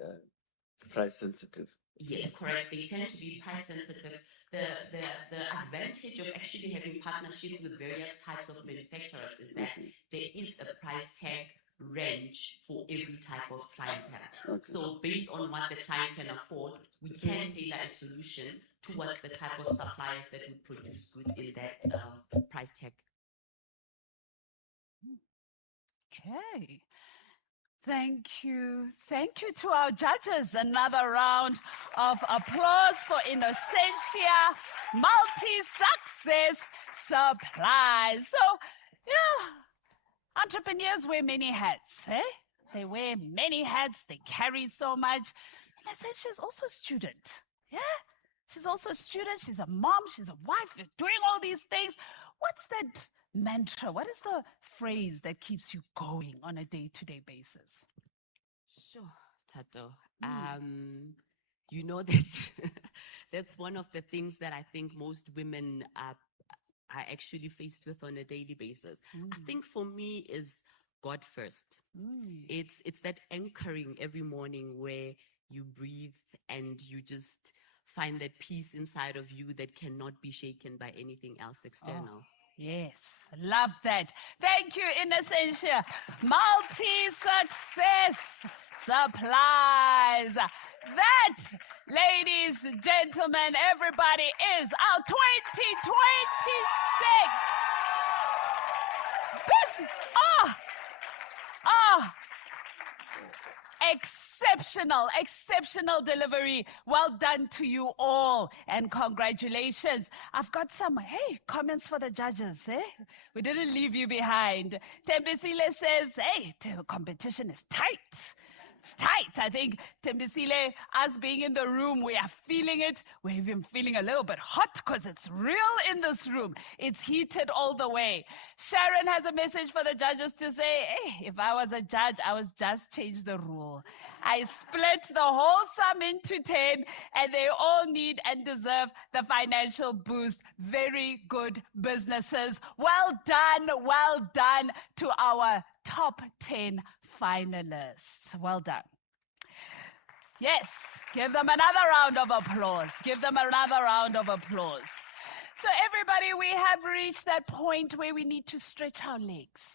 price sensitive. Yes, correct. They tend to be price sensitive. The advantage of actually having partnerships with various types of manufacturers is that there is a price tag range for every type of clientele. So based on what the client can afford, we can tailor a solution towards the type of suppliers that would produce goods in that price tag. Okay. Thank you. Thank you to our judges. Another round of applause for Innocentia Multi-Success Supplies. So, yeah, entrepreneurs wear many hats, eh? They wear many hats. They carry so much. Innocentia is also a student, yeah? She's also a student. She's a mom. She's a wife. She's doing all these things. What's that mantra? What is the phrase that keeps you going on a day-to-day basis? Sure, Tato. You know, that's one of the things that I think most women are actually faced with on a daily basis. I think for me is God first. It's that anchoring every morning where you breathe and you just find that peace inside of you that cannot be shaken by anything else external. Yes, love that. Thank you, Innocentia. Multi-success supplies. That, ladies, gentlemen, everybody, is our 2026 business. Exceptional delivery. Well done to you all and congratulations. I've got some, comments for the judges. We didn't leave you behind. Tembisile says, the competition is tight. It's tight. I think, Tembisile, us being in the room, we are feeling it. We're even feeling a little bit hot because it's real in this room. It's heated all the way. Sharon has a message for the judges to say, if I was a judge, I would just change the rule. I split the whole sum into 10, and they all need and deserve the financial boost. Very good businesses. Well done to our top 10 finalists. Well done. Yes, give them another round of applause. Give them another round of applause. So everybody, we have reached that point where we need to stretch our legs.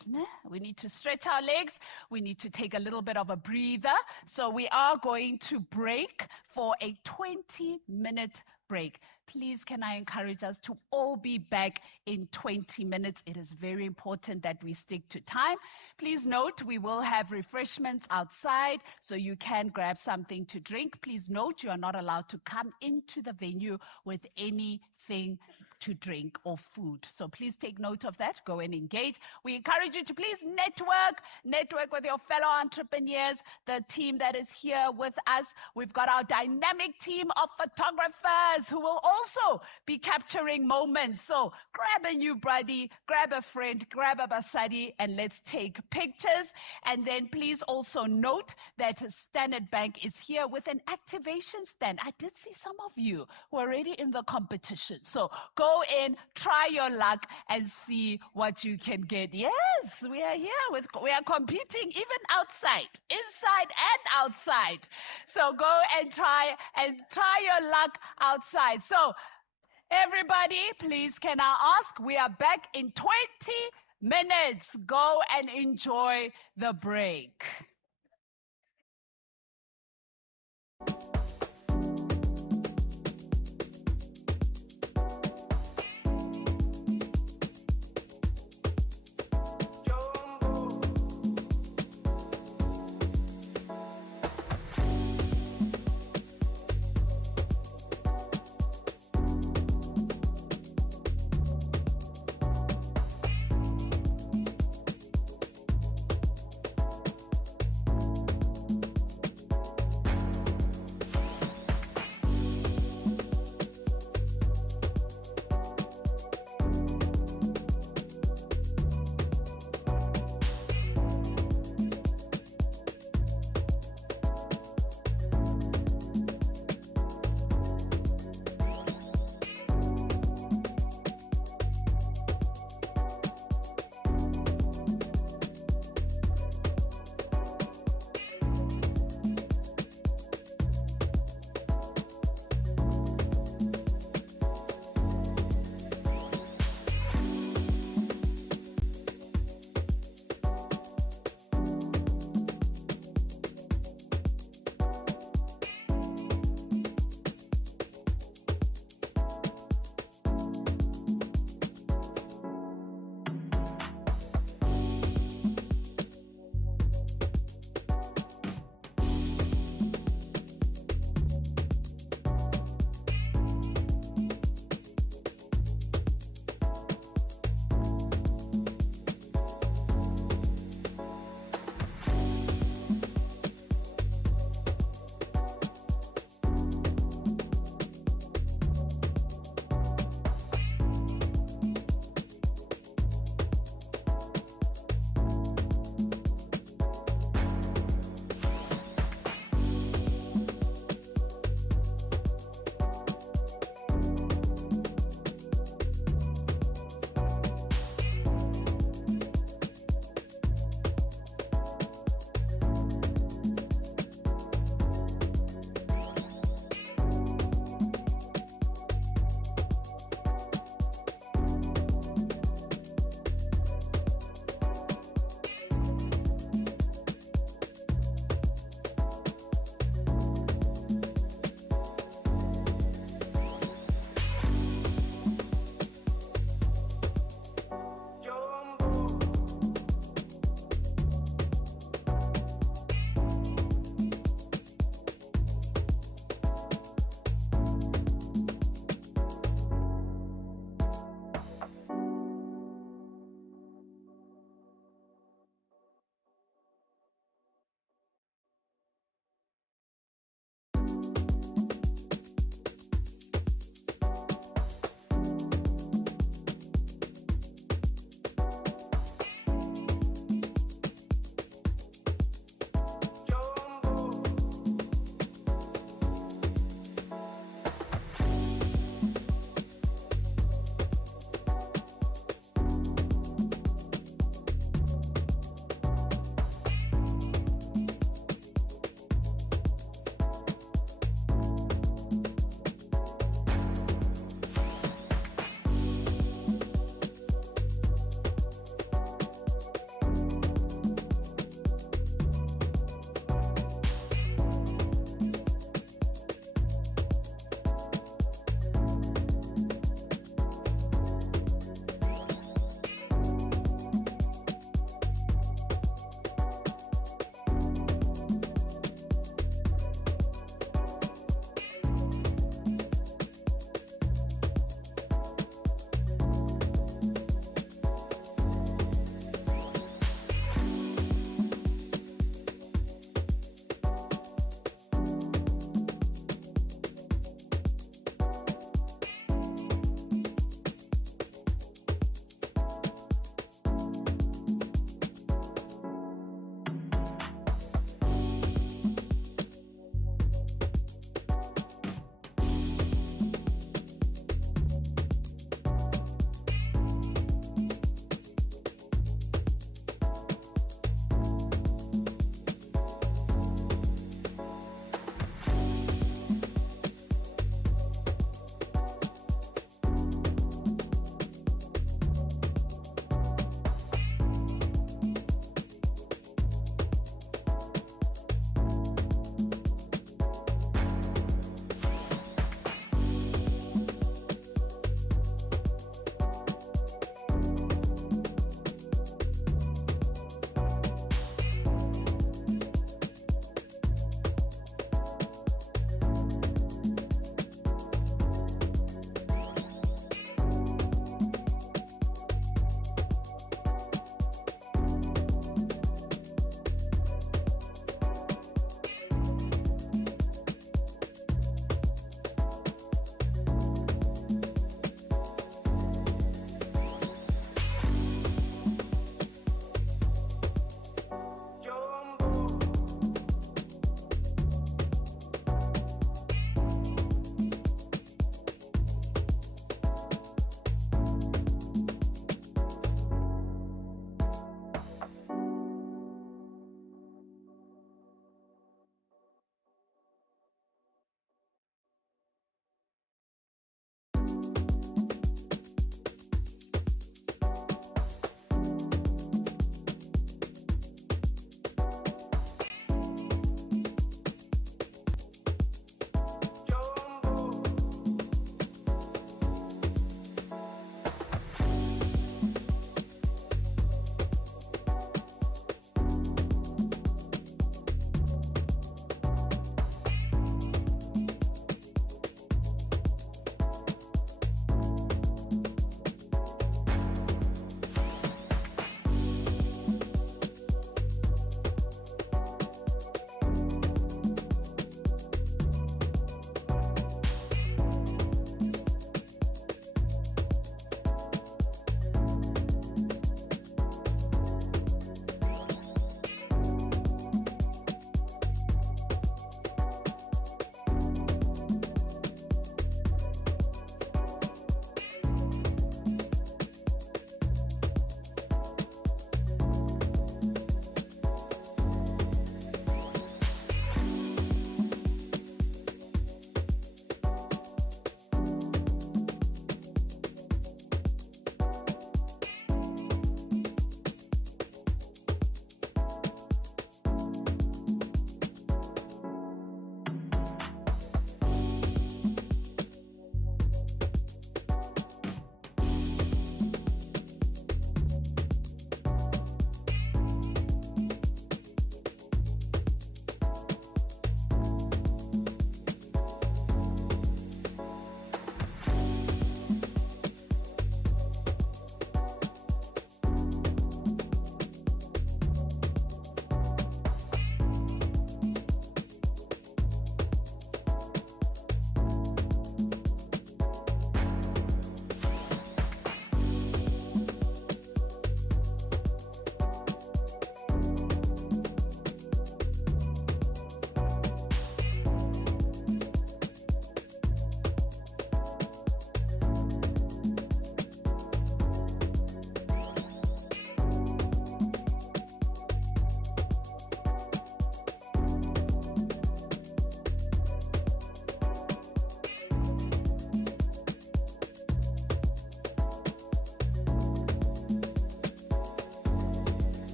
We need to stretch our legs. We need to take a little bit of a breather. So we are going to break for a 20-minute break. Please, can I encourage us to all be back in 20 minutes? It is very important that we stick to time. Please note, we will have refreshments outside, so you can grab something to drink. Please note, you are not allowed to come into the venue with anything to drink or food. So please take note of that. Go and engage. We encourage you to please network with your fellow entrepreneurs, the team that is here with us. We've got our dynamic team of photographers who will also be capturing moments. So grab a new buddy, grab a friend, grab a Basali, and let's take pictures. And then please also note that Standard Bank is here with an activation stand. I did see some of you who are already in the competition. So go in, try your luck, and see what you can get. Yes, we are here. We are competing even outside, inside and outside. So go and try your luck outside. So everybody, please, can I ask? We are back in 20 minutes. Go and enjoy the break.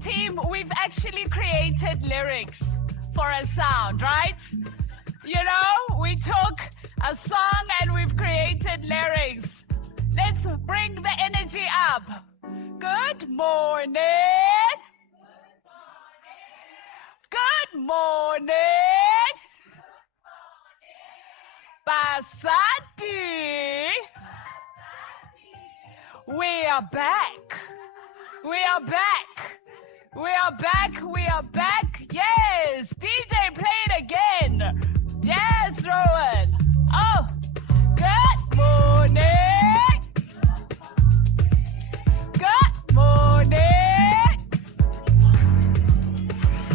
Team, we've actually created lyrics for a sound, right? You know, we took a song and we've created lyrics. Let's bring the energy up. Good morning. Good morning. Basali. We are back. We are back. We are back. We are back. Yes. DJ, play it again. Yes, Rowan. Oh, good morning. Good morning.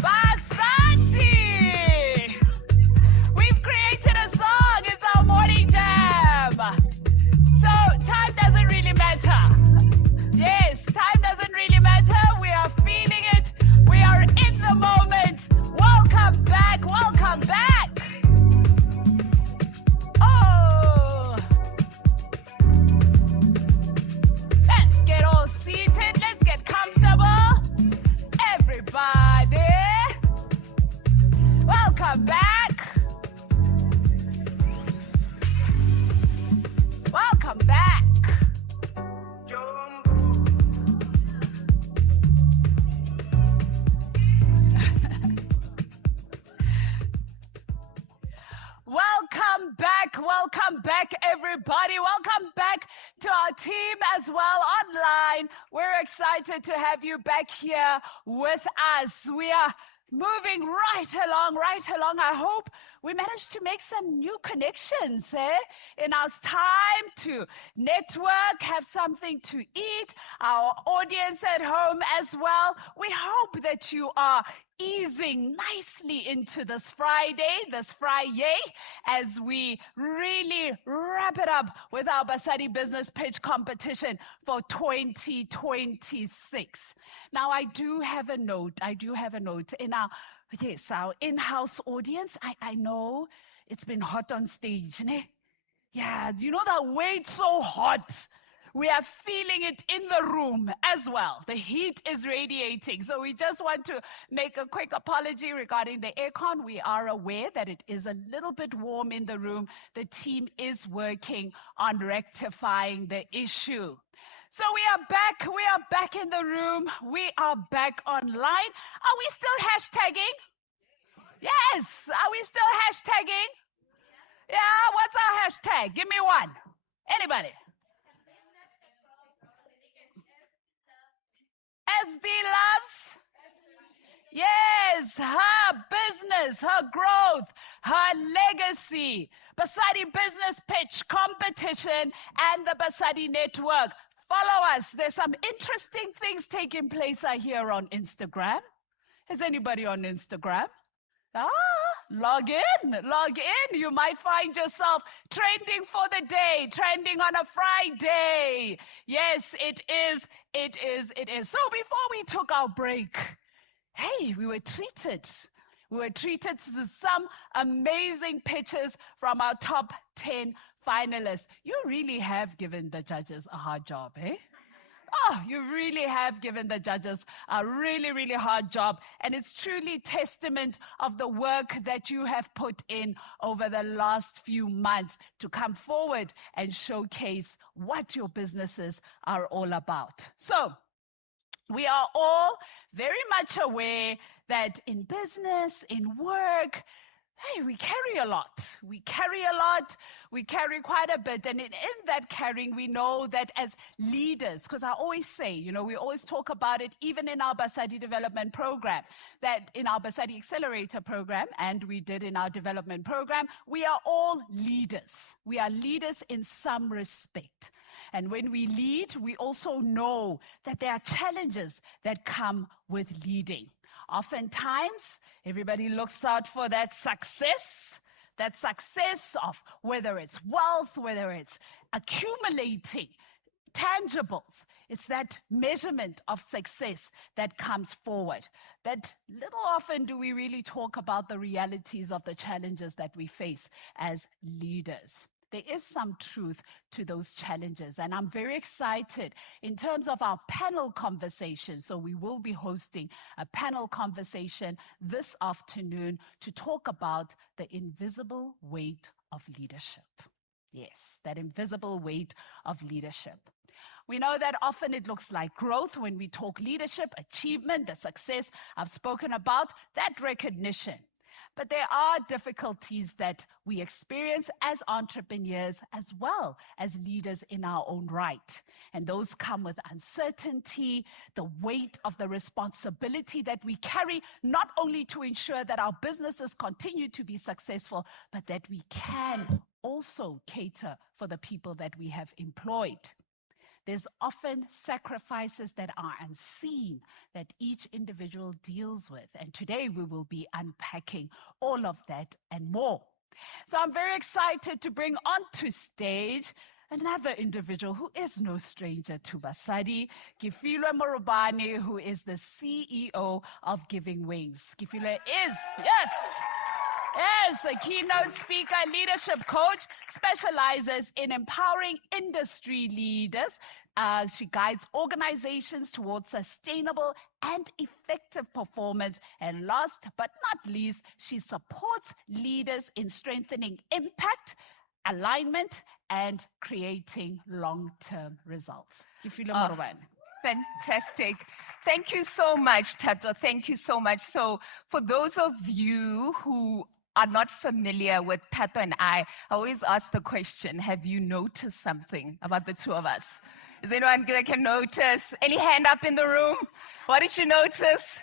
Basali. We've created a song. It's our morning jam. So time doesn't really matter. Yes, time doesn't really matter. We are feeling it. We are in the moment. Welcome back. Welcome back. Oh. Let's get all seated. Let's get comfortable. Everybody. Welcome back. Welcome back. Welcome back, everybody. Welcome back to our team as well online. We're excited to have you back here with us. We are moving right along. I hope we managed to make some new connections, in our time to network, have something to eat, our audience at home as well. We hope that you are easing nicely into this Friday, as we really wrap it up with our Basali Business Pitch Competition for 2026. Now, I do have a note in our in-house audience. I know it's been hot on stage, ne? Yeah, you know that weight's so hot. We are feeling it in the room as well. The heat is radiating. So we just want to make a quick apology regarding the aircon. We are aware that it is a little bit warm in the room. The team is working on rectifying the issue. So we are back in the room. We are back online. Are we still hashtagging? Yes, are we still hashtagging? Yeah, what's our hashtag? Give me one. Anybody? SB loves? Yes, her business, her growth, her legacy. Basali Business Pitch Competition and the Basali Network. Follow us. There's some interesting things taking place here on Instagram. Is anybody on Instagram? Log in. You might find yourself trending for the day, trending on a Friday. Yes, it is. So before we took our break, hey, we were treated. We were treated to some amazing pitches from our top 10 finalists. You really have given the judges a hard job, eh? Oh, you really have given the judges a really, really hard job. And it's truly testament of the work that you have put in over the last few months to come forward and showcase what your businesses are all about. So, we are all very much aware that in business, in work, hey, we carry a lot. We carry quite a bit. And in that carrying, we know that as leaders, because I always say, we always talk about it, even in our Basali Development Program, that in our Basali Accelerator Program, and we did in our development program, we are all leaders. We are leaders in some respect. And when we lead, we also know that there are challenges that come with leading. Oftentimes, everybody looks out for that success of whether it's wealth, whether it's accumulating tangibles. It's that measurement of success that comes forward. But little often do we really talk about the realities of the challenges that we face as leaders. There is some truth to those challenges, and I'm very excited in terms of our panel conversation. So we will be hosting a panel conversation this afternoon to talk about the invisible weight of leadership. Yes, that invisible weight of leadership. We know that often it looks like growth when we talk leadership, achievement, the success I've spoken about, that recognition. But there are difficulties that we experience as entrepreneurs as well as leaders in our own right. And those come with uncertainty, the weight of the responsibility that we carry, not only to ensure that our businesses continue to be successful, but that we can also cater for the people that we have employed. There's often sacrifices that are unseen that each individual deals with. And today we will be unpacking all of that and more. So I'm very excited to bring onto stage another individual who is no stranger to Basali, Kifilwe Morobane, who is the CEO of Giving Wings. Kifilwe is, yes, a keynote speaker, leadership coach, specializes in empowering industry leaders. She guides organizations towards sustainable and effective performance. And last but not least, she supports leaders in strengthening impact, alignment, and creating long-term results. Kifilwe Morobane. Fantastic. Thank you so much, Tato. Thank you so much. So for those of you who are not familiar with Tato and I always ask the question, have you noticed something about the two of us? Is anyone that can notice? Any hand up in the room? What did you notice?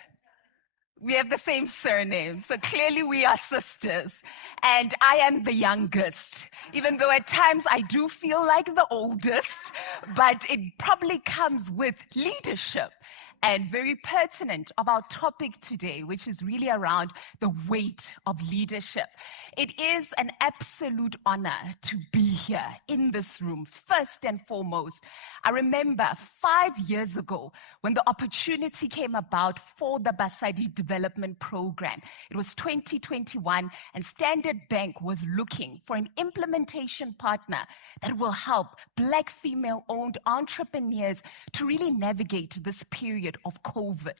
We have the same surname, so clearly we are sisters. And I am the youngest, even though at times I do feel like the oldest, but it probably comes with leadership. And very pertinent of our topic today, which is really around the weight of leadership. It is an absolute honor to be here in this room, first and foremost. I remember 5 years ago when the opportunity came about for the Basali Development Program. It was 2021, and Standard Bank was looking for an implementation partner that will help Black female-owned entrepreneurs to really navigate this period of COVID.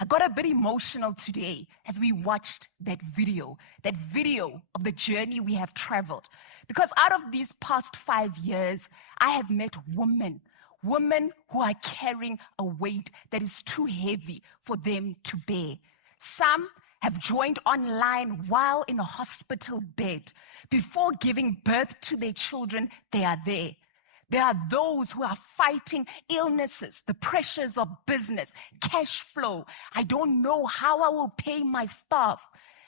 I got a bit emotional today as we watched that video of the journey we have traveled. Because out of these past 5 years, I have met women who are carrying a weight that is too heavy for them to bear. Some have joined online while in a hospital bed. Before giving birth to their children, they are there. There are those who are fighting illnesses, the pressures of business, cash flow. I don't know how I will pay my staff.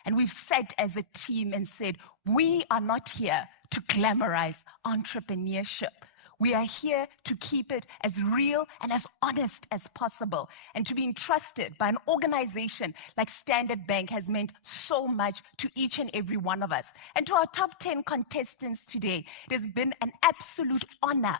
And we've sat as a team and said, we are not here to glamorize entrepreneurship. We are here to keep it as real and as honest as possible. And to be entrusted by an organization like Standard Bank has meant so much to each and every one of us. And to our top 10 contestants today, it has been an absolute honor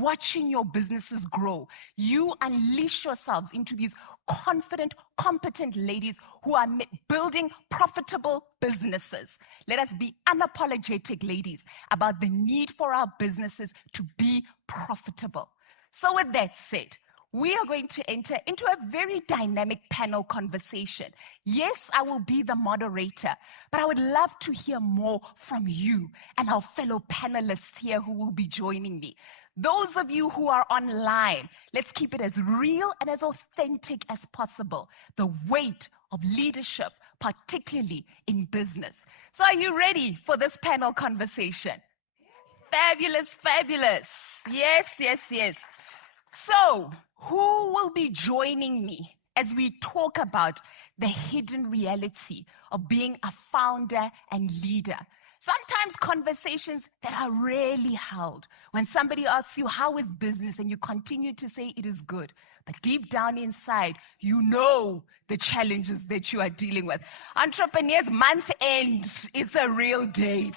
watching your businesses grow. You unleash yourselves into these confident, competent ladies who are building profitable businesses. Let us be unapologetic, ladies, about the need for our businesses to be profitable. So with that said, we are going to enter into a very dynamic panel conversation. Yes, I will be the moderator, but I would love to hear more from you and our fellow panelists here who will be joining me. Those of you who are online, let's keep it as real and as authentic as possible. The weight of leadership, particularly in business. So are you ready for this panel conversation? Fabulous, fabulous. Yes, yes, yes. So, who will be joining me as we talk about the hidden reality of being a founder and leader? Sometimes conversations that are rarely held. When somebody asks you, how is business? And you continue to say it is good. But deep down inside, you know the challenges that you are dealing with. Entrepreneurs Month End, it's a real date.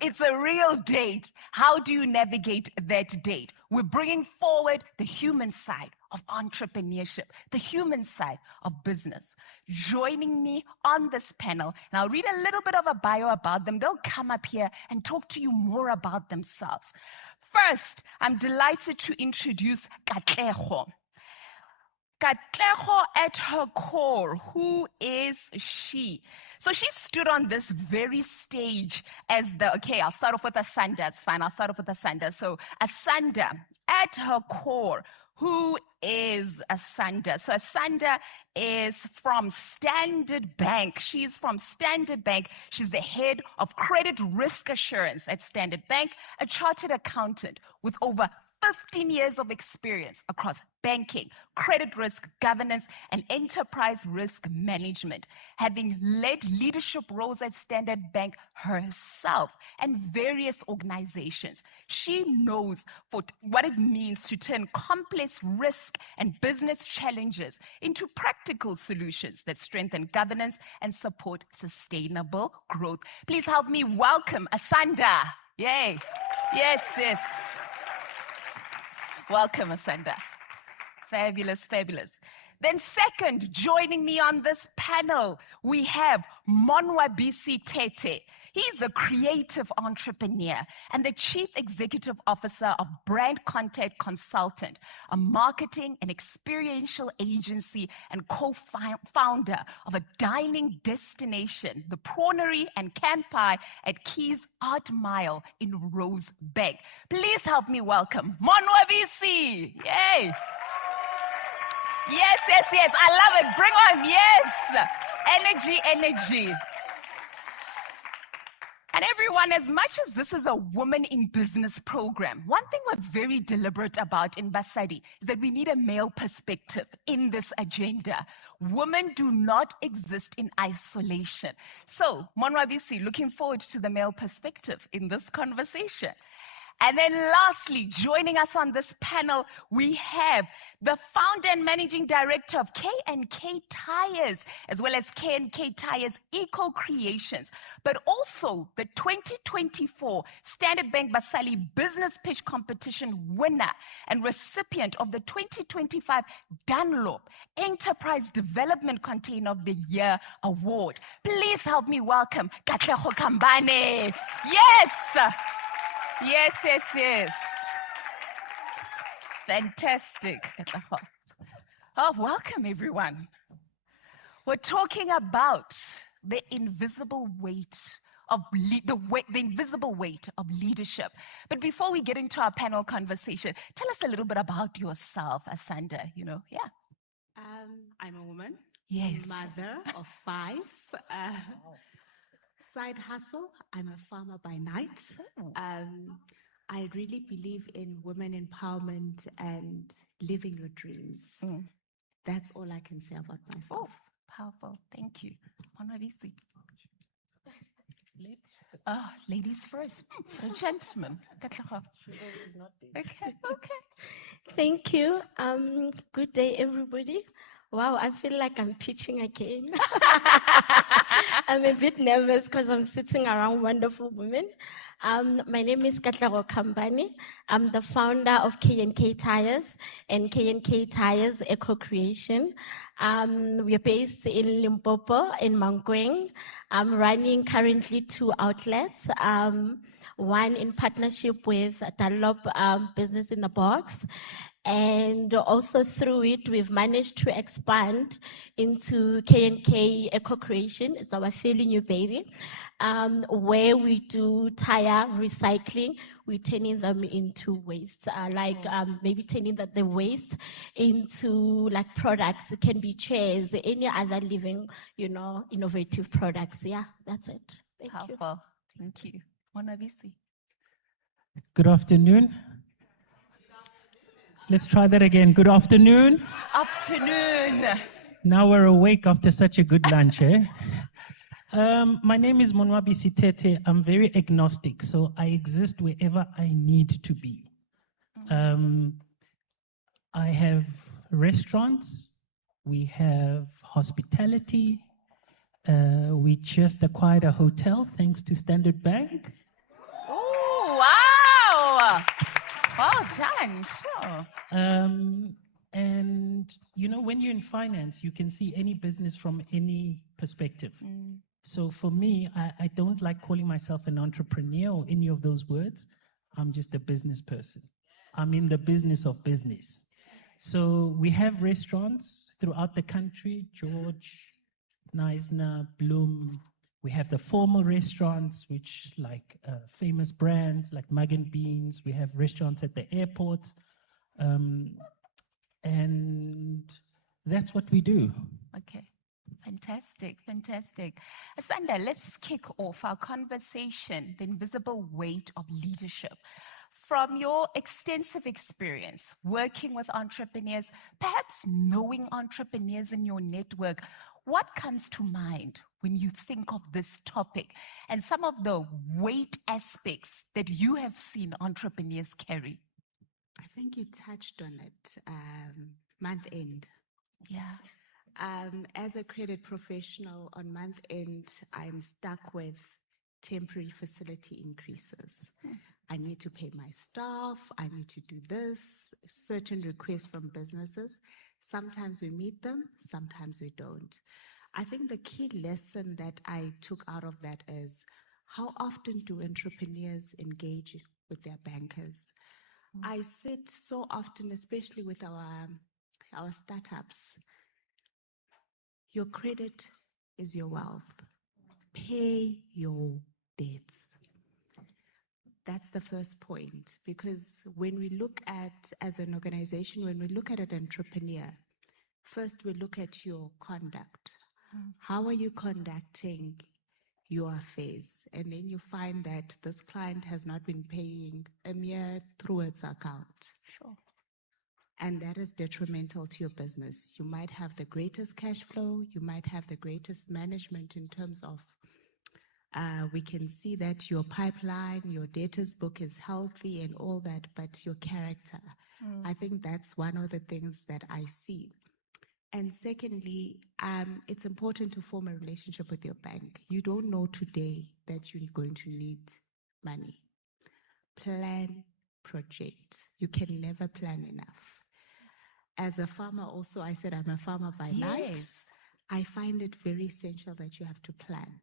It's a real date. How do you navigate that date? We're bringing forward the human side of entrepreneurship, the human side of business. Joining me on this panel, and I'll read a little bit of a bio about them. They'll come up here and talk to you more about themselves. First, I'm delighted to introduce Katlego. Katlego at her core, who is she? So she stood on this very stage as I'll start off with Asanda, it's fine, I'll start off with Asanda. So Asanda, at her core, who is Asanda? So Asanda is from Standard Bank. She's from Standard Bank. She's the head of credit risk assurance at Standard Bank, a chartered accountant with over 15 years of experience across banking, credit risk governance, and enterprise risk management, having led leadership roles at Standard Bank herself and various organizations. She knows what it means to turn complex risk and business challenges into practical solutions that strengthen governance and support sustainable growth. Please help me welcome Asanda. Yay. Yes, yes. Welcome, Asanda. Fabulous, fabulous. Then second, joining me on this panel, we have Monwabisi Tete. He's a creative entrepreneur and the Chief Executive Officer of Brand Contact Consultant, a marketing and experiential agency and co-founder of a dining destination, the Prawnery and Campai at Keys Art Mile in Rosebank. Please help me welcome Monwabisi. Yay! Yes, yes, yes. I love it. Bring on. Yes. Energy, energy. And everyone, as much as this is a woman in business program, one thing we're very deliberate about in Basali is that we need a male perspective in this agenda. Women do not exist in isolation. So, Monwabisi, looking forward to the male perspective in this conversation. And then lastly, joining us on this panel, we have the founder and managing director of K&K Tires, as well as K&K Tires Eco Creations, but also the 2024 Standard Bank Basali Business Pitch Competition winner and recipient of the 2025 Dunlop Enterprise Development Container of the Year Award. Please help me welcome Katlego Kambane. Yes! Yes, yes, yes. Fantastic. Oh, welcome everyone. We're talking about the invisible weight of the invisible weight of leadership. But before we get into our panel conversation, tell us a little bit about yourself, Asanda. Yeah. I'm a woman. Yes. Mother of 5. Side hustle, I'm a farmer by night. I really believe in women empowerment and living your dreams. That's all I can say about myself. Oh, powerful. Thank you. Monwabisi. Ladies first. A gentleman. Okay, okay. Thank you. Good day, everybody. Wow, I feel like I'm pitching again. I'm a bit nervous because I'm sitting around wonderful women. My name is Katlego Kambane. I'm the founder of K&K Tires and K&K Tires Eco Creation. We are based in Limpopo, in Mankweng. I'm running currently 2 outlets. One in partnership with Dunlop Business in the Box. And also through it, we've managed to expand into K&K Eco Creation. It's our fairly new baby, where we do tire recycling. We're turning them into waste, maybe turning the waste into like products. It can be chairs, any other living, innovative products. Yeah, that's it. Thank you. Powerful. Thank you. Monwabisi. Good afternoon. Let's try that again. Good afternoon. Afternoon. Now we're awake after such a good lunch, eh? My name is Monwabisi Tete. I'm very agnostic, so I exist wherever I need to be. I have restaurants. We have hospitality. We just acquired a hotel thanks to Standard Bank. Oh, wow. Well done, sure. And, you know, when you're in finance, you can see any business from any perspective. So for me, I don't like calling myself an entrepreneur or any of those words. I'm just a business person. I'm in the business of business. So we have restaurants throughout the country, George, Neisner, Bloom. We have the formal restaurants, which like famous brands like Mug and Beans. We have restaurants at the airport. And that's what we do. Okay. Fantastic, fantastic. Asanda, let's kick off our conversation, the invisible weight of leadership. From your extensive experience working with entrepreneurs, perhaps knowing entrepreneurs in your network, what comes to mind when you think of this topic and some of the weight aspects that you have seen entrepreneurs carry? I think you touched on it, month end. Yeah. As a credit professional on month end, I'm stuck with temporary facility increases. I need to pay my staff, I need to do this, certain requests from businesses. Sometimes we meet them, sometimes we don't. I think the key lesson that I took out of that is how often do entrepreneurs engage with their bankers? I sit so often, especially with our startups. Your credit is your wealth. Pay your debts. That's the first point, because when we look at, as an organization, when we look at an entrepreneur, first we look at your conduct. How are you conducting your affairs? And then you find that this client has not been paying a mere through its account. Sure. And that is detrimental to your business. You might have the greatest cash flow, you might have the greatest management in terms of, we can see that your pipeline, your debtors book is healthy and all that, but your character, I think that's one of the things that I see. And secondly, it's important to form a relationship with your bank. You don't know today that you're going to need money. Plan, project. You can never plan enough. As a farmer also, I said I'm a farmer by night. I find it very essential that you have to plan.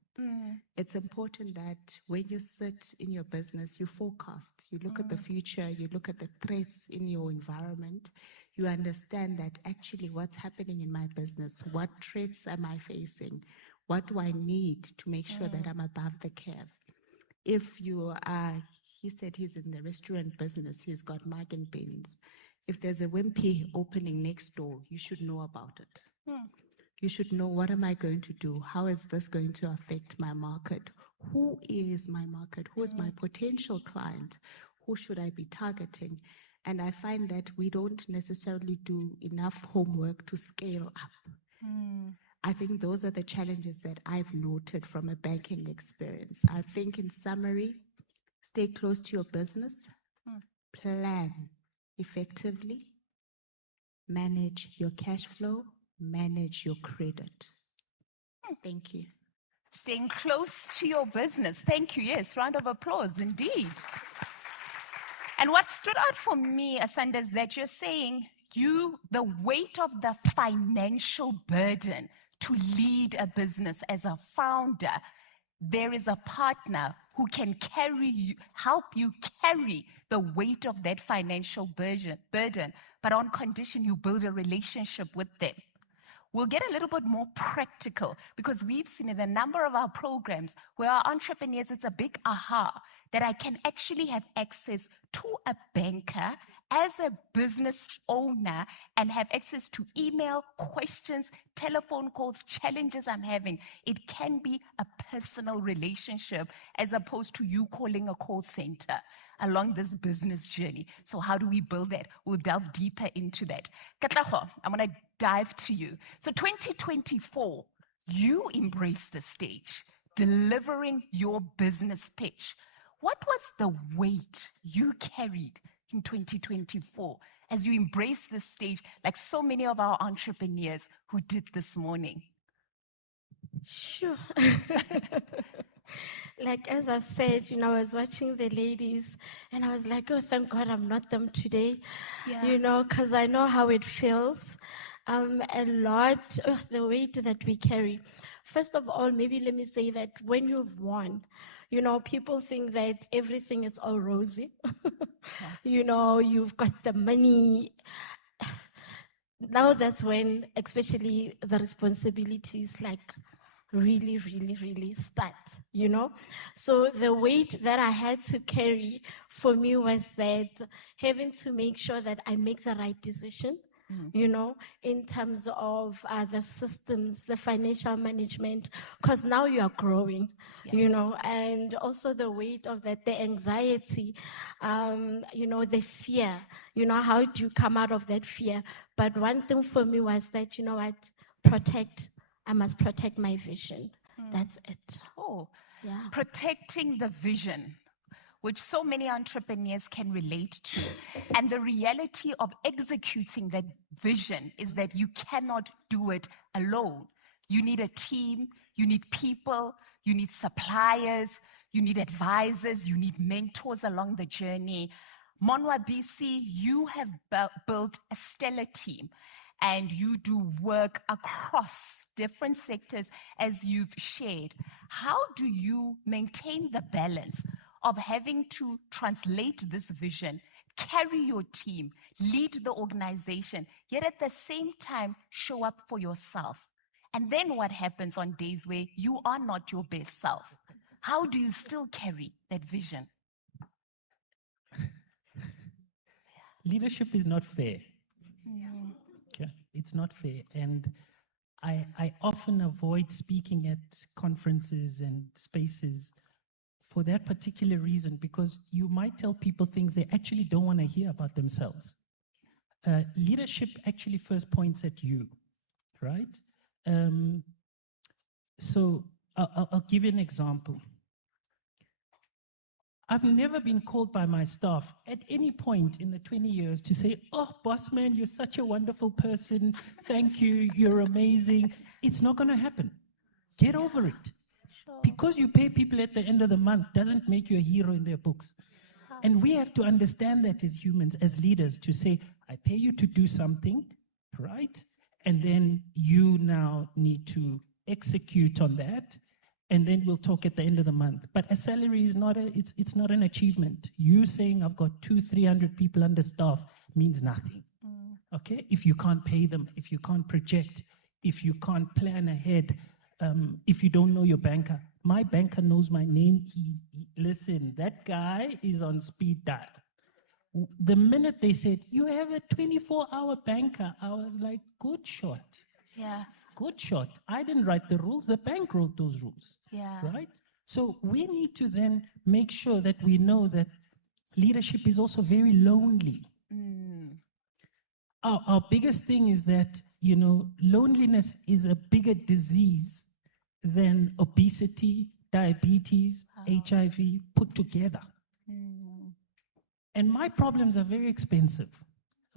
It's important that when you sit in your business, you forecast, you look at the future, you look at the threats in your environment, you understand that actually what's happening in my business, what threats am I facing, what do I need to make sure that I'm above the curve. If you are, he said he's in the restaurant business, he's got Mug and Beans. If there's a Wimpy opening next door, you should know about it. You should know, what am I going to do? How is this going to affect my market? Who is my market? Who is my potential client? Who should I be targeting? And I find that we don't necessarily do enough homework to scale up. I think those are the challenges that I've noted from a banking experience. I think in summary, stay close to your business, plan effectively, manage your cash flow, manage your credit. Thank you. Staying close to your business. Thank you. Yes, round of applause, indeed. And what stood out for me, Asanda, is that you're saying the weight of the financial burden to lead a business as a founder, there is a partner who can help you carry the weight of that financial burden, but on condition you build a relationship with them. We'll get a little bit more practical because we've seen in a number of our programs where our entrepreneurs, it's a big aha that I can actually have access to a banker as a business owner and have access to email, questions, telephone calls, challenges I'm having. It can be a personal relationship as opposed to you calling a call center along this business journey. So how do we build that? We'll delve deeper into that. Katlaho, I'm going to dive to you. So 2024, you embraced the stage, delivering your business pitch. What was the weight you carried in 2024 as you embraced this stage like so many of our entrepreneurs who did this morning? Sure. like as I've said, I was watching the ladies and I was like, oh, thank God I'm not them today, Yeah. because I know how it feels. A lot, the weight that we carry. First of all, maybe let me say that when you've won, people think that everything is all rosy. You've got the money. Now that's when, especially the responsibilities, like really, really, really start, So the weight that I had to carry for me was that having to make sure that I make the right decision, in terms of the systems, the financial management, because now you are growing, and also the weight of that, the anxiety, the fear, how do you come out of that fear? But one thing for me was that, I must protect my vision. That's it. Oh, Yeah. protecting the vision, which so many entrepreneurs can relate to. And the reality of executing that vision is that you cannot do it alone. You need a team, you need people, you need suppliers, you need advisors, you need mentors along the journey. Monwa BC, you have built a stellar team and you do work across different sectors as you've shared. How do you maintain the balance of having to translate this vision, carry your team, lead the organization, yet at the same time show up for yourself? And then what happens on days where you are not your best self? How do you still carry that vision? Leadership is not fair. Okay? It's not fair. And I often avoid speaking at conferences and spaces for that particular reason, because you might tell people things they actually don't want to hear about themselves. Leadership actually first points at you, right? So I'll give you an example. I've never been called by my staff at any point in the 20 years to say, oh, boss man, you're such a wonderful person. Thank you. You're amazing. It's not going to happen. Get over it. Because you pay people at the end of the month doesn't make you a hero in their books. And we have to understand that as humans, as leaders, to say, I pay you to do something, right? And then you now need to execute on that. And then we'll talk at the end of the month. But a salary is not it's not an achievement. You saying I've got 200-300 people under staff means nothing. Okay? If you can't pay them, if you can't project, if you can't plan ahead, if you don't know your banker. My banker knows my name. Listen, that guy is on speed dial. The minute they said, you have a 24-hour banker, I was like, good shot. Yeah. Good shot. I didn't write the rules. The bank wrote those rules. Yeah. Right? So we need to then make sure that we know that leadership is also very lonely. Our biggest thing is that, loneliness is a bigger disease than obesity, diabetes, HIV put together. And my problems are very expensive.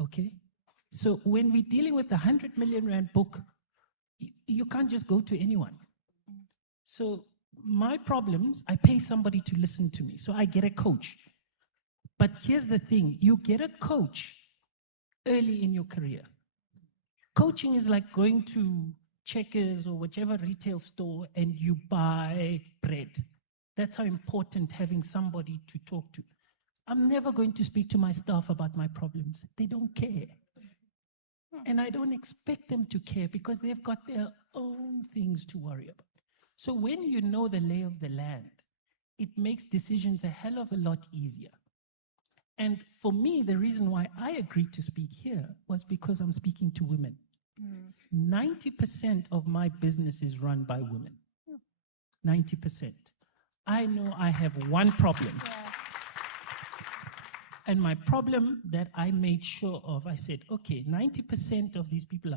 Okay? So when we're dealing with the 100 million rand book, you can't just go to anyone. So my problems, I pay somebody to listen to me. So I get a coach. But here's the thing, you get a coach early in your career. Coaching is like going to Checkers or whichever retail store and you buy bread. That's how important having somebody to talk to. I'm never going to speak to my staff about my problems. They don't care. And I don't expect them to care because they've got their own things to worry about. So when you know the lay of the land, it makes decisions a hell of a lot easier. And for me, the reason why I agreed to speak here was because I'm speaking to women. 90% of my business is run by women. 90%. I know I have one problem. And my problem that I made sure of, I said, okay, 90% of these people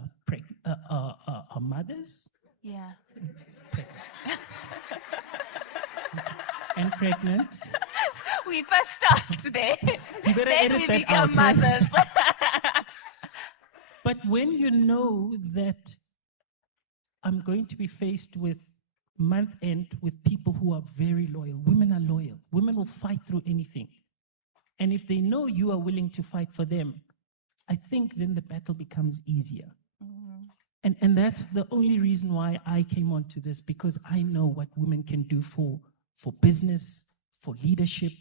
are mothers. Yeah. And pregnant. We first start today, You better then edit we that become out, eh? mothers. But when you know that I'm going to be faced with month end with people who are very loyal. Women are loyal. Women will fight through anything. And if they know you are willing to fight for them, I think then the battle becomes easier. And that's the only reason why I came onto this, because I know what women can do for business, for leadership,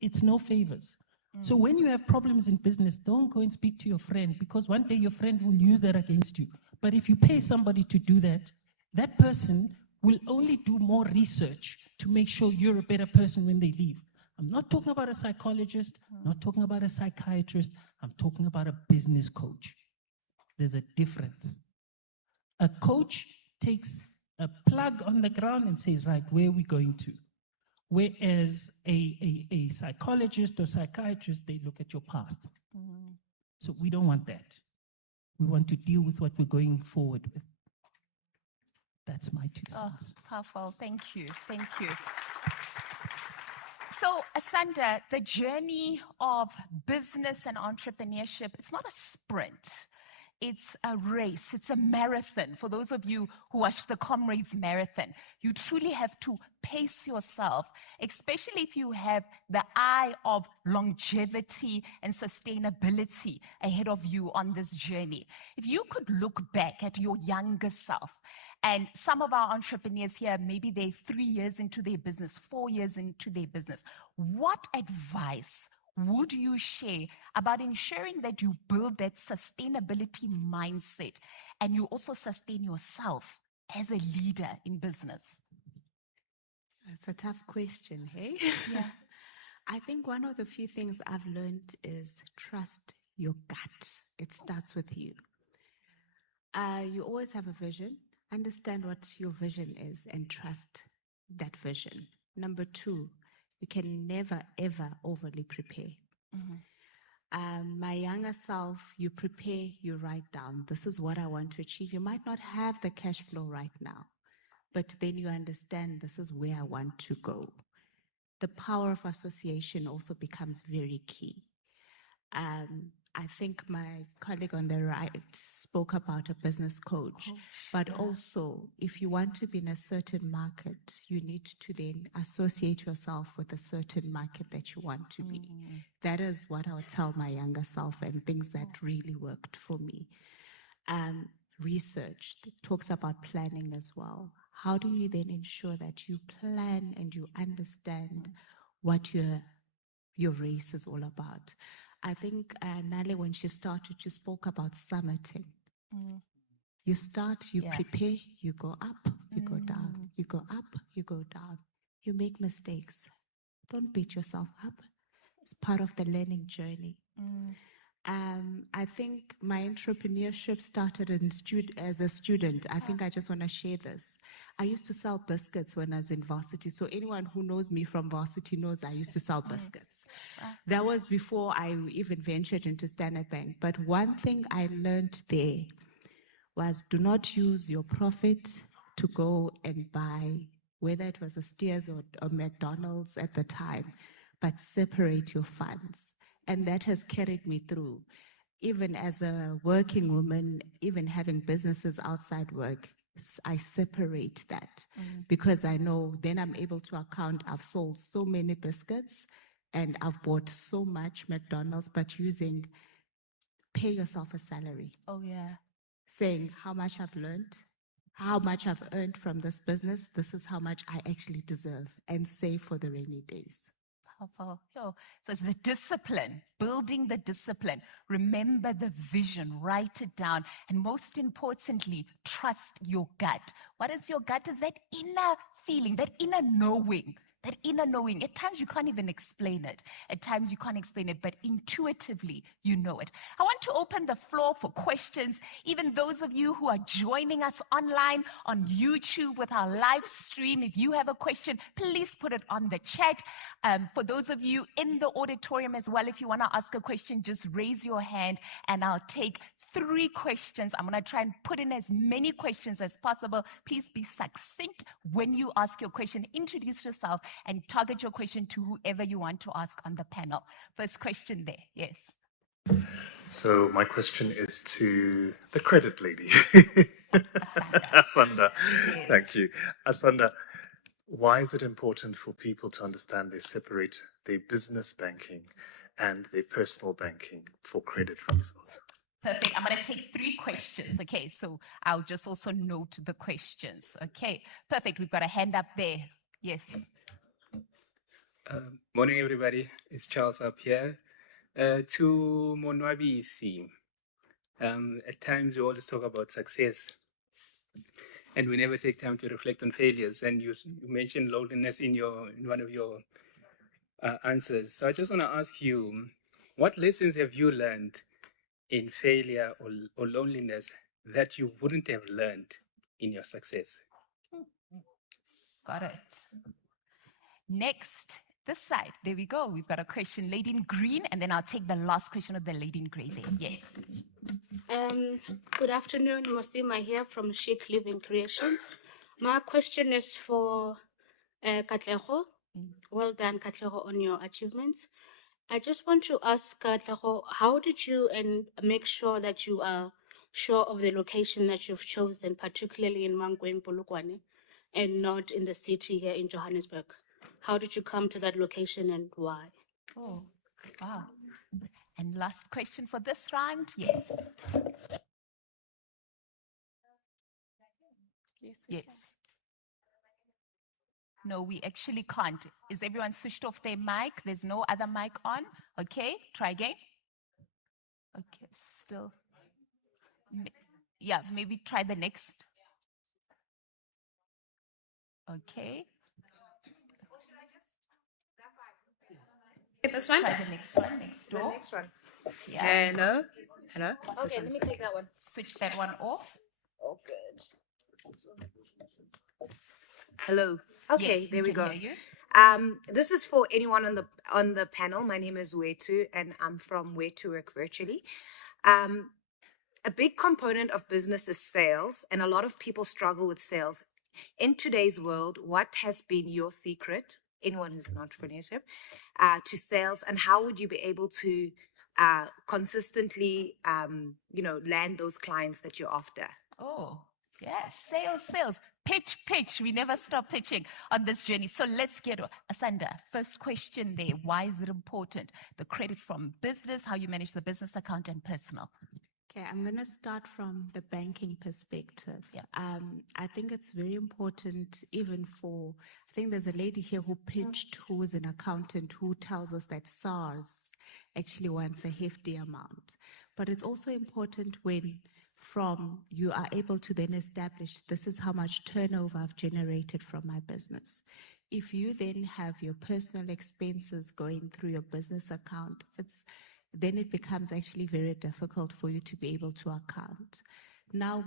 it's no favors. So when you have problems in business, don't go and speak to your friend, because one day your friend will use that against you. But if you pay somebody to do that, that person will only do more research to make sure you're a better person when they leave. I'm not talking about a psychologist, not talking about a psychiatrist, I'm talking about a business coach. There's a difference. A coach takes a plug on the ground and says, right, where are we going to? Whereas a psychologist or psychiatrist, they look at your past. So we don't want that. We want to deal with what we're going forward with. That's my 2 cents. Oh, powerful. Thank you. Thank you. So, Asanda, the journey of business and entrepreneurship, it's not a sprint. It's a race. It's a marathon. For those of you who watch the Comrades Marathon, you truly have to pace yourself, especially if you have the eye of longevity and sustainability ahead of you on this journey. If you could look back at your younger self, and some of our entrepreneurs here, maybe they're 3 years into their business, 4 years into their business, what advice would you share about ensuring that you build that sustainability mindset and you also sustain yourself as a leader in business? It's a tough question, hey? Yeah. I think one of the few things I've learned is trust your gut. It starts with you. You always have a vision. Understand what your vision is and trust that vision. Number 2, you can never, ever overly prepare. My younger self, you prepare, you write down, this is what I want to achieve. You might not have the cash flow right now, but then you understand this is where I want to go. The power of association also becomes very key. I think my colleague on the right spoke about a business coach, but also if you want to be in a certain market, you need to then associate yourself with a certain market that you want to be. That is what I would tell my younger self and things that really worked for me. Research talks about planning as well. How do you then ensure that you plan and you understand what your race is all about? I think Nale, when she started, she spoke about summiting. You start, you prepare, you go up, you go down, you go up, you go down. You make mistakes. Don't beat yourself up. It's part of the learning journey. I think my entrepreneurship started as a student. I think I just want to share this. I used to sell biscuits when I was in varsity. So anyone who knows me from varsity knows I used to sell biscuits. That was before I even ventured into Standard Bank. But one thing I learned there was do not use your profit to go and buy, whether it was a Steers or McDonald's at the time, but separate your funds. And that has carried me through. Even as a working woman, even having businesses outside work, I separate that because I know then I'm able to account I've sold so many biscuits and I've bought so much McDonald's, but pay yourself a salary. Oh, yeah. Saying how much I've learned, how much I've earned from this business, this is how much I actually deserve, and save for the rainy days. Powerful. So it's the discipline, building the discipline. Remember the vision, write it down. And most importantly, trust your gut. What is your gut? Is that inner feeling, that inner knowing. That inner knowing. At times you can't even explain it. At times you can't explain it, but intuitively you know it. I want to open the floor for questions. Even those of you who are joining us online on YouTube with our live stream, if you have a question, please put it on the chat. For those of you in the auditorium as well, if you want to ask a question, just raise your hand and I'll take 3 questions. I'm going to try and put in as many questions as possible. Please be succinct when you ask your question. Introduce yourself and target your question to whoever you want to ask on the panel. First question there. Yes. So my question is to the credit lady. Asanda. Yes. Thank you. Asanda, why is it important for people to understand they separate their business banking and their personal banking for credit reasons? Perfect. I'm going to take 3 questions. Okay, so I'll just also note the questions. Okay, perfect. We've got a hand up there. Yes. Morning, everybody. It's Charles up here. To Monwabisi, at times we always talk about success, and we never take time to reflect on failures. And you mentioned loneliness in one of your answers. So I just want to ask you, what lessons have you learned in failure or loneliness that you wouldn't have learned in your success? Got it. Next, this side. There we go. We've got a question. Lady in green, and then I'll take the last question of the lady in grey there. Yes. Good afternoon, Mosima here from Chic Living Creations. My question is for Katlego. Well done, Katlego, on your achievements. I just want to ask Katlego, how did you make sure that you are sure of the location that you've chosen, particularly in Mankweng, Polokwane, and not in the city here in Johannesburg? How did you come to that location and why? Oh, wow. And last question for this round. Yes. Yes. No, we actually can't. Is everyone switched off their mic? There's no other mic on? Okay, try again. Okay, still. Yeah, maybe try the next. Okay. This one? Try the next one, next door. The next one. Yeah. Hello? Hello? Okay, let me take that one. Switch that one off. Oh, good. Hello. Okay, Yes, there we we can go. hear you. This is for anyone on the panel. My name is Wetu, and I'm from Where to Work Virtually. A big component of business is sales, and a lot of people struggle with sales. In today's world, what has been your secret, anyone who's in entrepreneurship, to sales, and how would you be able to consistently, land those clients that you're after? Oh, yes, sales. Pitch. We never stop pitching on this journey. So let's get Asanda. First question there. Why is it important? The credit from business, how you manage the business account, and personal. Okay, I'm going to start from the banking perspective. Yeah. I think it's very important, even I think there's a lady here who pitched, who is an accountant, who tells us that SARS actually wants a hefty amount. But it's also important when you are able to then establish, this is how much turnover I've generated from my business. If you then have your personal expenses going through your business account, then it becomes actually very difficult for you to be able to account. Now,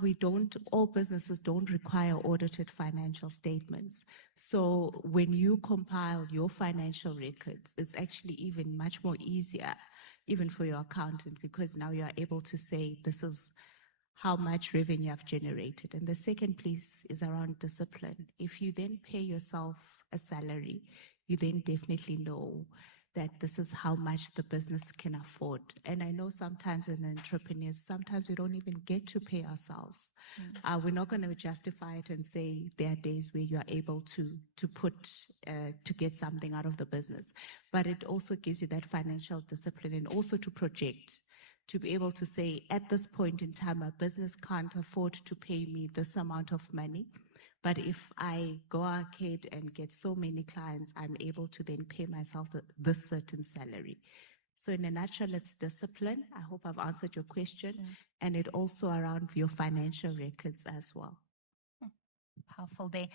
all businesses don't require audited financial statements. So when you compile your financial records, it's actually even much more easier, even for your accountant, because now you are able to say, this is how much revenue I've generated. And the second piece is around discipline. If you then pay yourself a salary, you then definitely know that this is how much the business can afford. And I know sometimes as entrepreneurs, sometimes we don't even get to pay ourselves. We're not going to justify it and say there are days where you are able to get something out of the business. But it also gives you that financial discipline, and also to project, to be able to say, at this point in time, a business can't afford to pay me this amount of money. But if I go ahead and get so many clients, I'm able to then pay myself this certain salary. So in a nutshell, it's discipline. I hope I've answered your question. And it also around your financial records as well. Powerful there.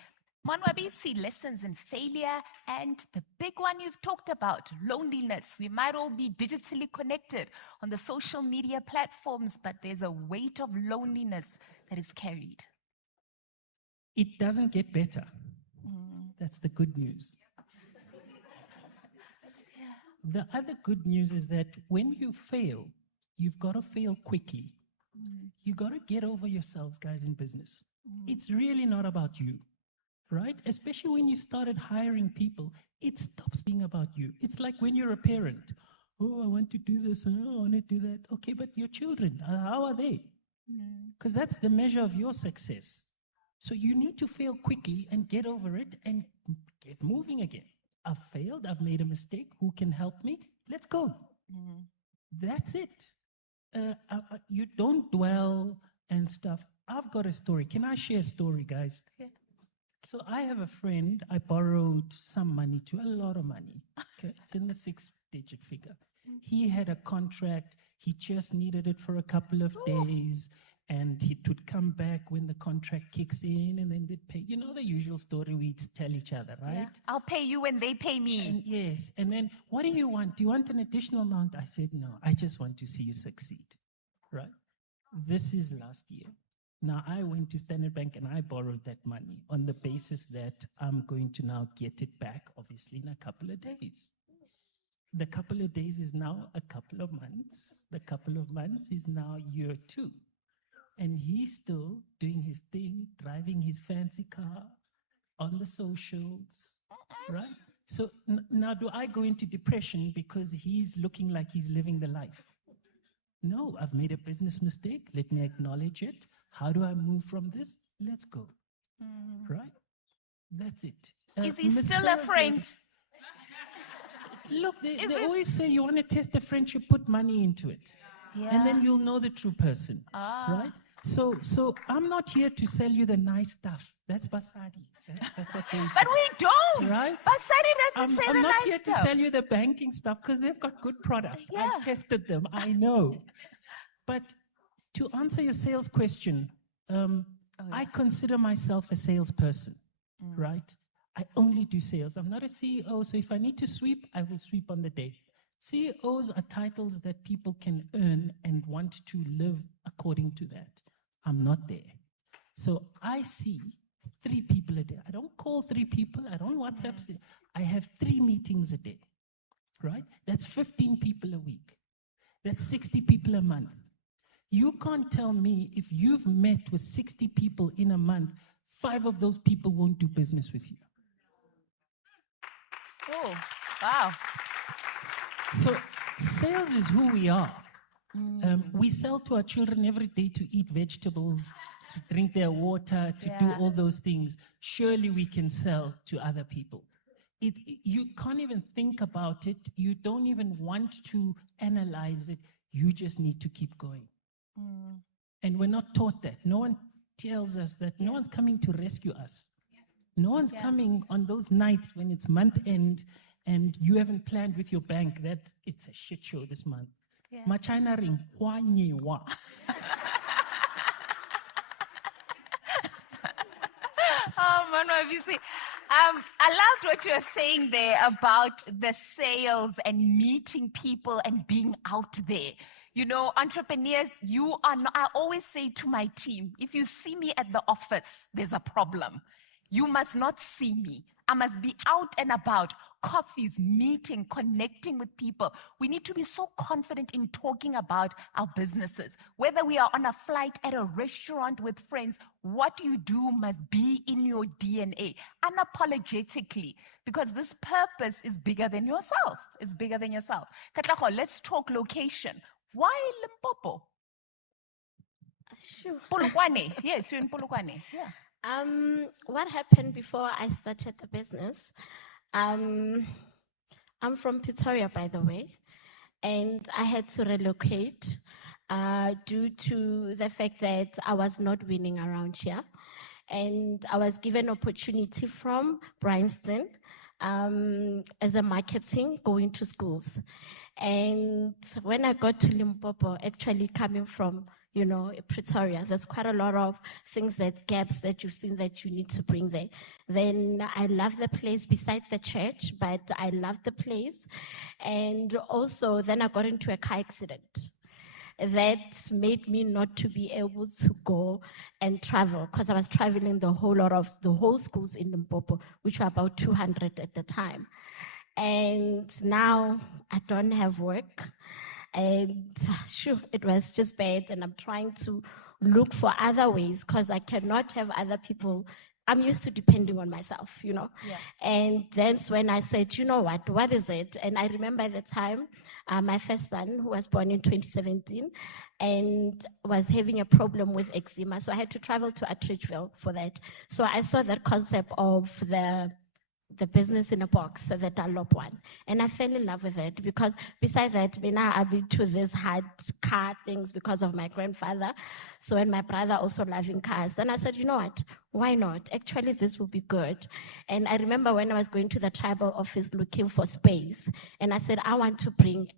Monwabi, see lessons in failure, and the big one you've talked about, loneliness. We might all be digitally connected on the social media platforms, but there's a weight of loneliness that is carried. It doesn't get better. That's the good news. The other good news is that when you fail, you've got to fail quickly. You got to get over yourselves, guys, in business. It's really not about you, right? Especially when you started hiring people, it stops being about you. It's like when you're a parent. Oh, I want to do this. Oh, I want to do that. Okay, but your children, how are they? because that's the measure of your success. So you need to fail quickly and get over it and get moving again. I've failed, I've made a mistake. Who can help me? Let's go. That's it. You don't dwell and stuff. I've got a story. Can I share a story, guys? Yeah. So I have a friend, I borrowed some money to, a lot of money. Okay, it's in the 6-digit figure. He had a contract, he just needed it for a couple of days, and he would come back when the contract kicks in, and then they'd pay. You know the usual story we tell each other, right? Yeah. I'll pay you when they pay me. And yes, and then, what do you want? Do you want an additional amount? I said, no, I just want to see you succeed, right? This is last year. Now, I went to Standard Bank and I borrowed that money on the basis that I'm going to now get it back, obviously, in a couple of days. The couple of days is now a couple of months. The couple of months is now year 2. And he's still doing his thing, driving his fancy car on the socials, right? So now do I go into depression because he's looking like he's living the life? No, I've made a business mistake. Let me acknowledge it. How do I move from this? Let's go. Right? That's it. Is he Miss still a Sales friend? Lady- Look, they Is this- always say you want to test the friendship, put money into it. And then you'll know the true person. Right? So I'm not here to sell you the nice stuff. That's Basali. That's what they But do. we don't. Right? Basali doesn't say I'm the not nice here stuff. to sell you the banking stuff because they've got good products. I've tested them. I know. But to answer your sales question, I consider myself a salesperson, right? I only do sales. I'm not a CEO, so if I need to sweep, I will sweep on the day. CEOs are titles that people can earn and want to live according to that. I'm not there. So I see 3 people a day. I don't call 3 people. I don't WhatsApp. I have 3 meetings a day, right? That's 15 people a week. That's 60 people a month. You can't tell me if you've met with 60 people in a month, 5 of those people won't do business with you. Oh, wow. So sales is who we are. We sell to our children every day to eat vegetables, to drink their water, to do all those things. Surely we can sell to other people. You can't even think about it. You don't even want to analyze it. You just need to keep going. And we're not taught that. No one tells us that. No one's coming to rescue us. No one's coming on those nights when it's month end and you haven't planned with your bank that it's a shit show this month. Ma China ring, hua nye wa. Oh, man, obviously. I loved what you were saying there about the sales and meeting people and being out there. You know, entrepreneurs, you are not, I always say to my team, if you see me at the office, there's a problem. You must not see me. I must be out and about, coffees, meeting, connecting with people. We need to be so confident in talking about our businesses. Whether we are on a flight, at a restaurant with friends, what you do must be in your DNA, unapologetically, because this purpose is bigger than yourself. It's bigger than yourself. Katlego, let's talk location. Why Limpopo? Sure. Polokwane. Yes, you're in Polokwane. Yeah. What happened before I started the business? I'm from Pretoria, by the way, and I had to relocate due to the fact that I was not winning around here. And I was given opportunity from Bryanston as a marketing, going to schools. And when I got to Limpopo, actually coming from, you know, Pretoria, there's quite a lot of things, that gaps that you've seen that you need to bring there. Then I love the place beside the church, but I love the place. And also then I got into a car accident that made me not to be able to go and travel, because I was traveling the whole schools in Limpopo, which were about 200 at the time. And now I don't have work. And sure, it was just bad. And I'm trying to look for other ways, because I cannot have other people I'm used to depending on myself, you know. Yeah. And that's when I said, you know what is it? And I remember at the time, my first son, who was born in 2017, and was having a problem with eczema. So I had to travel to Atteridgeville for that. So I saw that concept of the business in a box, the Dunlop one. And I fell in love with it because besides that, now I've been to these hard car things because of my grandfather. So, and my brother also loving cars. Then I said, you know what? Why not? Actually, this will be good. And I remember when I was going to the tribal office looking for space, and I said, I want to bring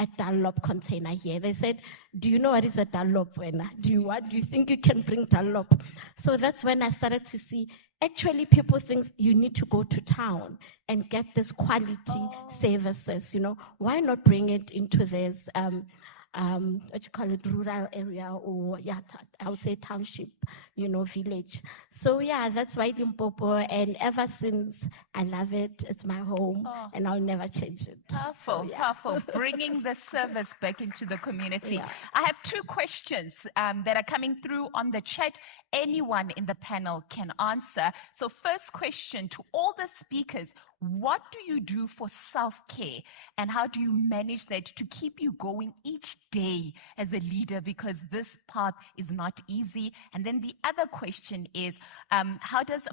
a Dunlop container here. They said, do you know what is a Dunlop? Do you think you can bring Dunlop? So that's when I started to see, actually people think you need to go to town and get this quality services, you know. Why not bring it into this, what you call it, rural area, or yeah, I would say township, you know, village. So yeah, that's why Limpopo, and ever since I love it. It's my home, and I'll never change it. Powerful, So, yeah. powerful. Bringing the service back into the community. Yeah. I have two questions that are coming through on the chat. Anyone in the panel can answer. So first question to all the speakers, what do you do for self-care, and how do you manage that to keep you going each day as a leader, because this path is not easy? And then the other question is,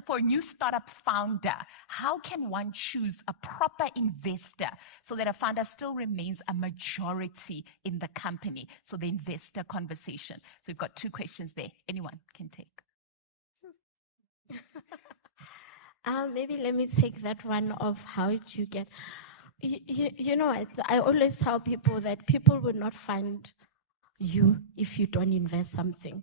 for a new startup founder, how can one choose a proper investor so that a founder still remains a majority in the company? So the investor conversation. So we've got two questions there. Anyone can take. Maybe let me take that one of how do you get, you know what, I always tell people that people will not find you if you don't invest something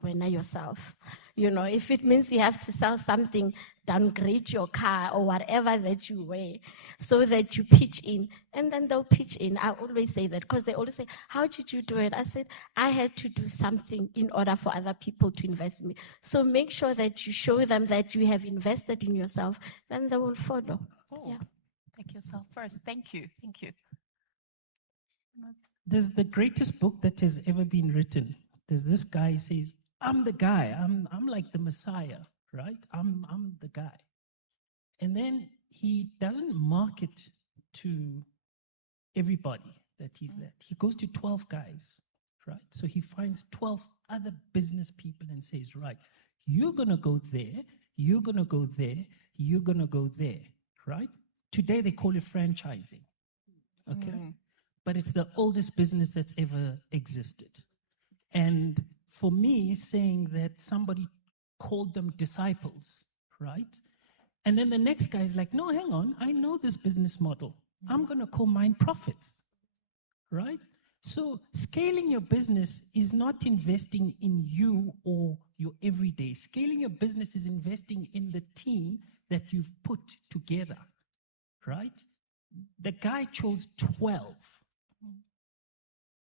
when yourself. You know, if it means you have to sell something, downgrade your car or whatever that you wear so that you pitch in, and then they'll pitch in. I always say that because they always say, how did you do it? I said, I had to do something in order for other people to invest in me. So make sure that you show them that you have invested in yourself, then they will follow. Yeah. Take yourself first. Thank you. Thank you. There's the greatest book that has ever been written. There's this guy who says, I'm the guy. I'm like the Messiah, right? I'm the guy. And then he doesn't market to everybody that he's that. He goes to 12 guys, right? So he finds 12 other business people and says, right, you're going to go there, you're going to go there, you're going to go there, right? Today they call it franchising, okay? But it's the oldest business that's ever existed. And for me, saying that somebody called them disciples, right? And then the next guy is like, no, hang on, I know this business model. I'm going to call mine profits, right? So scaling your business is not investing in you or your everyday. Scaling your business is investing in the team that you've put together, right? The guy chose 12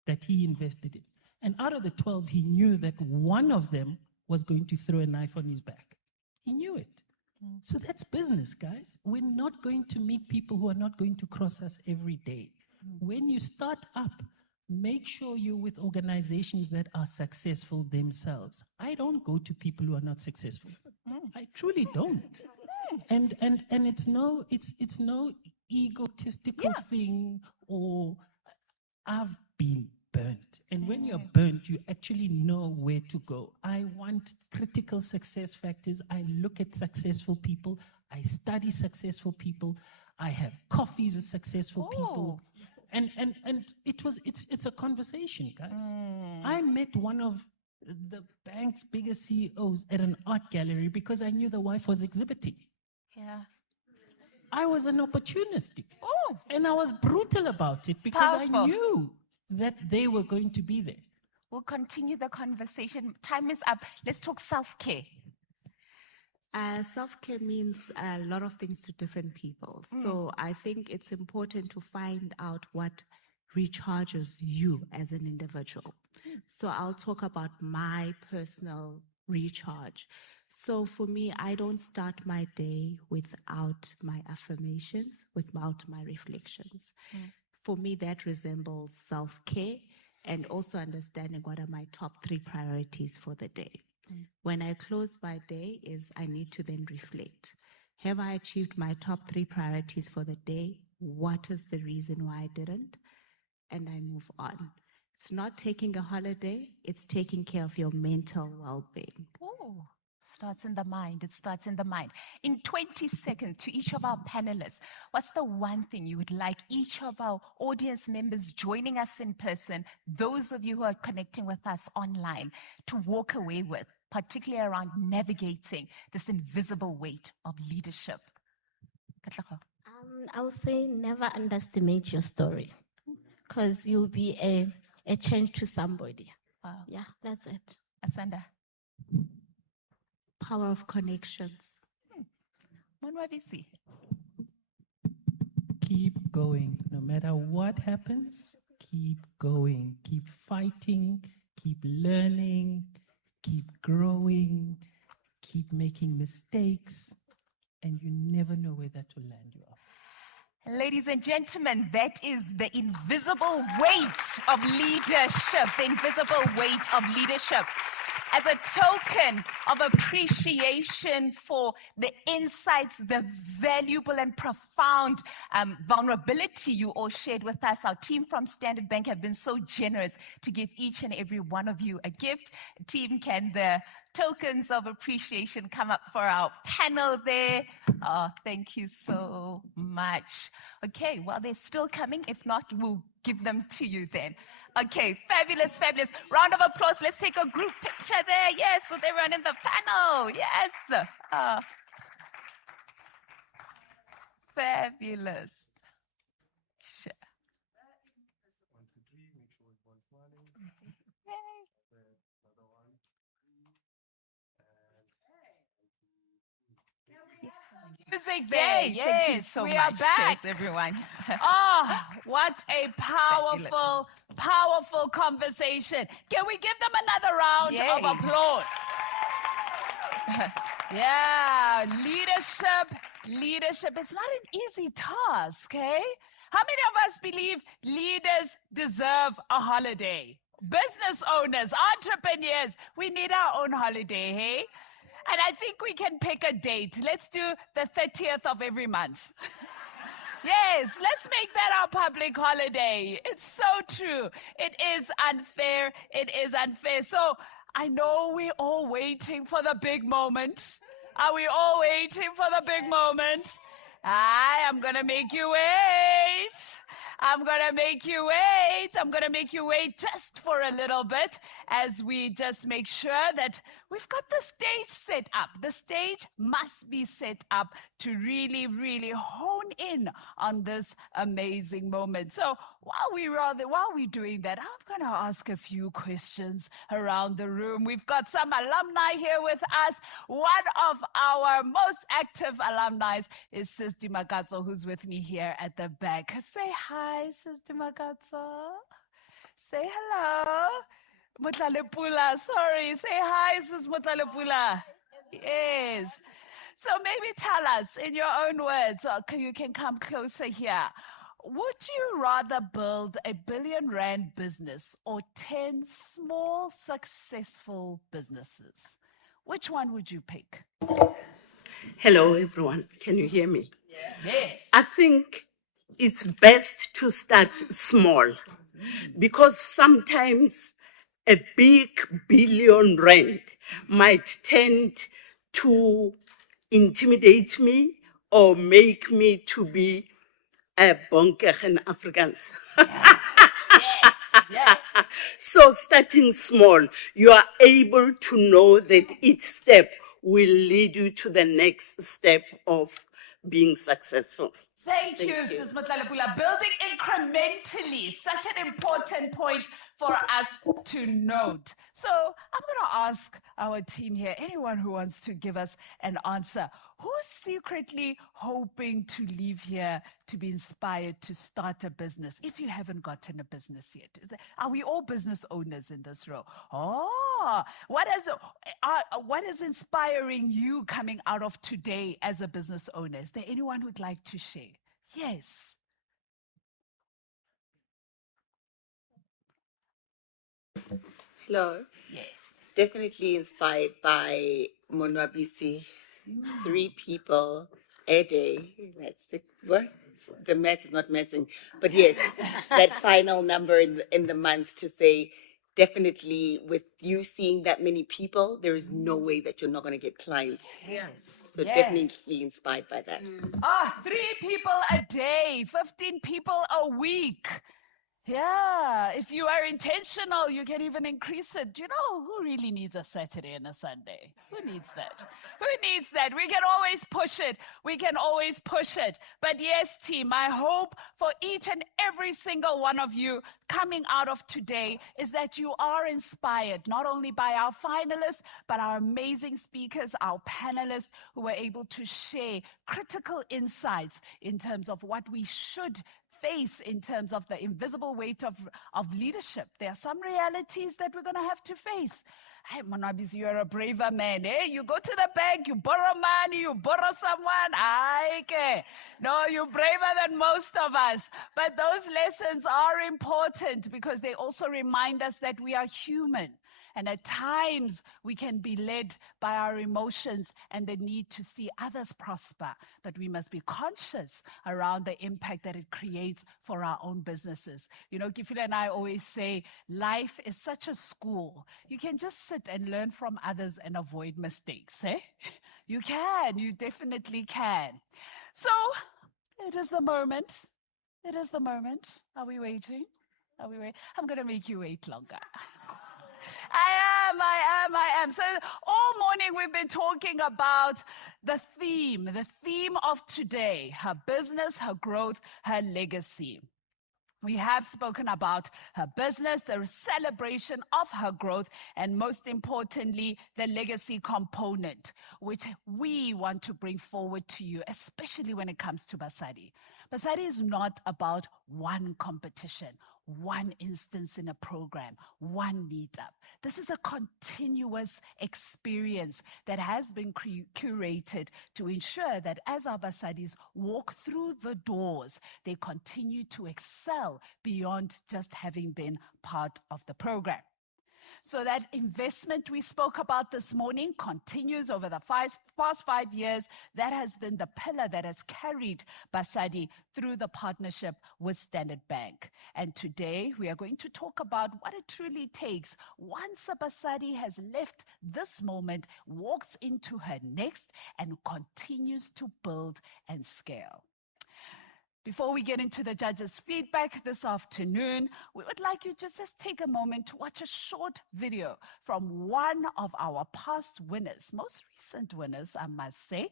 that he invested in. And out of the 12, he knew that one of them was going to throw a knife on his back. He knew it. So that's business, guys. We're not going to meet people who are not going to cross us every day. When you start up, make sure you're with organizations that are successful themselves. I don't go to people who are not successful. I truly don't. And it's no egotistical thing, or I've been burnt. And when you're burnt, you actually know where to go. I want critical success factors. I look at successful people. I study successful people. I have coffees with successful people. And it's a conversation, guys. I met one of the bank's biggest CEOs at an art gallery because I knew the wife was exhibiting. Yeah. I was an opportunistic. And I was brutal about it because I knew that they were going to be there. We'll continue the conversation. Time is up. Let's talk self-care. Self-care means a lot of things to different people. So I think it's important to find out what recharges you as an individual. So I'll talk about my personal recharge. So for me, I don't start my day without my affirmations, without my reflections. For me, that resembles self-care and also understanding what are my top 3 priorities for the day. When I close my day is I need to then reflect. Have I achieved my top 3 priorities for the day? What is the reason why I didn't? And I move on. It's not taking a holiday, it's taking care of your mental well-being. Oh, starts in the mind. It starts in the mind. In 20 seconds, to each of our panelists, what's the one thing you would like each of our audience members joining us in person, those of you who are connecting with us online, to walk away with, particularly around navigating this invisible weight of leadership? Katlego. I would say never underestimate your story, because you'll be a change to somebody. Wow. Yeah, that's it. Asanda. Power of connections. Monwabisi. Keep going. No matter what happens, keep going. Keep fighting, keep learning, keep growing, keep making mistakes, and you never know where that will land you up. Ladies and gentlemen, that is the invisible weight of leadership, the invisible weight of leadership. As a token of appreciation for the insights, the valuable and profound vulnerability you all shared with us, our team from Standard Bank have been so generous to give each and every one of you a gift. Team, can the tokens of appreciation come up for our panel there? Oh, thank you so much. Okay, well, they're still coming. If not, we'll give them to you then. Okay, fabulous, fabulous. Round of applause. Let's take a group picture there. Yes, with everyone in the panel. Yes. Fabulous. Sure. Music there. Yay, thank you Yes, so we much. are back. Yes, everyone. Oh, what a powerful, powerful conversation. Can we give them another round Yay. of applause? Yeah, leadership is not an easy task, eh? How many of us believe leaders deserve a holiday? Business owners, entrepreneurs, we need our own holiday, hey? And I think we can pick a date. Let's do the 30th of every month. Yes, let's make that our public holiday. It's so true. It is unfair. It is unfair. So I know we're all waiting for the big moment. Are we all waiting for the big moment? I'm going to make you wait. I'm going to make you wait. I'm going to make you wait just for a little bit as we just make sure that we've got the stage set up. The stage must be set up to really, really hone in on this amazing moment. So while we're doing that, I'm going to ask a few questions around the room. We've got some alumni here with us. One of our most active alumni is Sis Dimakatso, who's with me here at the back. Say hi, Sis Dimakatso. Say hello. Mutlalepula, sorry. Say hi, Sis Mutlalepula. Yes. So maybe tell us in your own words, or you can come closer here. Would you rather build a R1 billion business or 10 small, successful businesses? Which one would you pick? Hello, everyone. Can you hear me? Yes. I think it's best to start small because sometimes a big R1 billion might tend to intimidate me or make me to be a bonker in Afrikaans. Yes. So starting small, you are able to know that each step will lead you to the next step of being successful. Thank you, Sis Mutlalepula. Building incrementally, such an important point for us to note. So I'm going to ask our team here, anyone who wants to give us an answer, who's secretly hoping to leave here to be inspired to start a business? If you haven't gotten a business yet, are we all business owners in this row? Oh, what is inspiring you coming out of today as a business owner? Is there anyone who'd like to share? Yes. Hello. Yes. Definitely inspired by Monwabisi. 3 people a day. That's the math is not mathing, but yes, that final number in the month to say, definitely with you seeing that many people, there is no way that you're not going to get clients. Yes. So Yes. definitely inspired by that. 3 people a day, 15 people a week. Yeah, if you are intentional, you can even increase it. You know, who really needs a Saturday and a Sunday? Who needs that? Who needs that? We can always push it. We can always push it. But yes, team, I hope for each and every single one of you coming out of today is that you are inspired, not only by our finalists, but our amazing speakers, our panelists who were able to share critical insights in terms of what we should face in terms of the invisible weight of leadership. There are some realities that we're going to have to face. Hey, Monwabisi, you're a braver man, eh? You go to the bank, you borrow money, you borrow someone. No, you're braver than most of us. But those lessons are important because they also remind us that we are human. And at times, we can be led by our emotions and the need to see others prosper. But we must be conscious around the impact that it creates for our own businesses. You know, Kifile and I always say, life is such a school. You can just sit and learn from others and avoid mistakes, eh? You can, you definitely can. So, it is the moment. It is the moment. Are we waiting? Are we waiting? I'm going to make you wait longer. I am. So all morning we've been talking about the theme of today, her business, her growth, her legacy. We have spoken about her business, the celebration of her growth, and most importantly, the legacy component, which we want to bring forward to you, especially when it comes to Basali. Basali is not about one competition, one instance in a program, one meetup. This is a continuous experience that has been curated to ensure that as our Basalis walk through the doors, they continue to excel beyond just having been part of the program. So that investment we spoke about this morning continues over the past 5 years. That has been the pillar that has carried Basali through the partnership with Standard Bank. And today we are going to talk about what it truly takes once a Basali has left this moment, walks into her next, and continues to build and scale. Before we get into the judges' feedback this afternoon, we would like you to just take a moment to watch a short video from one of our past winners, most recent winners, I must say,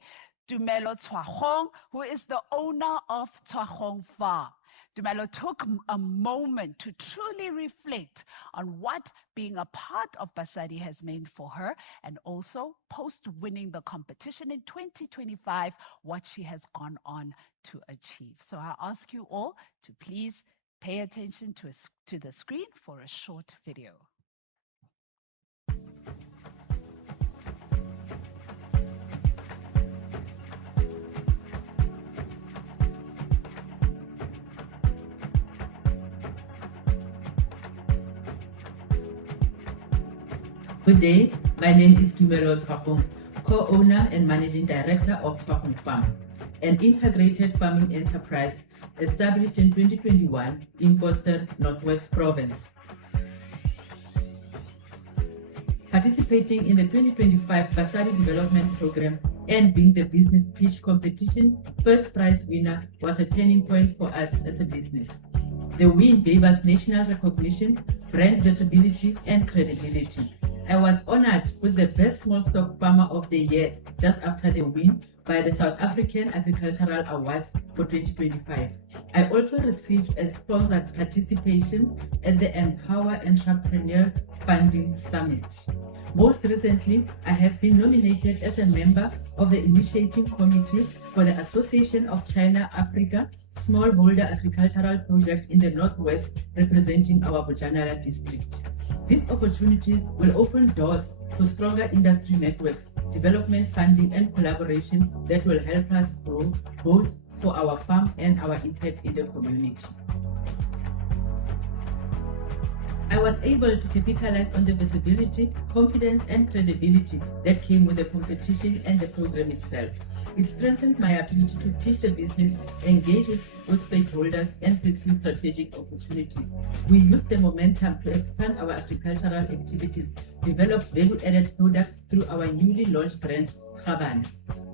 Tumelo Tshwagong, who is the owner of Tshwagong Farm. Tumelo took a moment to truly reflect on what being a part of Basali has meant for her, and also post-winning the competition in 2025, what she has gone on to achieve. So I ask you all to please pay attention to the screen for a short video. Good day, my name is Tumelo Tshwagong, co-owner and managing director of Tshwagong Farm, an integrated farming enterprise established in 2021 in Coastal Northwest Province. Participating in the 2025 Basali Development Program and being the Business Pitch Competition first prize winner was a turning point for us as a business. The win gave us national recognition, brand visibility, and credibility. I was honored with the Best Small Stock Farmer of the Year just after the win by the South African Agricultural Awards for 2025. I also received a sponsored participation at the Empower Entrepreneurial Funding Summit. Most recently, I have been nominated as a member of the Initiating Committee for the Association of China-Africa Smallholder Agricultural Project in the Northwest, representing our Bojanala district. These opportunities will open doors to stronger industry networks, development funding, and collaboration that will help us grow both for our farm and our impact in the community. I was able to capitalize on the visibility, confidence, and credibility that came with the competition and the program itself. It strengthened my ability to teach the business, engage with stakeholders, and pursue strategic opportunities. We used the momentum to expand our agricultural activities, develop value-added products through our newly launched brand, Khabane,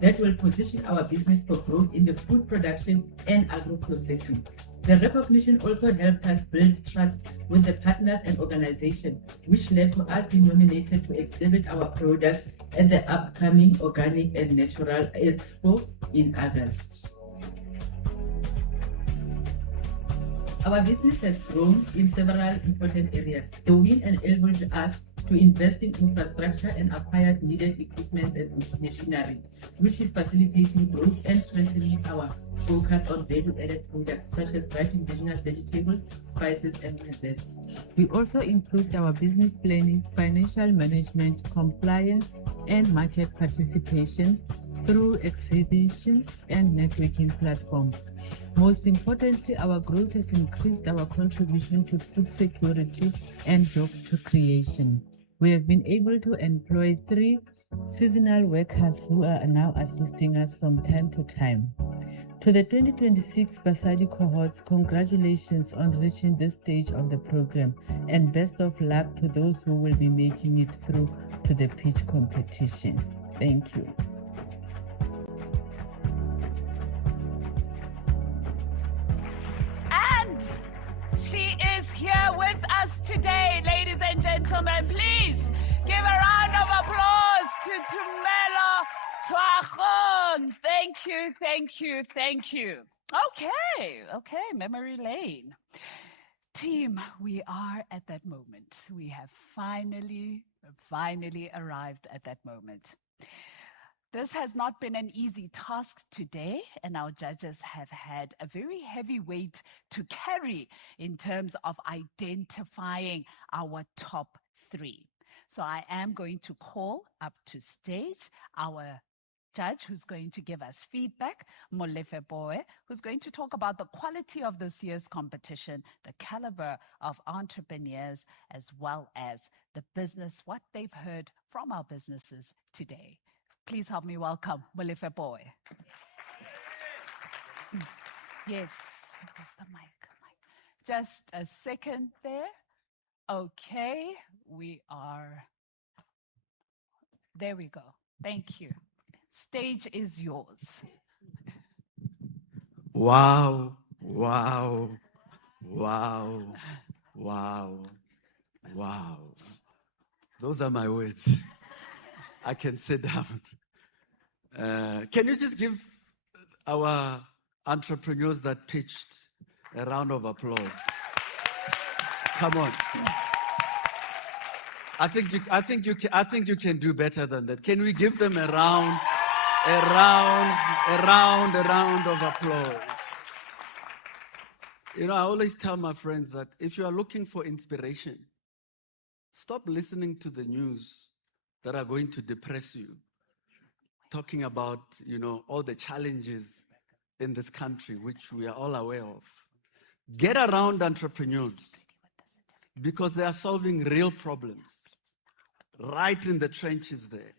that will position our business for growth in the food production and agro-processing. The recognition also helped us build trust with the partners and organizations, which led to us being nominated to exhibit our products at the upcoming Organic and Natural Expo in August. Our business has grown in several important areas. The win enabled us to invest in infrastructure and acquire needed equipment and machinery, which is facilitating growth and strengthening our focus on value-added products such as dried indigenous vegetables, spices, and preserves. We also improved our business planning, financial management, compliance, and market participation through exhibitions and networking platforms. Most importantly, our growth has increased our contribution to food security and job creation. We have been able to employ 3 seasonal workers who are now assisting us from time to time. To the 2026 Basali cohorts, congratulations on reaching this stage of the program, and best of luck to those who will be making it through to the pitch competition. Thank you. And she is here with us today, ladies and gentlemen. Please give a round of applause to Tumelo Twagon. Thank you, thank you, thank you. Okay, memory lane. Team, we are at that moment. We have finally arrived at that moment. This has not been an easy task today, and our judges have had a very heavy weight to carry in terms of identifying our top 3. So I am going to call up to stage our judge who's going to give us feedback, Molefe Boy, who's going to talk about the quality of this year's competition, the caliber of entrepreneurs, as well as the business, what they've heard from our businesses today. Please help me welcome Molefe Boy. Yes, where's the mic? Just a second there. Okay, there we go. Thank you. Stage is yours. Wow, wow, wow, wow, wow. Those are my words. I can sit down. Can you just give our entrepreneurs that pitched a round of applause? Come on. I think you can do better than that. Can we give them a round of applause? You know, I always tell my friends that if you are looking for inspiration, stop listening to the news that are going to depress you, talking about, you know, all the challenges in this country, which we are all aware of. Get around entrepreneurs because they are solving real problems right in the trenches there.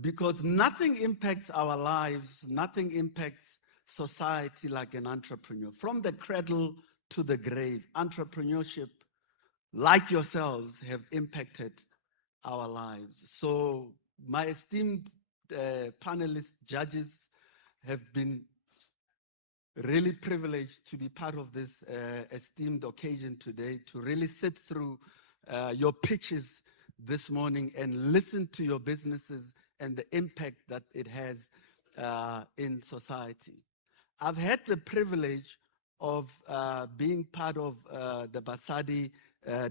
Because nothing impacts our lives, nothing impacts society like an entrepreneur. From the cradle to the grave, entrepreneurship, like yourselves, have impacted our lives. So my esteemed panelists, judges, have been really privileged to be part of this esteemed occasion today, to really sit through your pitches this morning and listen to your businesses and the impact that it has in society. I've had the privilege of being part of the Basali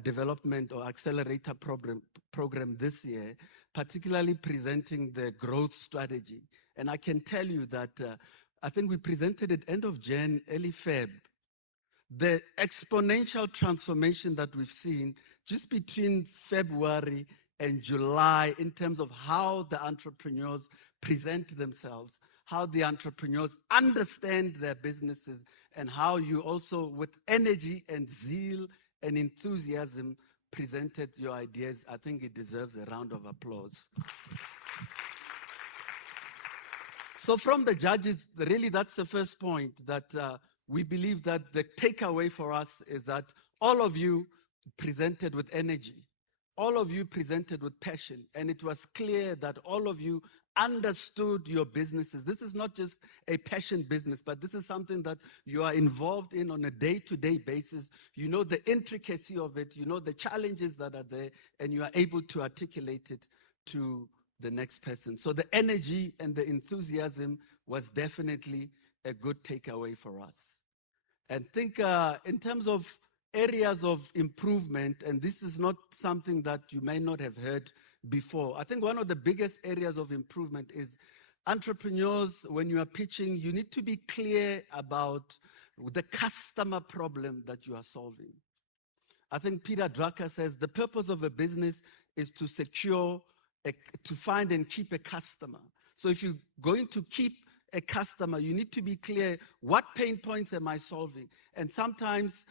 Development or Accelerator program this year, particularly presenting the growth strategy. And I can tell you that I think we presented it end of Jan, early Feb. The exponential transformation that we've seen just between February and July in terms of how the entrepreneurs present themselves, how the entrepreneurs understand their businesses, and how you also, with energy and zeal and enthusiasm presented your ideas. I think it deserves a round of applause. So from the judges, really that's the first point, that we believe that the takeaway for us is that all of you presented with energy. All of you presented with passion, and it was clear that all of you understood your businesses. This is not just a passion business, but this is something that you are involved in on a day-to-day basis. You know the intricacy of it, you know the challenges that are there, and you are able to articulate it to the next person. So the energy and the enthusiasm was definitely a good takeaway for us. And think in terms of areas of improvement, and this is not something that you may not have heard before. I think one of the biggest areas of improvement is entrepreneurs, when you are pitching, you need to be clear about the customer problem that you are solving. I think Peter Drucker says the purpose of a business is to secure, to find and keep a customer. So if you're going to keep a customer, you need to be clear, what pain points am I solving? And sometimes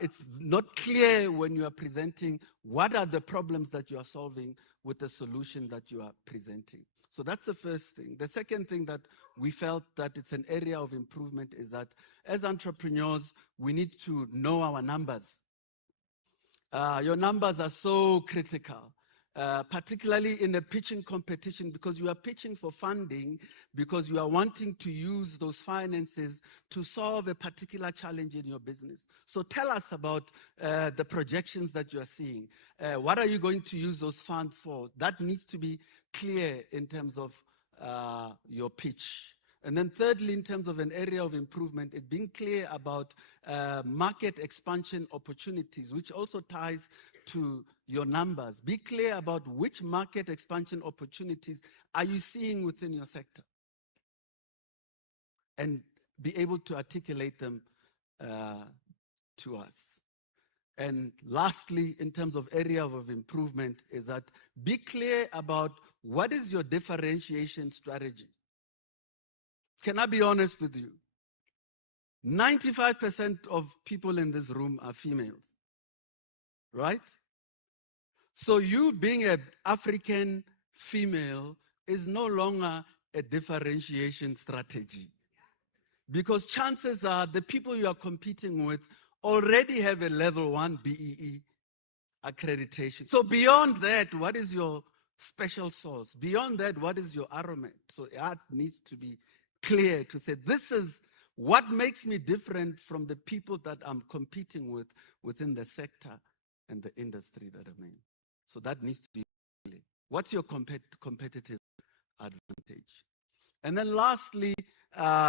it's not clear when you are presenting what are the problems that you are solving with the solution that you are presenting. So that's the first thing. The second thing that we felt that it's an area of improvement is that as entrepreneurs, we need to know our numbers. Your numbers are so critical. Particularly in a pitching competition, because you are pitching for funding, because you are wanting to use those finances to solve a particular challenge in your business. So tell us about the projections that you are seeing. What are you going to use those funds for? That needs to be clear in terms of your pitch. And then thirdly, in terms of an area of improvement, it's being clear about market expansion opportunities, which also ties to your numbers. Be clear about which market expansion opportunities are you seeing within your sector, and be able to articulate them to us. And lastly, in terms of area of improvement, is that be clear about what is your differentiation strategy. Can I be honest with you? 95% of people in this room are females, right? So you being an African female is no longer a differentiation strategy, because chances are the people you are competing with already have a level 1 BEE accreditation. So beyond that, what is your special sauce? Beyond that, what is your arrowment? So that needs to be clear to say, this is what makes me different from the people that I'm competing with within the sector and the industry that I'm in. So that needs to be clear. What's your competitive advantage? And then lastly,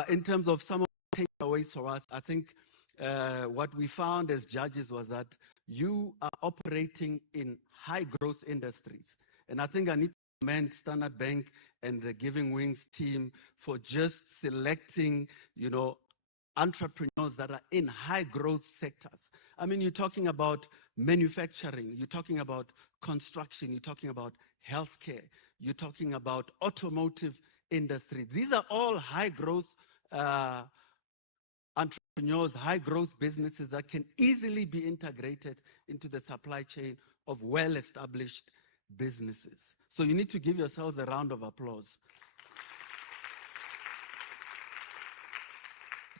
in terms of some of the takeaways for us, I think what we found as judges was that you are operating in high growth industries. And I think I need to commend Standard Bank and the Giving Wings team for just selecting, entrepreneurs that are in high growth sectors. I mean, you're talking about manufacturing, you're talking about construction, you're talking about healthcare, you're talking about automotive industry. These are all high growth entrepreneurs, high growth businesses that can easily be integrated into the supply chain of well-established businesses. So you need to give yourselves a round of applause.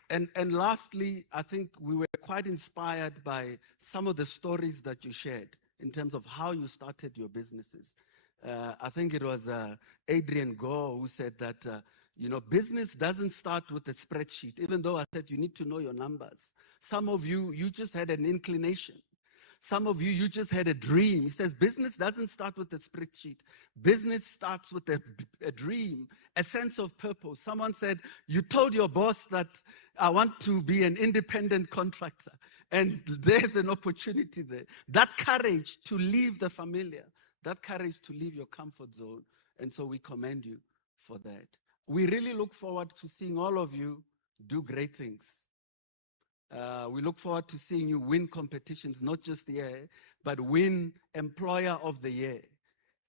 And lastly, I think we were quite inspired by some of the stories that you shared in terms of how you started your businesses. I think it was Adrian Gore who said that, business doesn't start with a spreadsheet, even though I said you need to know your numbers. Some of you, you just had an inclination. Some of you, you just had a dream. He says business doesn't start with a spreadsheet. Business starts with a dream, a sense of purpose. Someone said, you told your boss that I want to be an independent contractor, and there's an opportunity there. That courage to leave the familiar, that courage to leave your comfort zone. And so we commend you for that. We really look forward to seeing all of you do great things. We look forward to seeing you win competitions, not just the year, but win Employer of the Year,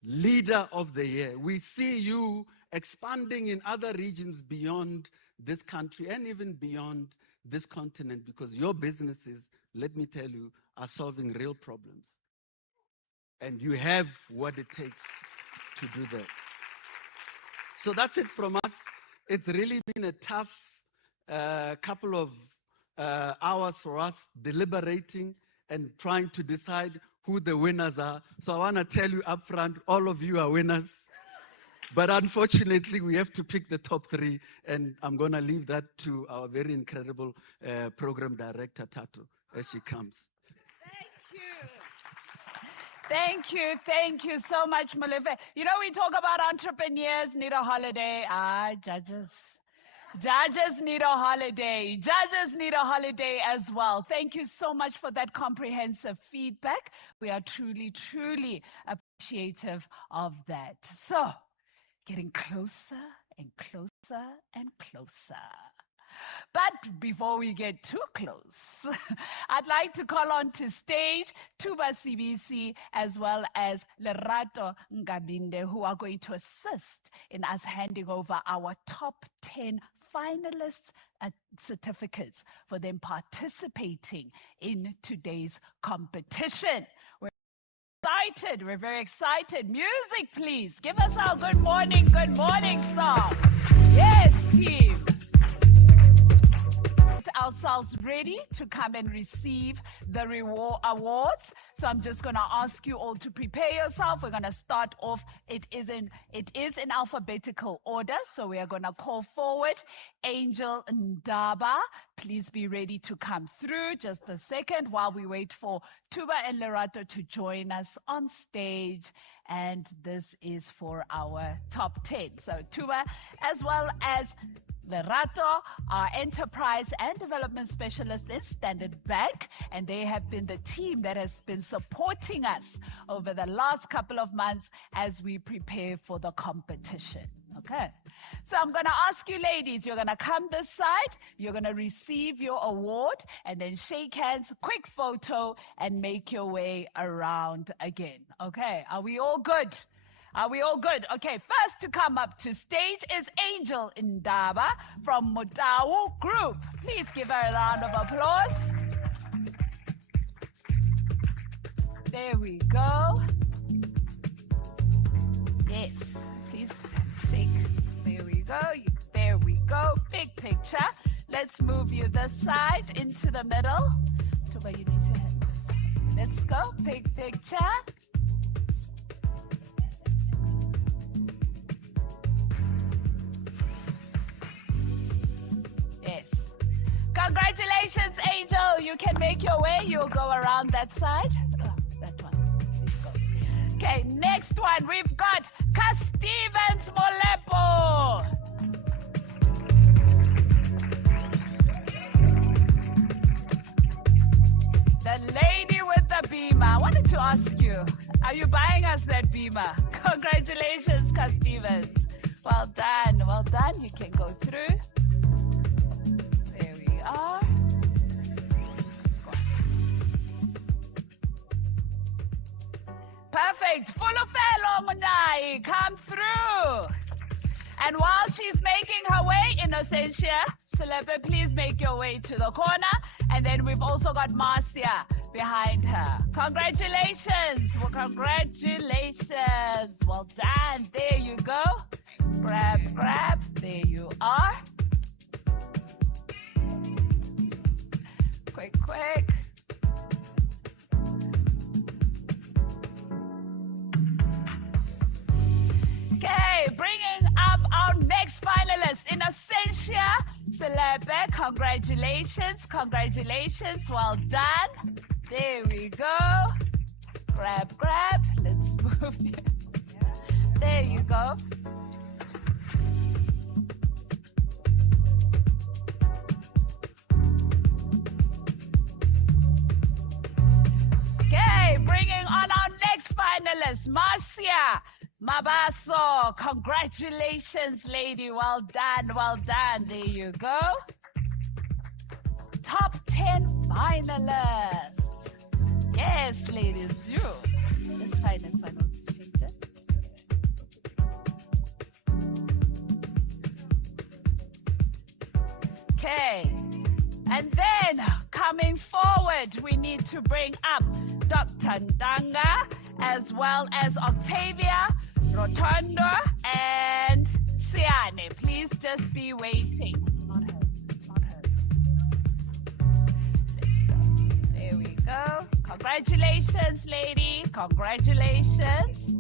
Leader of the Year. We see you expanding in other regions beyond this country and even beyond this continent, because your businesses, let me tell you, are solving real problems. And you have what it takes to do that. So that's it from us. It's really been a tough couple of hours for us, deliberating and trying to decide who the winners are. So I want to tell you up front, all of you are winners. But unfortunately, we have to pick the top 3, and I'm going to leave that to our very incredible program director, Tato, as she comes. Thank you so much, Molefe. You know, we talk about entrepreneurs need a holiday. Judges. Judges need a holiday. Judges need a holiday as well. Thank you so much for that comprehensive feedback. We are truly, truly appreciative of that. So, getting closer and closer and closer. But before we get too close, I'd like to call on to stage Tuba CBC as well as Lerato Ngabinde, who are going to assist in us handing over our top 10 finalists certificates for them participating in today's competition. We're excited. We're very excited. Music, please. Give us our good morning song. Yes, team. Ourselves ready to come and receive the reward awards. So I'm just going to ask you all to prepare yourself. We're going to start off. It is in alphabetical order. So we are going to call forward Angel Ndaba. Please be ready to come through. Just a second while we wait for Tuba and Lerato to join us on stage. And this is for our top 10. So Tuba as well as Lerato, our enterprise and development specialist in Standard Bank, and they have been the team that has been supporting us over the last couple of months as we prepare for the competition. Okay, so I'm going to ask you ladies, you're going to come this side, you're going to receive your award, and then shake hands, quick photo, and make your way around again. Okay, are we all good? Are we all good? Okay, first to come up to stage is Angel Ndaba from Motau Group. Please give her a round of applause. There we go. Yes, please shake. There we go. There we go. Big picture. Let's move you this side into the middle. Tuba, you need to hand. Let's go. Big picture. Congratulations, Angel. You can make your way. You'll go around that side. Oh, that one. Please go. Okay, next one. We've got Stevens Molepo. The lady with the beamer. I wanted to ask you, are you buying us that beamer? Congratulations, Stevens. Well done. Well done. You can go through. Are. Perfect. Fulufelo Munai, come through. And while she's making her way, Innocentia, Celebre, please make your way to the corner. And then we've also got Marcia behind her. Congratulations. Well, congratulations. Well done. There you go. Grab. There you are. Quick. Okay, bringing up our next finalist, Innocentia Celebre. Congratulations. Well done. There we go. Grab. Let's move you. There you go. Okay, bringing on our next finalist, Marcia Mabaso. Congratulations, lady. Well done. There you go. Top 10 finalists. Yes, ladies, you. That's fine. Let's change it. Okay. And then coming forward, we need to bring up Dr. Ndanga, as well as Octavia, Rotondo, and Siane. Please just be waiting. It's not hers. It's not hers. Let's go. There we go. Congratulations, lady. Congratulations.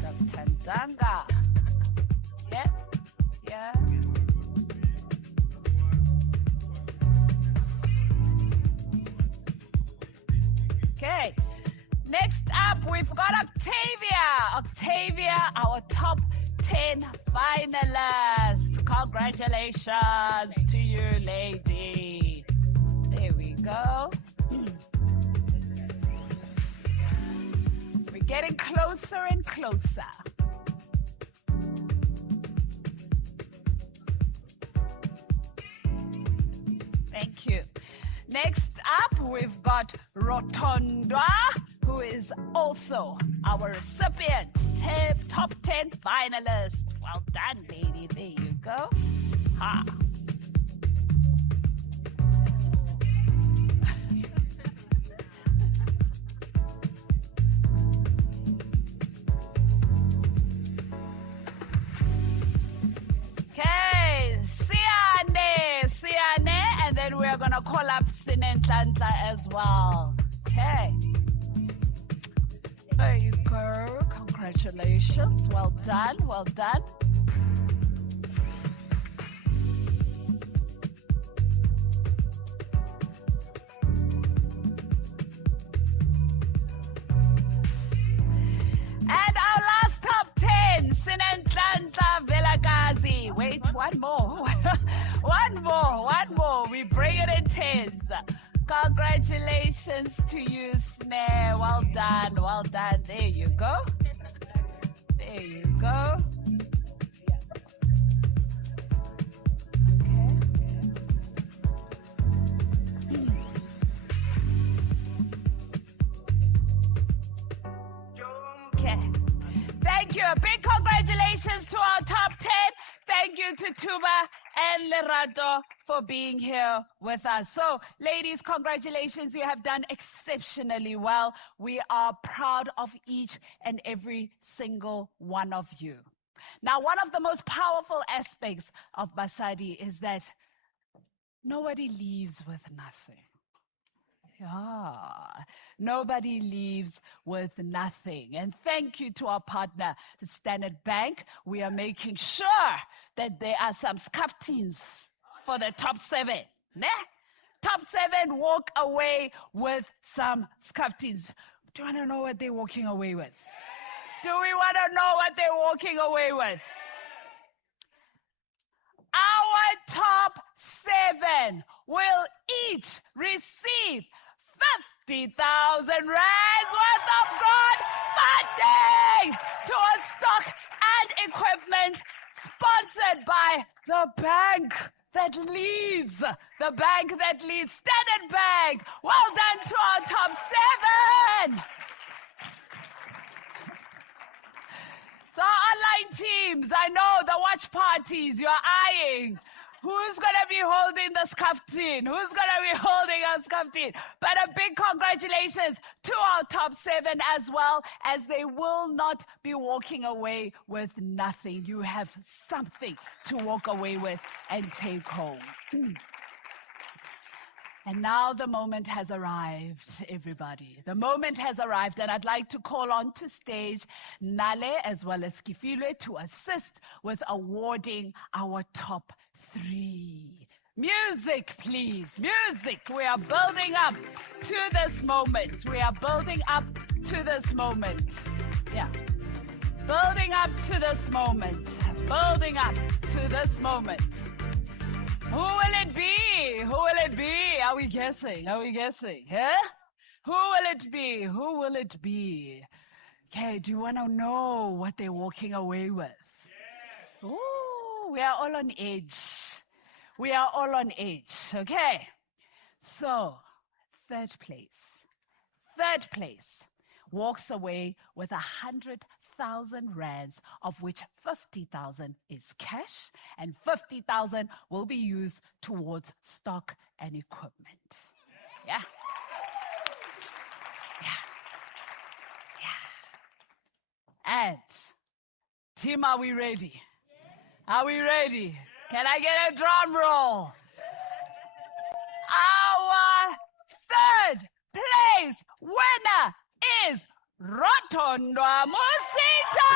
Dr. Ndanga. Yeah. Yeah. Okay. Next up, we've got Octavia. Octavia, our top 10 finalists. Congratulations to you, lady. There we go. We're getting closer and closer. Thank you. Next up, we've got Rotondwa, who is also our recipient, top 10 finalist. Well done, lady. There you go. Ha. Okay, Siane, and then we are gonna call up Sinentlantla as well. Okay. There you go. Congratulations. Well done. Well done. And our last top 10, Sinentlantla Velagazi. Wait, one more. one more. We bring it in tens. Congratulations to you, Snare. Well done, well done. There you go. There you go. Okay. Thank you. A big congratulations to our top 10. Thank you to Tuba and Lerato for being here with us. So, ladies, congratulations. You have done exceptionally well. We are proud of each and every single one of you. Now, one of the most powerful aspects of Basali is that nobody leaves with nothing. Yeah, nobody leaves with nothing. And thank you to our partner, the Standard Bank. We are making sure that there are some scuffins for the top 7. Ne? Top 7 walk away with some scuffins. Do you want to know what they're walking away with? Do we want to know what they're walking away with? Our top 7 will each receive 50,000 rands worth of grant funding towards stock and equipment, sponsored by the bank that leads, Standard Bank. Well done to our top 7. So online teams, I know the watch parties you're eyeing. Who's going to be holding the scuffin? Who's going to be holding a scuffin? But a big congratulations to our top 7 as well, as they will not be walking away with nothing. You have something to walk away with and take home. And now the moment has arrived, everybody. The moment has arrived, and I'd like to call on to stage Nale as well as Kifilwe to assist with awarding our top 3. Music, please. Music. We are building up to this moment. We are building up to this moment. Yeah. Building up to this moment. Building up to this moment. Who will it be? Who will it be? Are we guessing? Are we guessing? Huh? Who will it be? Who will it be? Okay, do you want to know what they're walking away with? Yes. Ooh, we are all on edge. We are all on edge, okay? So, third place walks away with 100,000 100,000 rands, of which 50,000 is cash and 50,000 will be used towards stock and equipment. Yeah. And team, are we ready? Are we ready? Can I get a drum roll? Our third place winner is Rotondwa Musita!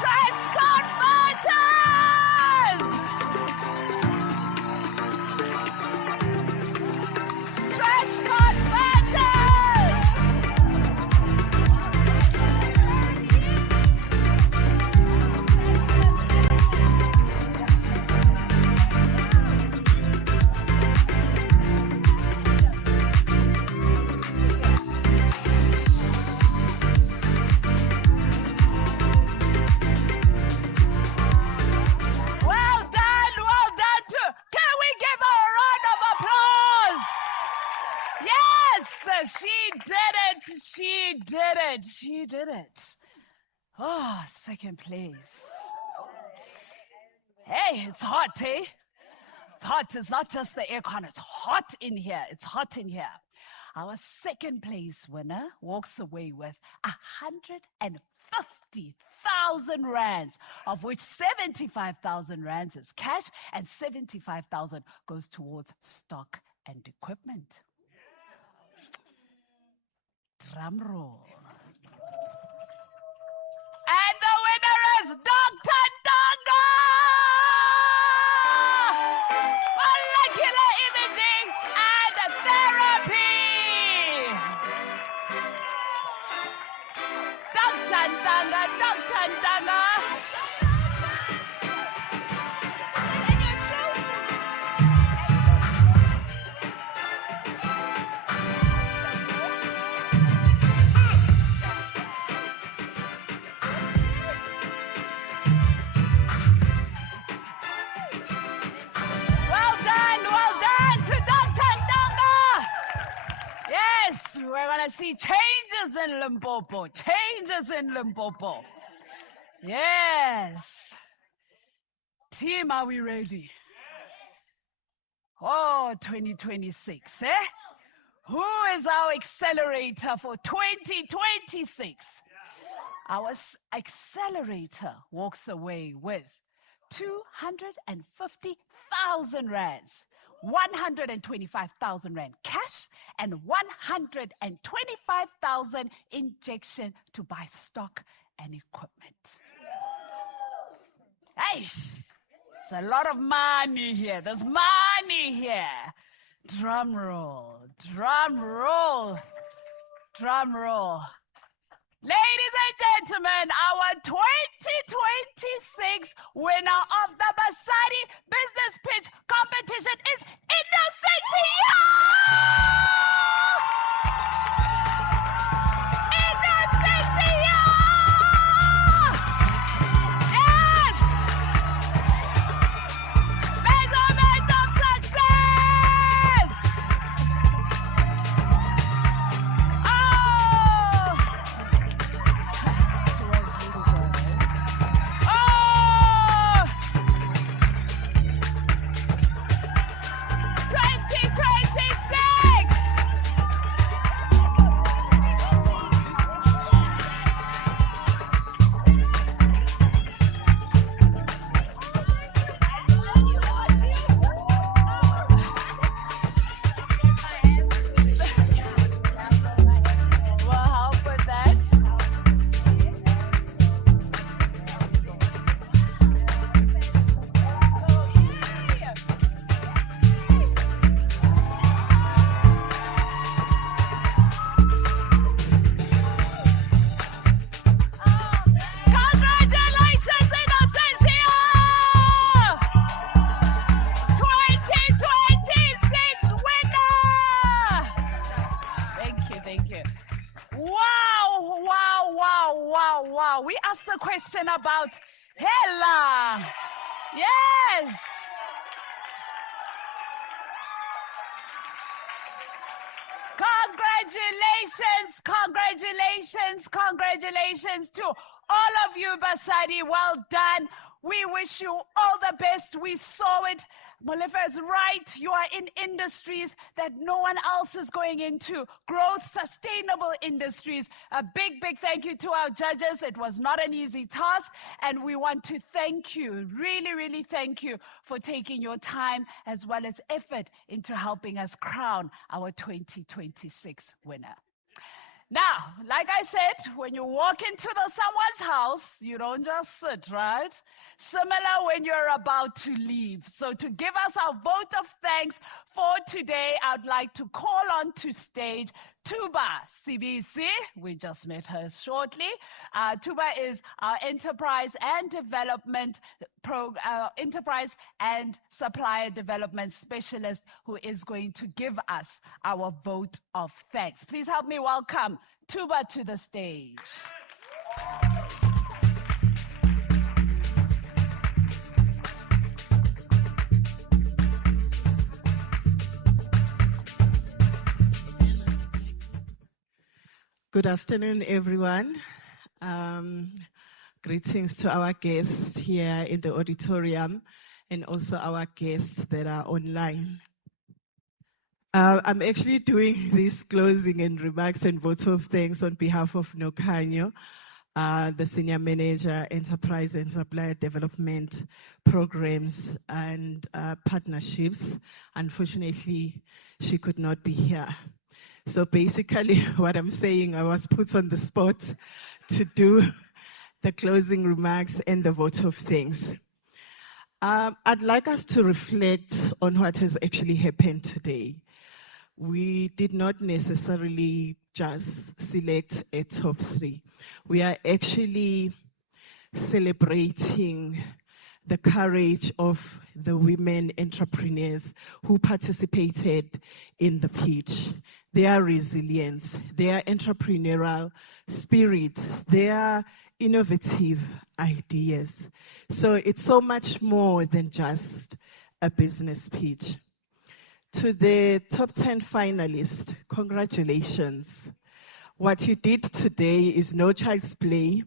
Trash Converters! Trash Converters! Well done too. Can we give her a round of applause? Yes, she did it. She did it. She did it. Oh, second place. Hey, it's hot, eh? It's hot. It's not just the aircon. It's hot in here. It's hot in here. Our second place winner walks away with 150,000 rands, of which 75,000 rands is cash and 75,000 goes towards stock and equipment. Drum roll. And the winner is Dr. Ndanga! Molecular imaging and therapy! Dr. Ndanga, Dr. Ndanga! Well done to Dr. Ndanga! Yes, we're gonna see changes in Limpopo, changes in Limpopo. Yes. Team, are we ready? Oh, 2026, eh? Who is our accelerator for 2026? Our accelerator walks away with 250,000 rands, 125,000 rand cash, and 125,000 injection to buy stock and equipment. Hey, it's a lot of money here. There's money here. Drum roll, drum roll, drum roll. Ladies and gentlemen, our 2026 winner of the Basali Business Pitch Competition is Innocentia! Innocentia! Yes! Measurement of success! Oh! 2026! We'll help with that. Congratulations, Innocentia! 2026 winner! Thank you. Wow. We asked the question about Hela. Yes. Congratulations. Congratulations, congratulations, congratulations to all of you, Basali. Well done. We wish you all the best. We saw it. Molefe is right. You are in industries that no one else is going into. Growth, sustainable industries. A big, big thank you to our judges. It was not an easy task. And we want to thank you, really, really thank you for taking your time as well as effort into helping us crown our 2026 winner. Now, like I said, when you walk into someone's house, you don't just sit, right? Similar when you're about to leave. So to give us our vote of thanks for today, I'd like to call on to stage Tuba CBC. We just met her shortly. Tuba is our enterprise and supplier development specialist who is going to give us our vote of thanks. Please help me welcome Tuba to the stage. Good afternoon, everyone. Greetings to our guests here in the auditorium and also our guests that are online. I'm actually doing this closing and remarks and vote of thanks on behalf of Nokanyo, the Senior Manager, Enterprise and Supplier Development Programs and Partnerships. Unfortunately, she could not be here. So basically what I'm saying, I was put on the spot to do the closing remarks and the vote of thanks. I'd like us to reflect on what has actually happened today. We did not necessarily just select a top 3. We are actually celebrating the courage of the women entrepreneurs who participated in the pitch. Their resilience, their entrepreneurial spirits, their innovative ideas. So it's so much more than just a business pitch. To the top 10 finalists, congratulations. What you did today is no child's play.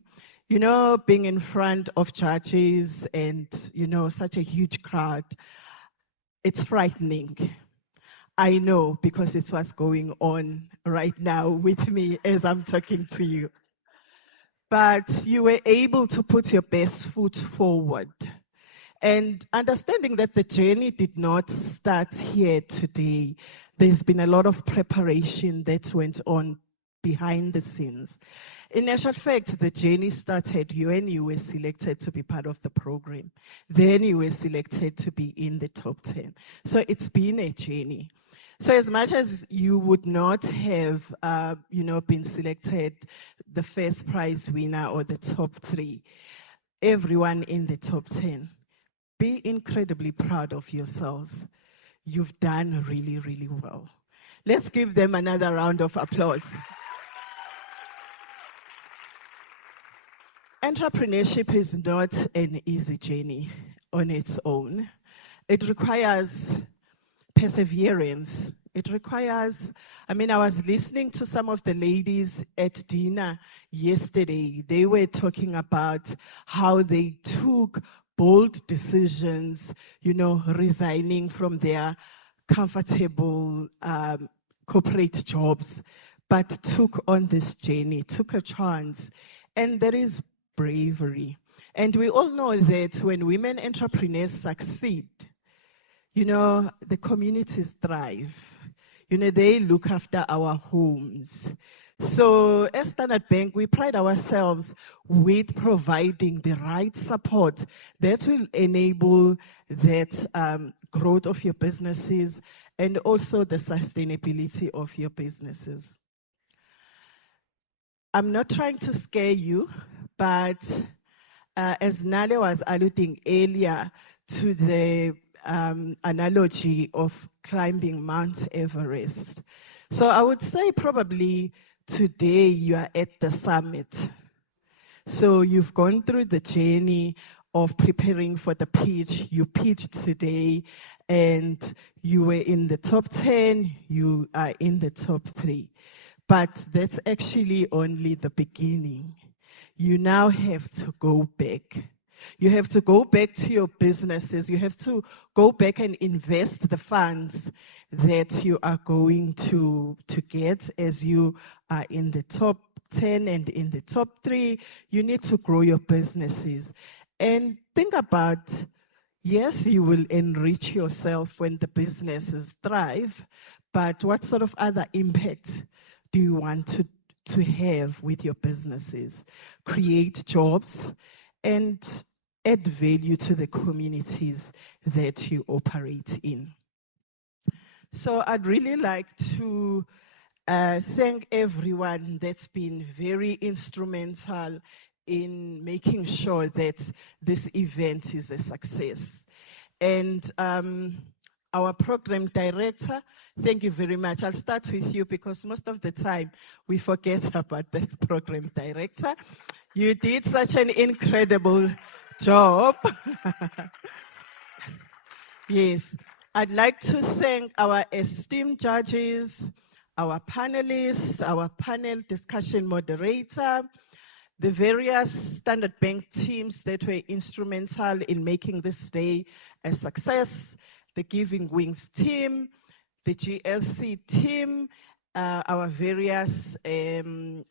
You know, being in front of judges and, you know, such a huge crowd, it's frightening. I know, because it's what's going on right now with me as I'm talking to you. But you were able to put your best foot forward. And understanding that the journey did not start here today, there's been a lot of preparation that went on behind the scenes. In actual fact, the journey started when you were selected to be part of the program. Then you were selected to be in the top 10. So it's been a journey. So as much as you would not have, been selected the first prize winner or the top 3, everyone in the top 10, be incredibly proud of yourselves. You've done really, really well. Let's give them another round of applause. Entrepreneurship is not an easy journey on its own. It requires perseverance. It requires, I was listening to some of the ladies at dinner yesterday. They were talking about how they took bold decisions, resigning from their comfortable corporate jobs, but took on this journey, took a chance. And there is bravery. And we all know that when women entrepreneurs succeed, the communities thrive. They look after our homes. So as Standard Bank, we pride ourselves with providing the right support that will enable that growth of your businesses and also the sustainability of your businesses. I'm not trying to scare you, but as Nale was alluding earlier to the analogy of climbing Mount Everest. So I would say probably today you are at the summit. So you've gone through the journey of preparing for the pitch. You pitched today and you were in the top 10, you are in the top 3. But that's actually only the beginning. You now have to go back. You have to go back to your businesses. You have to go back and invest the funds that you are going to get as you are in the top 10 and in the top 3. You need to grow your businesses. And think about, yes, you will enrich yourself when the businesses thrive, but what sort of other impact do you want to have with your businesses? Create jobs and add value to the communities that you operate in. So I'd really like to thank everyone that's been very instrumental in making sure that this event is a success. And our program director, thank you very much. I'll start with you because most of the time we forget about the program director. You did such an incredible job. Yes, I'd like to thank our esteemed judges, our panelists, our panel discussion moderator, the various Standard Bank teams that were instrumental in making this day a success, the Giving Wings team, the GLC team, our various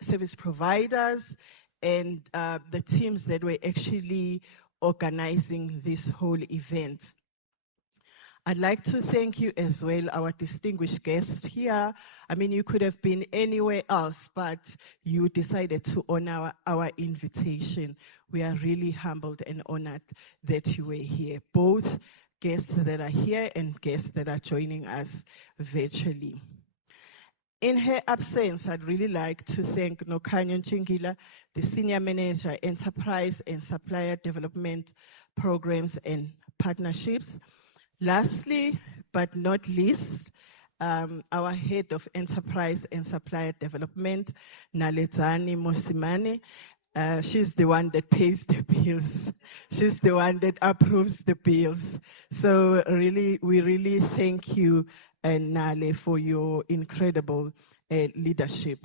service providers, and the teams that were actually organizing this whole event. I'd like to thank you as well, our distinguished guest here. I mean, you could have been anywhere else, but you decided to honor our invitation. We are really humbled and honored that you were here, both guests that are here and guests that are joining us virtually. In her absence, I'd really like to thank Nokanyo Chingila, the Senior Manager, Enterprise and Supplier Development Programs and Partnerships. Lastly, but not least, our Head of Enterprise and Supplier Development, Nalezani Mosimane. She's the one that pays the bills. She's the one that approves the bills. So really, we really thank you, Nale, for your incredible leadership.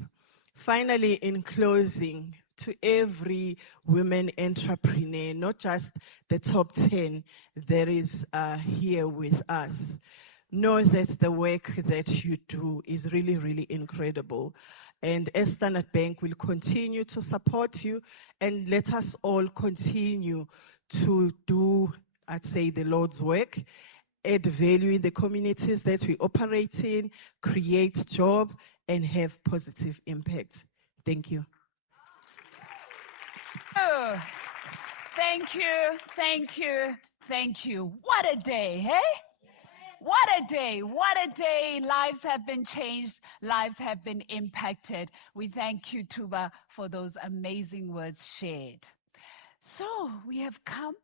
Finally, in closing, to every women entrepreneur, not just the top 10 that is here with us, know that the work that you do is really, really incredible. And as Standard Bank will continue to support you, and let us all continue to do, I'd say, the Lord's work, add value in the communities that we operate in, create jobs, and have positive impact. Thank you. Oh, thank you, thank you, thank you. What a day, hey? What a day, what a day. Lives have been changed, lives have been impacted. We thank you, Tuba, for those amazing words shared. So we have come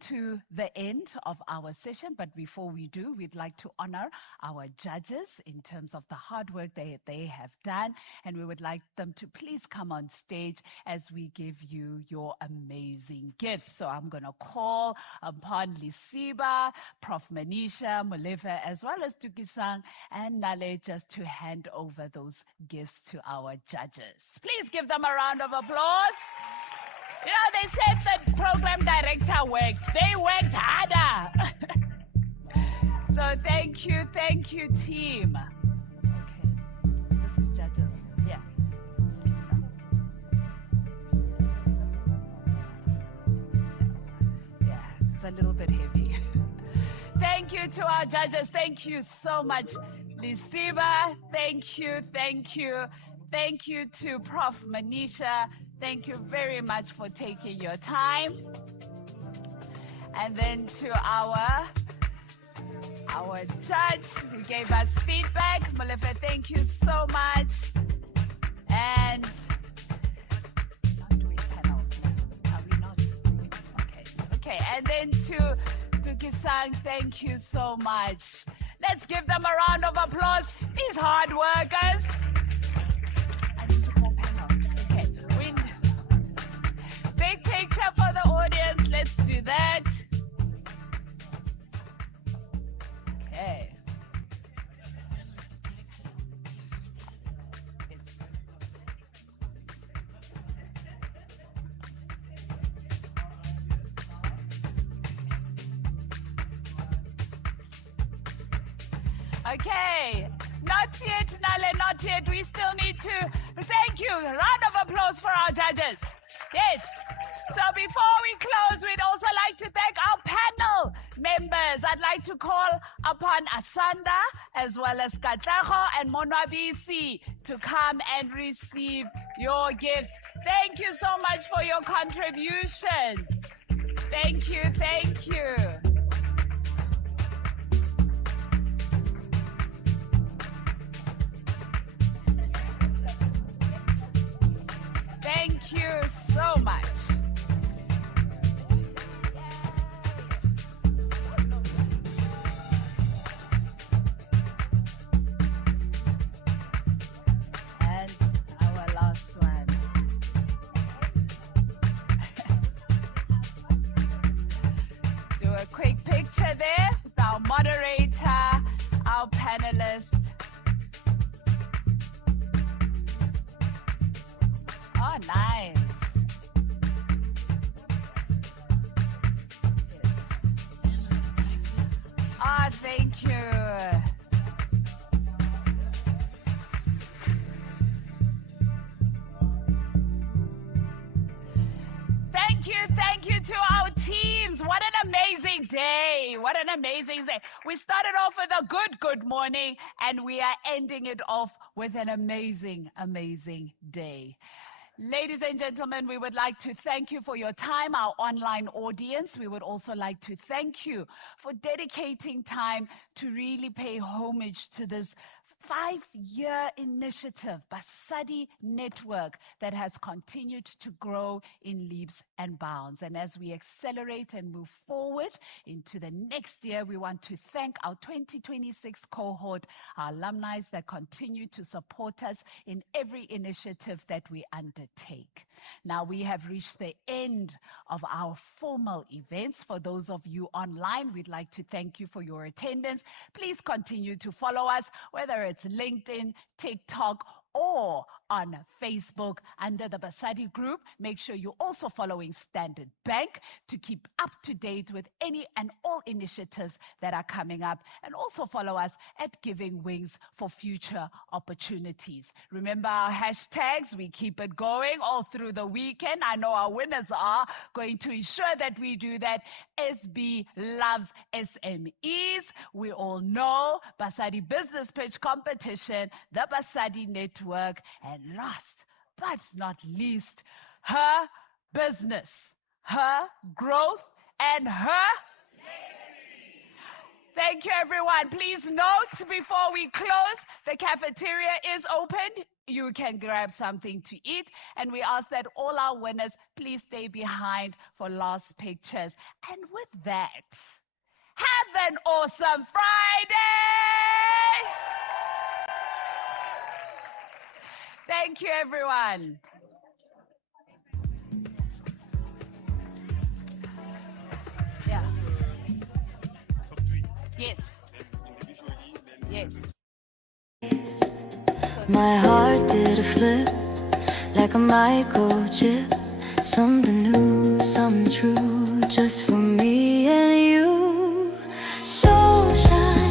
to the end of our session, but before we do, we'd like to honor our judges in terms of the hard work they have done, and we would like them to please come on stage as we give you your amazing gifts. So I'm going to call upon Lisiba, Prof. Manisha, Molefe, as well as Tukisang and Nale just to hand over those gifts to our judges. Please give them a round of applause. You know, they said the program director worked. They worked harder. So thank you, team. Okay, this is judges. Yeah. Yeah, it's a little bit heavy. Thank you to our judges. Thank you so much, Lisiba. Thank you. Thank you to Prof. Manisha. Thank you very much for taking your time. And then to our judge who gave us feedback, Molefe, thank you so much. And not doing panels now. Are we not? Okay. And then to Tukisang, thank you so much. Let's give them a round of applause. These hard workers. Big picture for the audience. Let's do that. Okay. Okay, not yet, Nale, not yet. We still need to thank you. A round of applause for our judges. Yes. So before we close, we'd also like to thank our panel members. I'd like to call upon Asanda as well as Katlego and Monwabisi to come and receive your gifts. Thank you so much for your contributions. Thank you, thank you. Thank you so much. And our last one. Do a quick picture there with our moderator, our panelists. Oh, nice. Ah, thank you. Thank you to our teams. What an amazing day. What an amazing day. We started off with a good morning, and we are ending it off with an amazing day. Ladies and gentlemen, we would like to thank you for your time, our online audience. We would also like to thank you for dedicating time to really pay homage to this 5-year initiative, Basali Network, that has continued to grow in leaps and bounds. And as we accelerate and move forward into the next year, we want to thank our 2026 cohort, our alumni that continue to support us in every initiative that we undertake. Now we have reached the end of our formal events. For those of you online, we'd like to thank you for your attendance. Please continue to follow us, whether it's LinkedIn, TikTok, or on Facebook under the Basali Group. Make sure you're also following Standard Bank to keep up to date with any and all initiatives that are coming up. And also follow us at Giving Wings for future opportunities. Remember our hashtags. We keep it going all through the weekend. I know our winners are going to ensure that we do that. SB loves SMEs. We all know Basali Business Pitch Competition, the Basali Network, and last but not least, her business, her growth, and her legacy. Thank you, everyone. Please note before we close, the cafeteria is open. You can grab something to eat, and we ask that all our winners please stay behind for last pictures. And with that, have an awesome Friday! Thank you, everyone. Yeah. Yes. Yes. My heart did a flip like a microchip. Something new, something true, just for me and you.